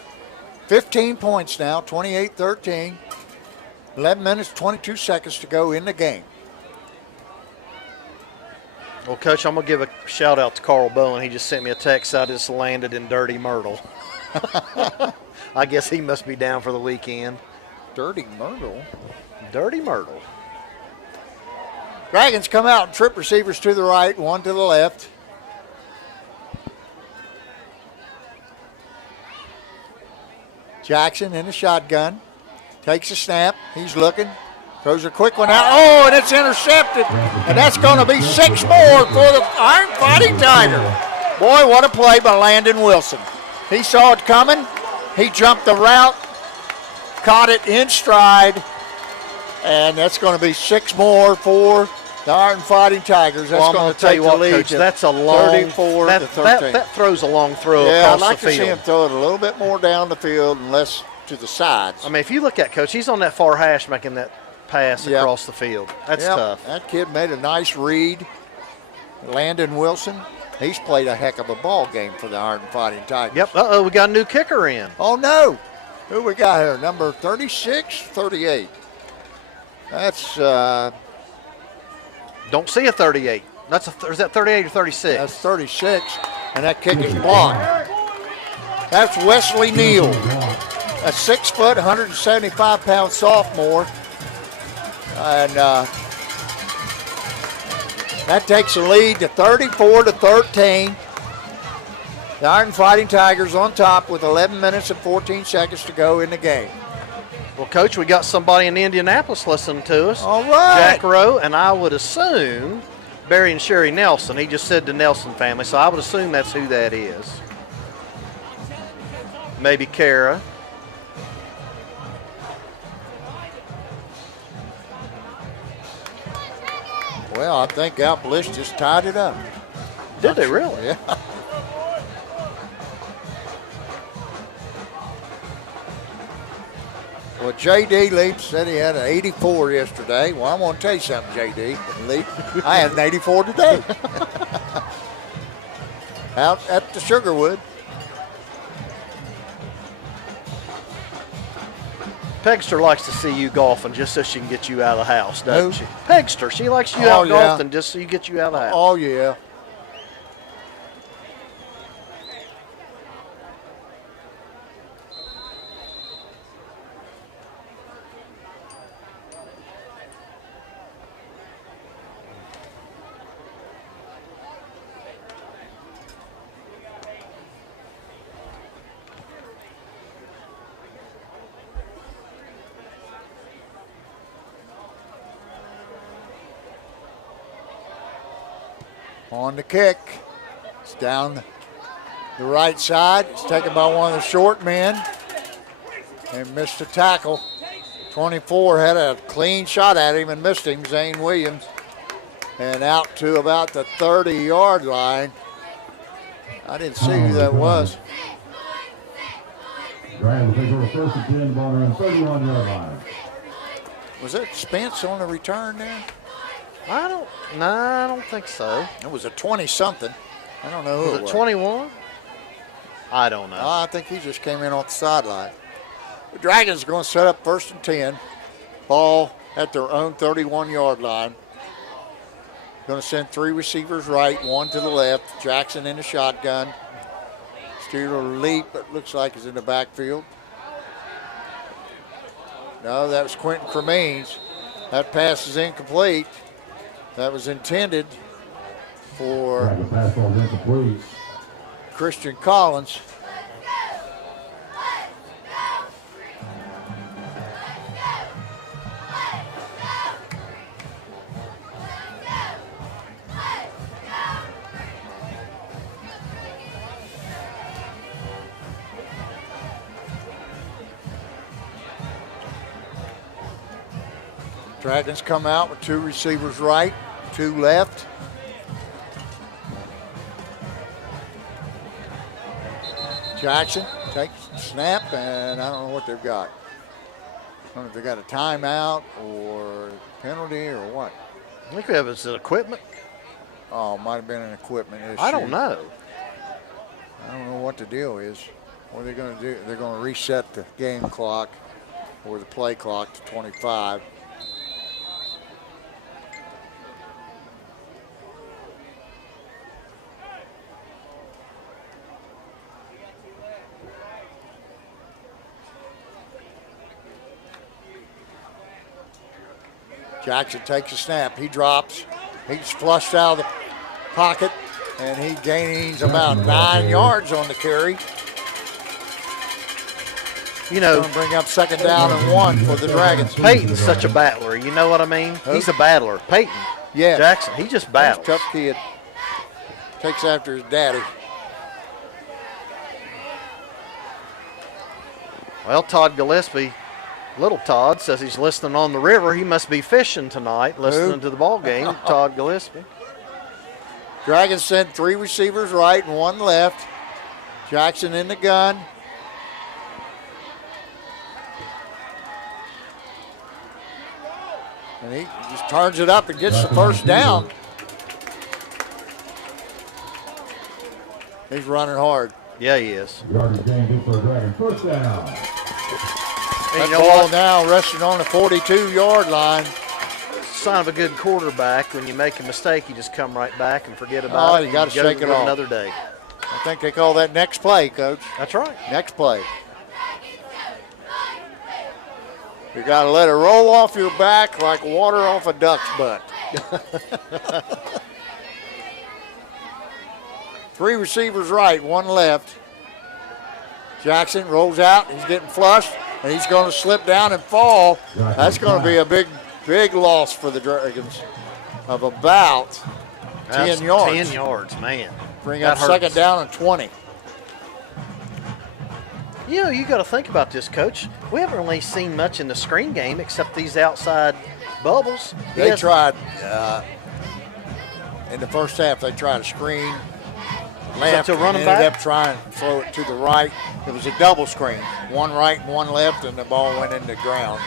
15 points now, 28-13. 11 minutes, 22 seconds to go in the game. Well, Coach, I'm going to give a shout out to Carl Bowen. He just sent me a text. I just landed in Dirty Myrtle. I guess he must be down for the weekend. Dirty Myrtle. Dirty Myrtle. Dragons come out and trip receivers to the right, one to the left. Jackson in the shotgun. Takes a snap. He's looking. Throws a quick one out. Oh, and it's intercepted. And that's going to be 6 more for the Iron Fighting Tiger. Boy, what a play by Landon Wilson. He saw it coming. He jumped the route, caught it in stride, and that's going to be 6 more for the Iron Fighting Tigers. That's going to take the lead. Coach, that's a long 34 to 13. That throws a long throw Yeah, across I'd like the to see field. him throw it a little bit more down the field and less to the sides. I mean, if you look at Coach, he's on that far hash making that pass Yep. across the field. That's Yep, tough. That kid made a nice read. Landon Wilson, he's played a heck of a ball game for the Iron Fighting Tigers. Yep. Uh-oh, we got a new kicker in. Oh, no. Who we got here? Number 36, 38. That's Don't see a 38. Is that 38 or 36? that's 36, and that kick is blocked. That's Wesley Neal, a 6 foot, 175-pound sophomore. And that takes the lead to 34 to 13. The Iron Fighting Tigers on top with 11 minutes and 14 seconds to go in the game. Well, Coach, we got somebody in Indianapolis listening to us. All right. Jack Rowe, and I would assume Barry and Sherry Nelson. He just said the Nelson family, so I would assume that's who that is. Maybe Kara. Well, I think Appalachia just tied it up. Did they really? Yeah. Well, J.D. Leap said he had an 84 yesterday. Well, I'm going to tell you something, J.D. Leap. I had an 84 today. Out at the Sugarwood. Pegster likes to see you golfing just so she can get you out of the house, doesn't Who? she? Pegster, she likes you Oh, out yeah. golfing just so you get you out of the house. Oh, yeah. On the kick. It's down the right side. It's taken by one of the short men and missed a tackle. 24 had a clean shot at him and missed him, Zane Williams. And out to about the 30-yard line. I didn't see who that was. Dragons take over first and 10, ball around 31-yard line. Was that Spence on the return there? I don't think so. It was a 20-something. I don't know who Was it it was. 21? I don't know. I think he just came in off the sideline. The Dragons are going to set up first and 10. Ball at their own 31-yard line. Going to send 3 receivers right, 1 to the left. Jackson in the shotgun. Steeler Leap, it looks like, is in the backfield. No, that was Quentin Cremines. That pass is incomplete. That was intended for The pass ball is incomplete. Christian Collins. Dragons come out with 2 receivers right, 2 left. Jackson takes the snap, and I don't know what they've got. I don't know if they got a timeout or penalty or what? I think it was equipment. Oh, might have been an equipment issue. I don't know. I don't know what the deal is. What are they going to do? They're going to reset the game clock or the play clock to 25. Jackson takes a snap. He drops. He's flushed out of the pocket, and he gains about 9 yards on the carry. You know, Going to bring up 2nd down and 1 for the Dragons. Peyton's such a battler. You know what I mean? He's a battler. Peyton. Yeah. Jackson, he just battles. Tough kid. Takes after his daddy. Well, Todd Gillespie, little Todd, says he's listening on the river. He must be fishing tonight, listening to the ball game. Todd Gillespie. Dragons sent 3 receivers right and 1 left. Jackson in the gun. And he just turns it up and gets the 1st down. He's running hard. Yeah, he is. Yardage gain good for a Dragon. 1st down. And That ball now resting on the 42-yard line. Sign of a good quarterback. When you make a mistake, you just come right back and forget about it. You got to shake it go off. another day. I think they call that next play, Coach. That's right. Next play. You got to let it roll off your back like water off a duck's butt. 3 receivers right, 1 left. Jackson rolls out. He's getting flushed, and he's going to slip down and fall. That's going to be a big loss for the Dragons of about 10 yards. 10 yards, man. Bring up 2nd down and 20. You know, you got to think about this, Coach. We haven't really seen much in the screen game except these outside bubbles. They tried in the first half. They tried a screen left to run and them ended back? up trying to throw it to the right. It was a double screen, 1 right and 1 left, and the ball went in the ground.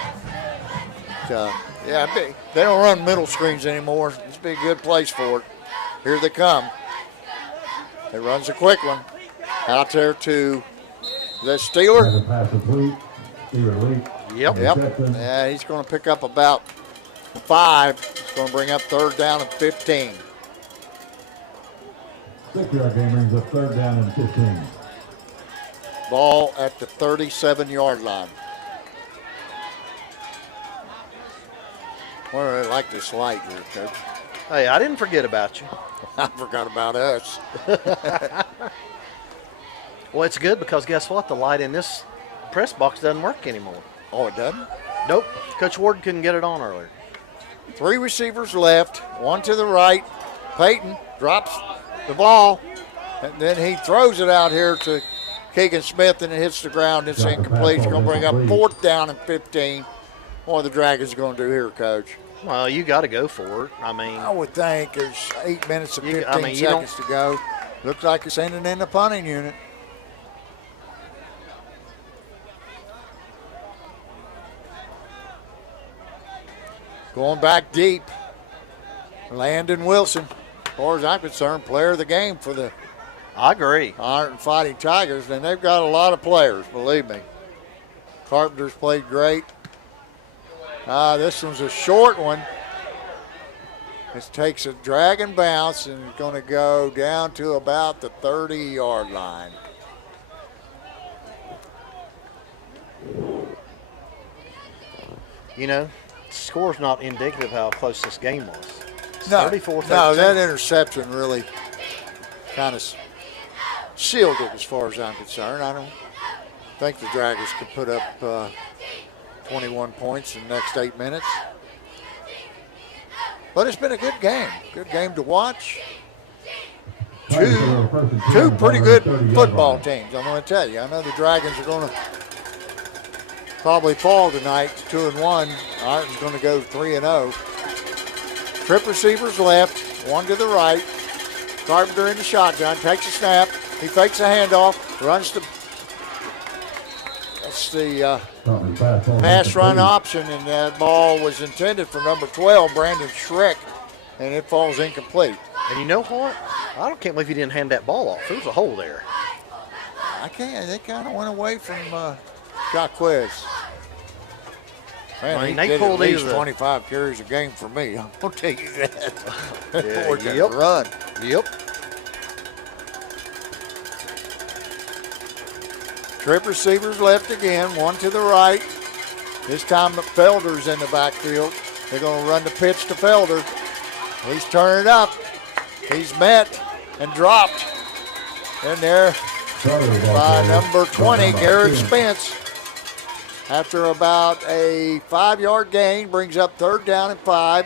Yeah, they don't run middle screens anymore. This would be a good place for it. Here they come. It runs a quick one out there to the Steeler. Pass complete. Steeler lead. Yep. Yeah, he's going to pick up about 5. It's going to bring up 3rd down and 15. 6-yard game brings up 3rd down and 15. Ball at the 37-yard line. Well, I like this light here, Coach. Hey, I didn't forget about you. I forgot about us. Well, it's good because guess what? The light in this press box doesn't work anymore. Oh, it doesn't? Nope. Coach Ward couldn't get it on earlier. 3 receivers left, 1 to the right. Peyton drops the ball, and then he throws it out here to Keegan Smith, and it hits the ground. It's incomplete. It's going to bring up 4th down and 15. What are the Dragons going to do here, Coach? Well, you got to go for it. I mean, I would think there's 8 minutes and 15 you seconds to go. Looks like it's sending in the punting unit. Going back deep, Landon Wilson, as far as I'm concerned, player of the game for the I agree. Ironton Fighting Tigers, and they've got a lot of players, believe me. Carpenter's played great. This one's a short one. This takes a drag and bounce, and it's going to go down to about the 30-yard line. You know, score's not indicative of how close this game was. It's No, 34-13. no, that interception really kind of sealed it as far as I'm concerned. I don't think the Dragons could put up 21 points in the next 8 minutes. But it's been a good game to watch. Two pretty good football teams, I'm going to tell you. I know the Dragons are going to probably fall tonight to 2-1. Ironton's going to go 3-0. Trip receivers left, 1 to the right. Carpenter in the shotgun, takes a snap. He fakes a handoff, runs to gets the pass run option, and that ball was intended for number 12, Brandon Schreck, and it falls incomplete. And you know what? Can't believe you didn't hand that ball off. There was a hole there. I can't. They kind of went away from Jacquez. Man, I mean, he they did pulled at least either. 25 carries a game for me. I'll tell you that. Yeah, Boy, that yep. run. Yep. Trip receivers left again, one to the right. This time Felder's in the backfield. They're going to run the pitch to Felder. He's turning up. He's met and dropped. In there by number 20, Garrett Spence. After about a 5-yard gain, brings up 3rd down and 5.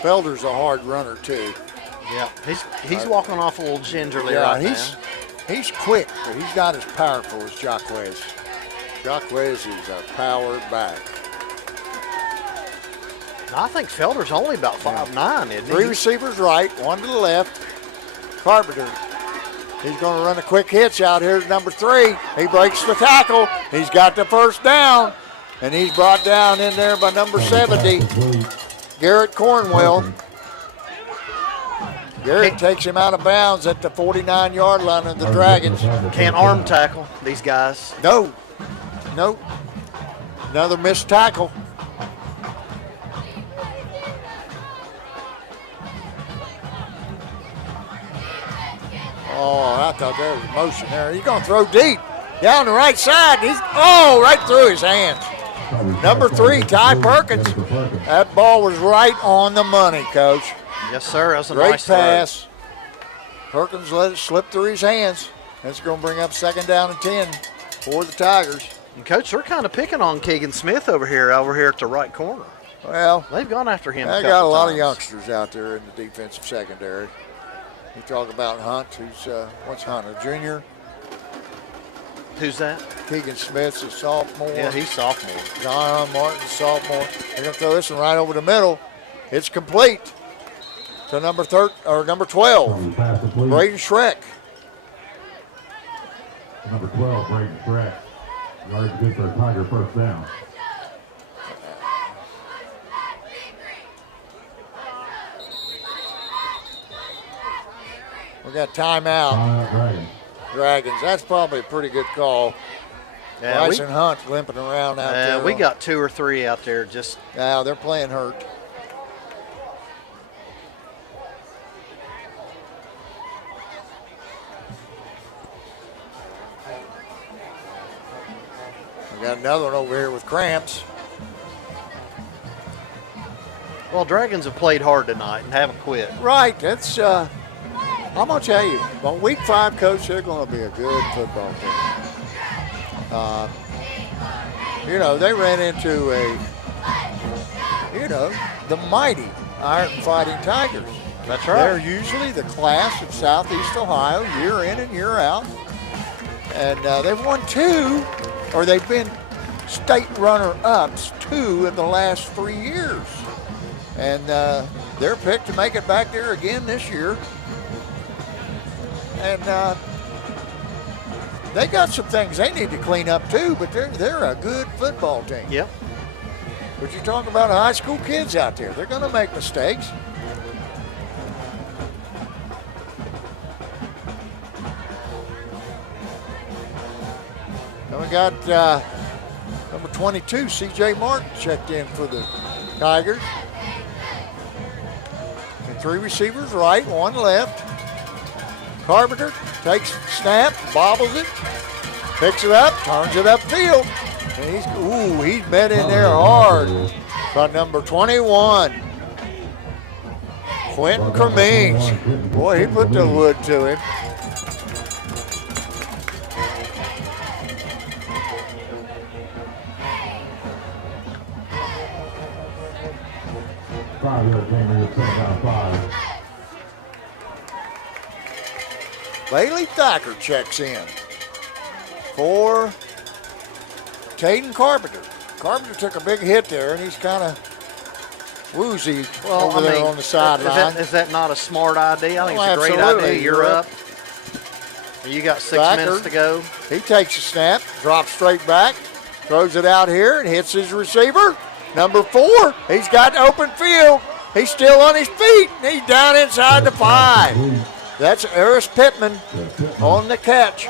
Felder's a hard runner too. Yeah, he's walking off a little gingerly right now. He's quick, but he's not as powerful as Jacquez. Jacquez is a power back. I think Felder's only about 5'9", isn't he? 3 receivers right, 1 to the left. Carpenter. He's going to run a quick hitch out here to number 3. He breaks the tackle. He's got the 1st down, and he's brought down in there by number 70, Garrett Cornwell. Garrett takes him out of bounds at the 49-yard line of the Dragons. Can't arm tackle these guys. No. Another missed tackle. Oh, I thought there was motion there. He's going to throw deep. Down the right side. Right through his hands. Number 3, Ty Perkins. That ball was right on the money, Coach. Yes, sir. That was a Great nice throw. pass. Perkins let it slip through his hands. That's going to bring up 2nd down and 10 for the Tigers. And, Coach, they're kind of picking on Keegan Smith over here at the right corner. Well, They've gone after him. I got a lot of youngsters out there in the defensive secondary. You talk about Hunt, what's Hunt, a junior? Who's that? Keegan Smith's a sophomore. Yeah, he's sophomore. John Martin's sophomore. They're going to throw this one right over the middle. It's complete to number 12, Braden Schreck. Number 12, Braden Schreck. Yards good for a Tiger 1st down. We got timeout. Dragons. That's probably a pretty good call. Yeah, Rice and Hunt limping around out there. We got 2 or 3 out there just. Now they're playing hurt. We got another one over here with cramps. Well, Dragons have played hard tonight and haven't quit. Right. That's. I'm going to tell you, on week 5, Coach, they're going to be a good football team. They ran into the mighty Ironton Fighting Tigers. That's right. They're usually the class of Southeast Ohio year in and year out. And they've won 2, or they've been state runner-ups 2 in the last 3 years. And they're picked to make it back there again this year. And they got some things they need to clean up too, but they're a good football team. Yep. But you're talking about high school kids out there. They're going to make mistakes. And we got number 22, C.J. Martin, checked in for the Tigers. And 3 receivers right, 1 left. Carpenter takes the snap, bobbles it, picks it up, turns it upfield. And he's met in there hard by number 21, Quentin Cremings. Boy, he put the wood to him. Bailey Thacker checks in for Caden Carpenter. Carpenter took a big hit there, and he's kind of woozy over there on the sideline. Is that not a smart idea? I think Oh, it's a great absolutely. idea. You're up. You got 6 minutes to go. He takes a snap, drops straight back, throws it out here, and hits his receiver. Number 4, he's got open field. He's still on his feet, and he's down inside the 5. That's Eris Pittman on the catch.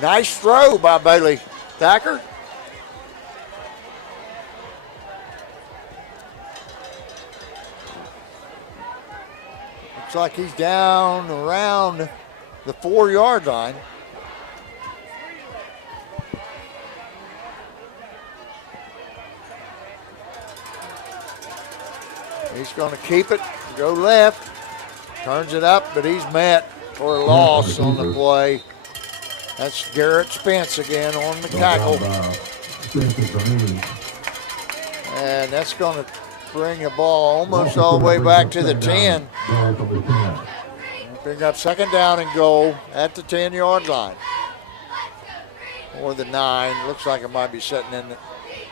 Nice throw by Bailey Thacker. Looks like he's down around the 4-yard line. He's going to keep it, go left, turns it up, but he's met for a loss on the play. That's Garrett Spence again on the tackle. And that's going to bring the ball almost all the way back to the 10. Bring up 2nd down and goal at the 10-yard line. Or the 9. Looks like it might be sitting in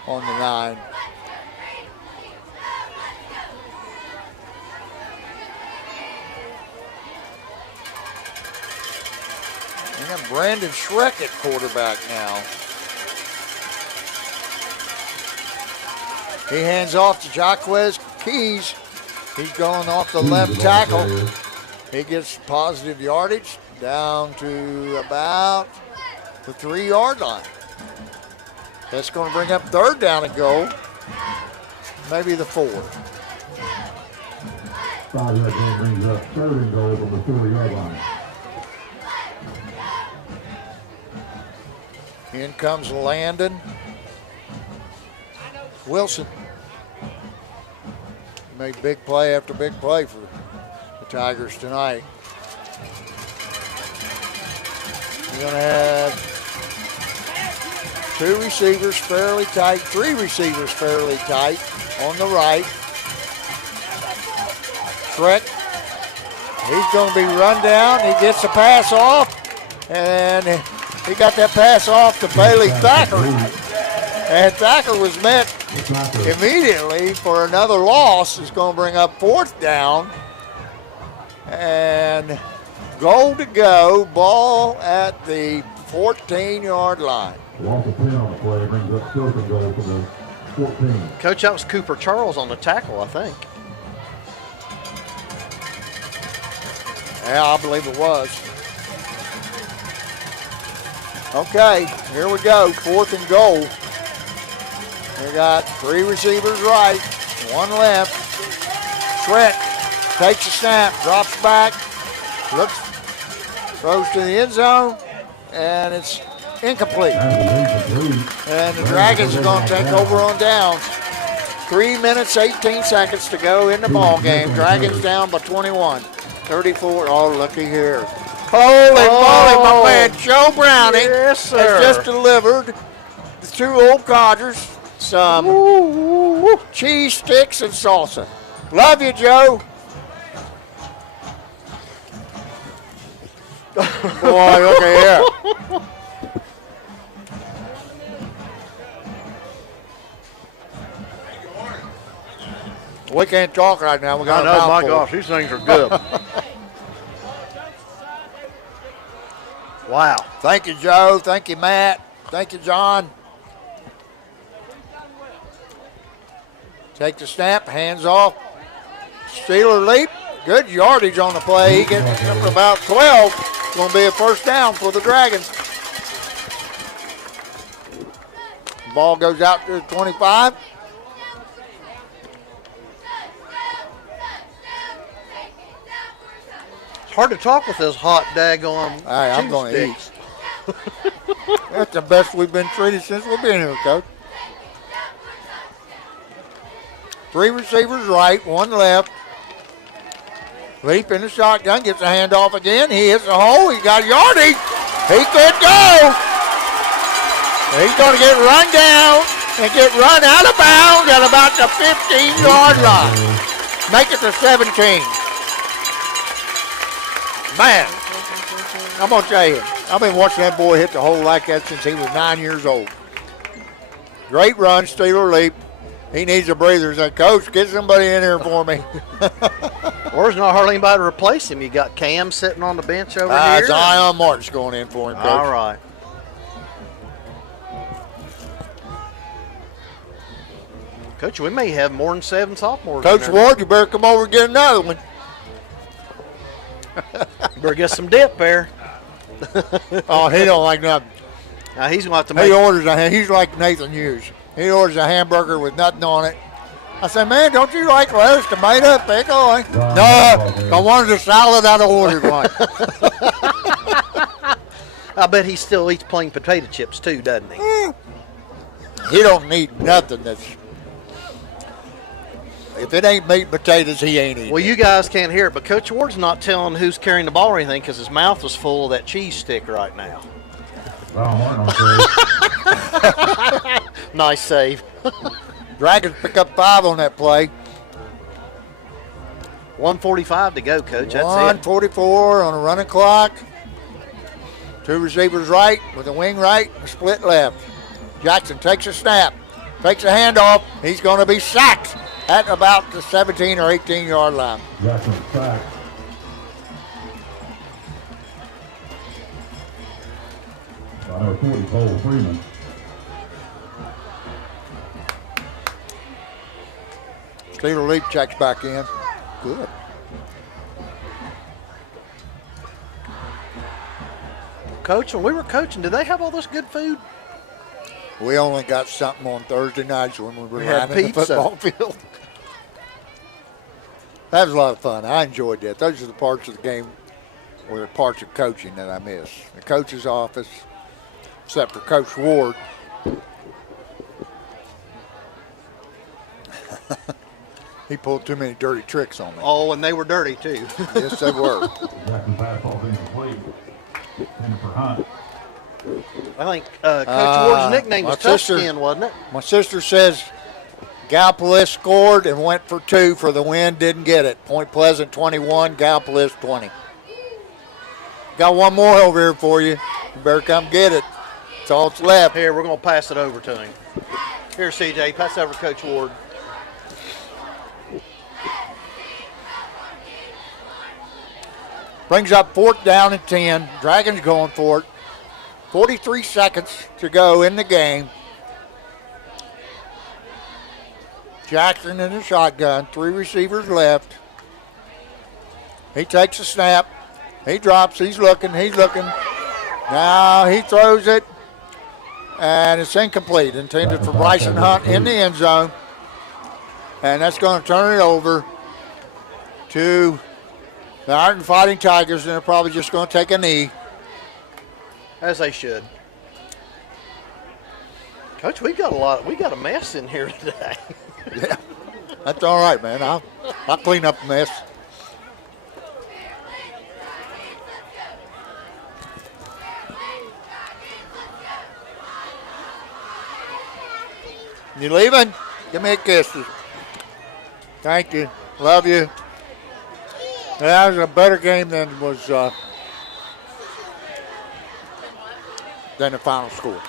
on the 9. We got Brandon Schreck at quarterback now. He hands off to Jaquez Keys. He's going off the left tackle. He gets positive yardage down to about the 3-yard line. That's going to bring up 3rd down and goal. Maybe the 4. 5-yard gain brings up 3rd and goal from the 4-yard line. In comes Landon Wilson. Made big play after big play for the Tigers tonight. You're going to have 2 receivers fairly tight, 3 receivers fairly tight on the right. Schreck, he's going to be run down. He gets the pass off, and he got that pass off to Bailey Thacker. And Thacker was met immediately for another loss. It's going to bring up 4th down. And goal to go. Ball at the 14-yard line. Loss of 10 on the play brings up 4th and goal from the 14. Coach, that was Cooper Charles on the tackle, I think. Yeah, I believe it was. Okay, here we go. 4th and goal. We got 3 receivers right, 1 left. Schreck takes a snap, drops back, looks, throws to the end zone, and it's incomplete. And the Dragons are going to take over on downs. 3 minutes, 18 seconds to go in the ball game. Dragons down by 21, 34. Oh, looky here. Holy moly, my man Joe Browning has just delivered the 2 old codgers some cheese sticks and salsa. Love you, Joe. Boy, look at here. We can't talk right now. We got I know, my gosh, these things are good. Wow. Thank you, Joe. Thank you, Matt. Thank you, John. Take the snap, hands off. Steeler leap. Good yardage on the play. He gets up to about 12. It's going to be a 1st down for the Dragons. Ball goes out to the 25. It's hard to talk with this hot daggone. All right, I'm going to eat. That's the best we've been treated since we've been here, Coach. 3 receivers right, 1 left. Leap in the shotgun, gets a handoff again. He hits the hole. He got yardage. He could go. He's going to get run down and get run out of bounds at about the 15-yard line. Make it to 17. Man, I'm going to tell you, I've been watching that boy hit the hole like that since he was 9 years old. Great run, Steeler leap. He needs a breather. He said, Coach, get somebody in here for me. Or there's not hardly anybody to replace him. You got Cam sitting on the bench over here. Zion Martin's going in for him, Coach. All right. Coach, we may have more than 7 sophomores. Coach Ward, you better come over and get another one. You better get some dip there. Oh, he don't like nothing. Now he's going to have to make. He's like Nathan Hughes. He orders a hamburger with nothing on it. I said, man, don't you like lettuce, tomato, pickle? No, I wanted a salad I ordered one. I bet he still eats plain potato chips too, doesn't he? He don't need nothing that's. If it ain't meat and potatoes, he ain't eating. Well, you guys can't hear it, but Coach Ward's not telling who's carrying the ball or anything because his mouth was full of that cheese stick right now. Nice save. Dragons pick up 5 on that play. 1:45 to go, Coach. That's 1:44 on a running clock. 2 receivers right with a wing right and a split left. Jackson takes a snap, takes a handoff. He's going to be sacked at about the 17 or 18-yard line. Jackson sacked. By number 40, Cole Freeman. Steeler Leap checks back in. Good. Coach, when we were coaching, did they have all this good food? We only got something on Thursday nights when we were had lining the pizza. football field. That was a lot of fun. I enjoyed that. Those are the parts of the game or the parts of coaching that I miss. The coach's office, except for Coach Ward. He pulled too many dirty tricks on me. Oh, and they were dirty too. Yes, they were. Jackson pass ball incomplete. And for Hunt. I think Coach Ward's nickname was Touchskin, wasn't it? My sister says Gallipolis scored and went for 2 for the win, didn't get it. Point Pleasant 21, Gallipolis 20. Got one more over here for you. You better come get it. That's all that's left. Here, we're going to pass it over to him. Here, CJ, pass it over to Coach Ward. Brings up 4th down and 10. Dragons going for it. 43 seconds to go in the game. Jackson in the shotgun. 3 receivers left. He takes a snap. He drops. He's looking. Now he throws it. And it's incomplete. Intended for Bryson Hunt in the end zone. And that's going to turn it over to the Ironton Fighting Tigers, and they're probably just going to take a knee. As they should. Coach, we got a mess in here today. Yeah, that's all right, man. I'll clean up the mess. You leaving? Give me a kiss. Thank you. Love you. That was a better game than the final score.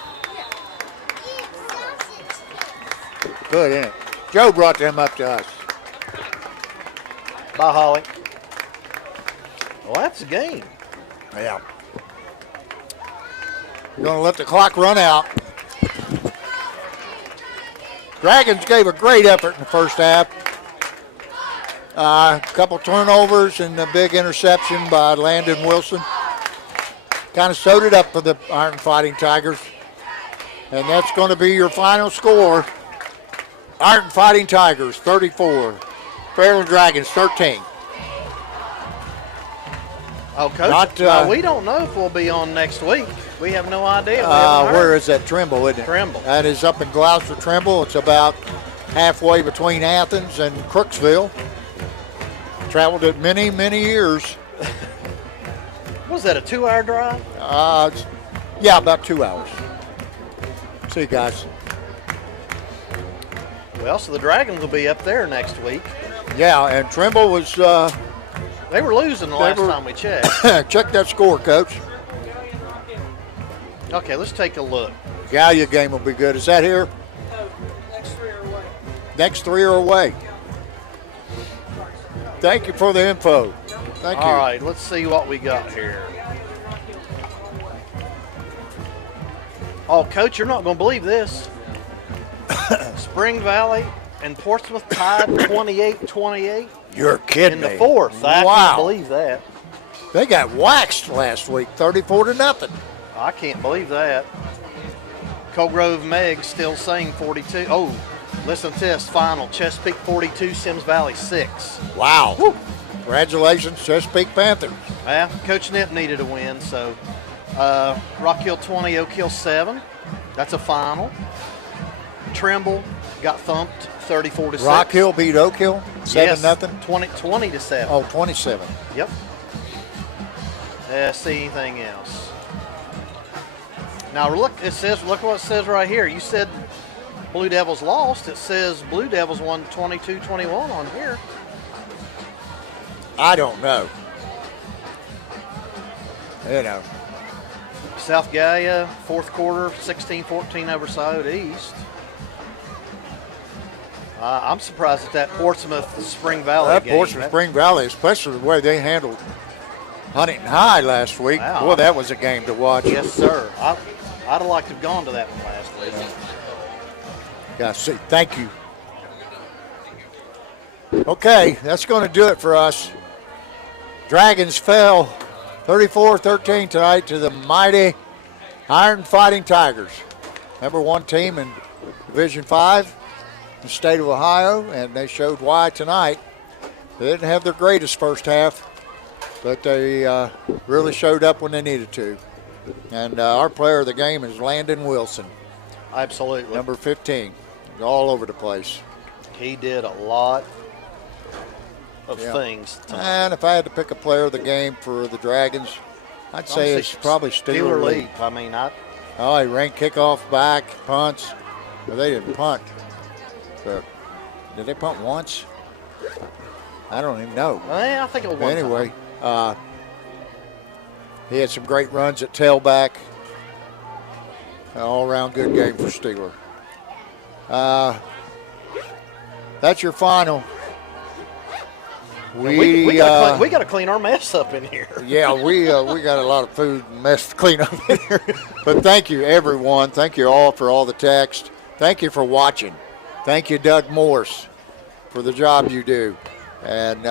Good, isn't it? Joe brought them up to us. Bye, Holly. Well, that's the game. Yeah. You're going to let the clock run out. Dragons gave a great effort in the first half. A couple turnovers and a big interception by Landon Wilson. Kind of sewed it up for the Ironton Fighting Tigers. And that's going to be your final score. Ironton Fighting Tigers 34. Fairland Dragons 13. Oh, Coach, we don't know if we'll be on next week. We have no idea. Where is that? Trimble, isn't it? Trimble. That is up in Gloucester, Trimble. It's about halfway between Athens and Crooksville. Traveled it many, many years. Was that a 2-hour drive? Yeah, about 2 hours. See you guys. Well, so the Dragons will be up there next week. Yeah, and Trimble was... they were losing the last time we checked. Check that score, Coach. Okay, let's take a look. Gallia game will be good. Is that here? No, next 3 are away. next 3 are away. Thank you for the info. Thank you. All right, let's see what we got here. Oh, Coach, you're not going to believe this. Spring Valley and Portsmouth tied 28-28 You're kidding in the me. fourth. I Wow. can't believe that. They got waxed last week, 34-0. I can't believe that. Colgrove Meg still saying 42. Oh, listen to this. Final, Chesapeake 42, Sims Valley 6. Wow. Woo. Congratulations, Chesapeake Panthers. Well, Coach Nip needed a win, so Rock Hill 20, Oak Hill 7. That's a final. Trimble got thumped 34-6. Rock Hill beat Oak Hill, 7-0. 20-7. Oh, 27. Yep. See anything else? Now look, look what it says right here. You said Blue Devils lost. It says Blue Devils won 22-21 on here. I don't know. You know. South Gaia, fourth quarter, 16-14 over Scioto East. I'm surprised at that Portsmouth Spring Valley That game. Portsmouth Spring Valley, especially the way they handled Huntington High last week. Wow. Boy, that was a game to watch. Yes, sir. I'd have liked to have gone to that one last week. Yeah, see, thank you. Okay, that's going to do it for us. Dragons fell 34-13 tonight to the mighty Iron Fighting Tigers. #1 team in Division 5 in the state of Ohio, and they showed why tonight. They didn't have their greatest first half, but they really showed up when they needed to. And our player of the game is Landon Wilson, Absolutely. number 15. He's all over the place. He did a lot of things tonight. And if I had to pick a player of the game for the Dragons, I'd say it's probably Steeler Lee. I mean, Oh, he ran kickoff back, punts. Well, they didn't punt. But did they punt once? I don't even know. I think it was one Anyway, he had some great runs at tailback. An all-around good game for Steeler. That's your final. We got to clean our mess up in here. Yeah, we got a lot of food and mess to clean up in here. But thank you, everyone. Thank you all for all the text. Thank you for watching. Thank you, Doug Morse, for the job you do. And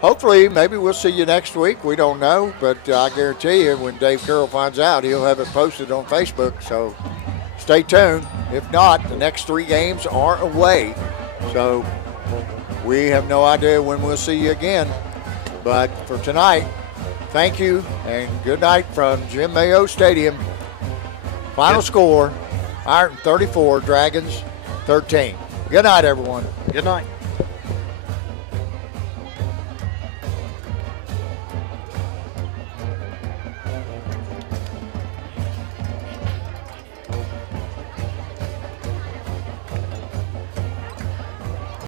hopefully, maybe we'll see you next week. We don't know, but I guarantee you when Dave Carroll finds out, he'll have it posted on Facebook. So stay tuned. If not, the next 3 games are away. So we have no idea when we'll see you again. But for tonight, thank you and good night from Jim Mayo Stadium. Final score, Ironton 34, Dragons 13. Good night, everyone. Good night.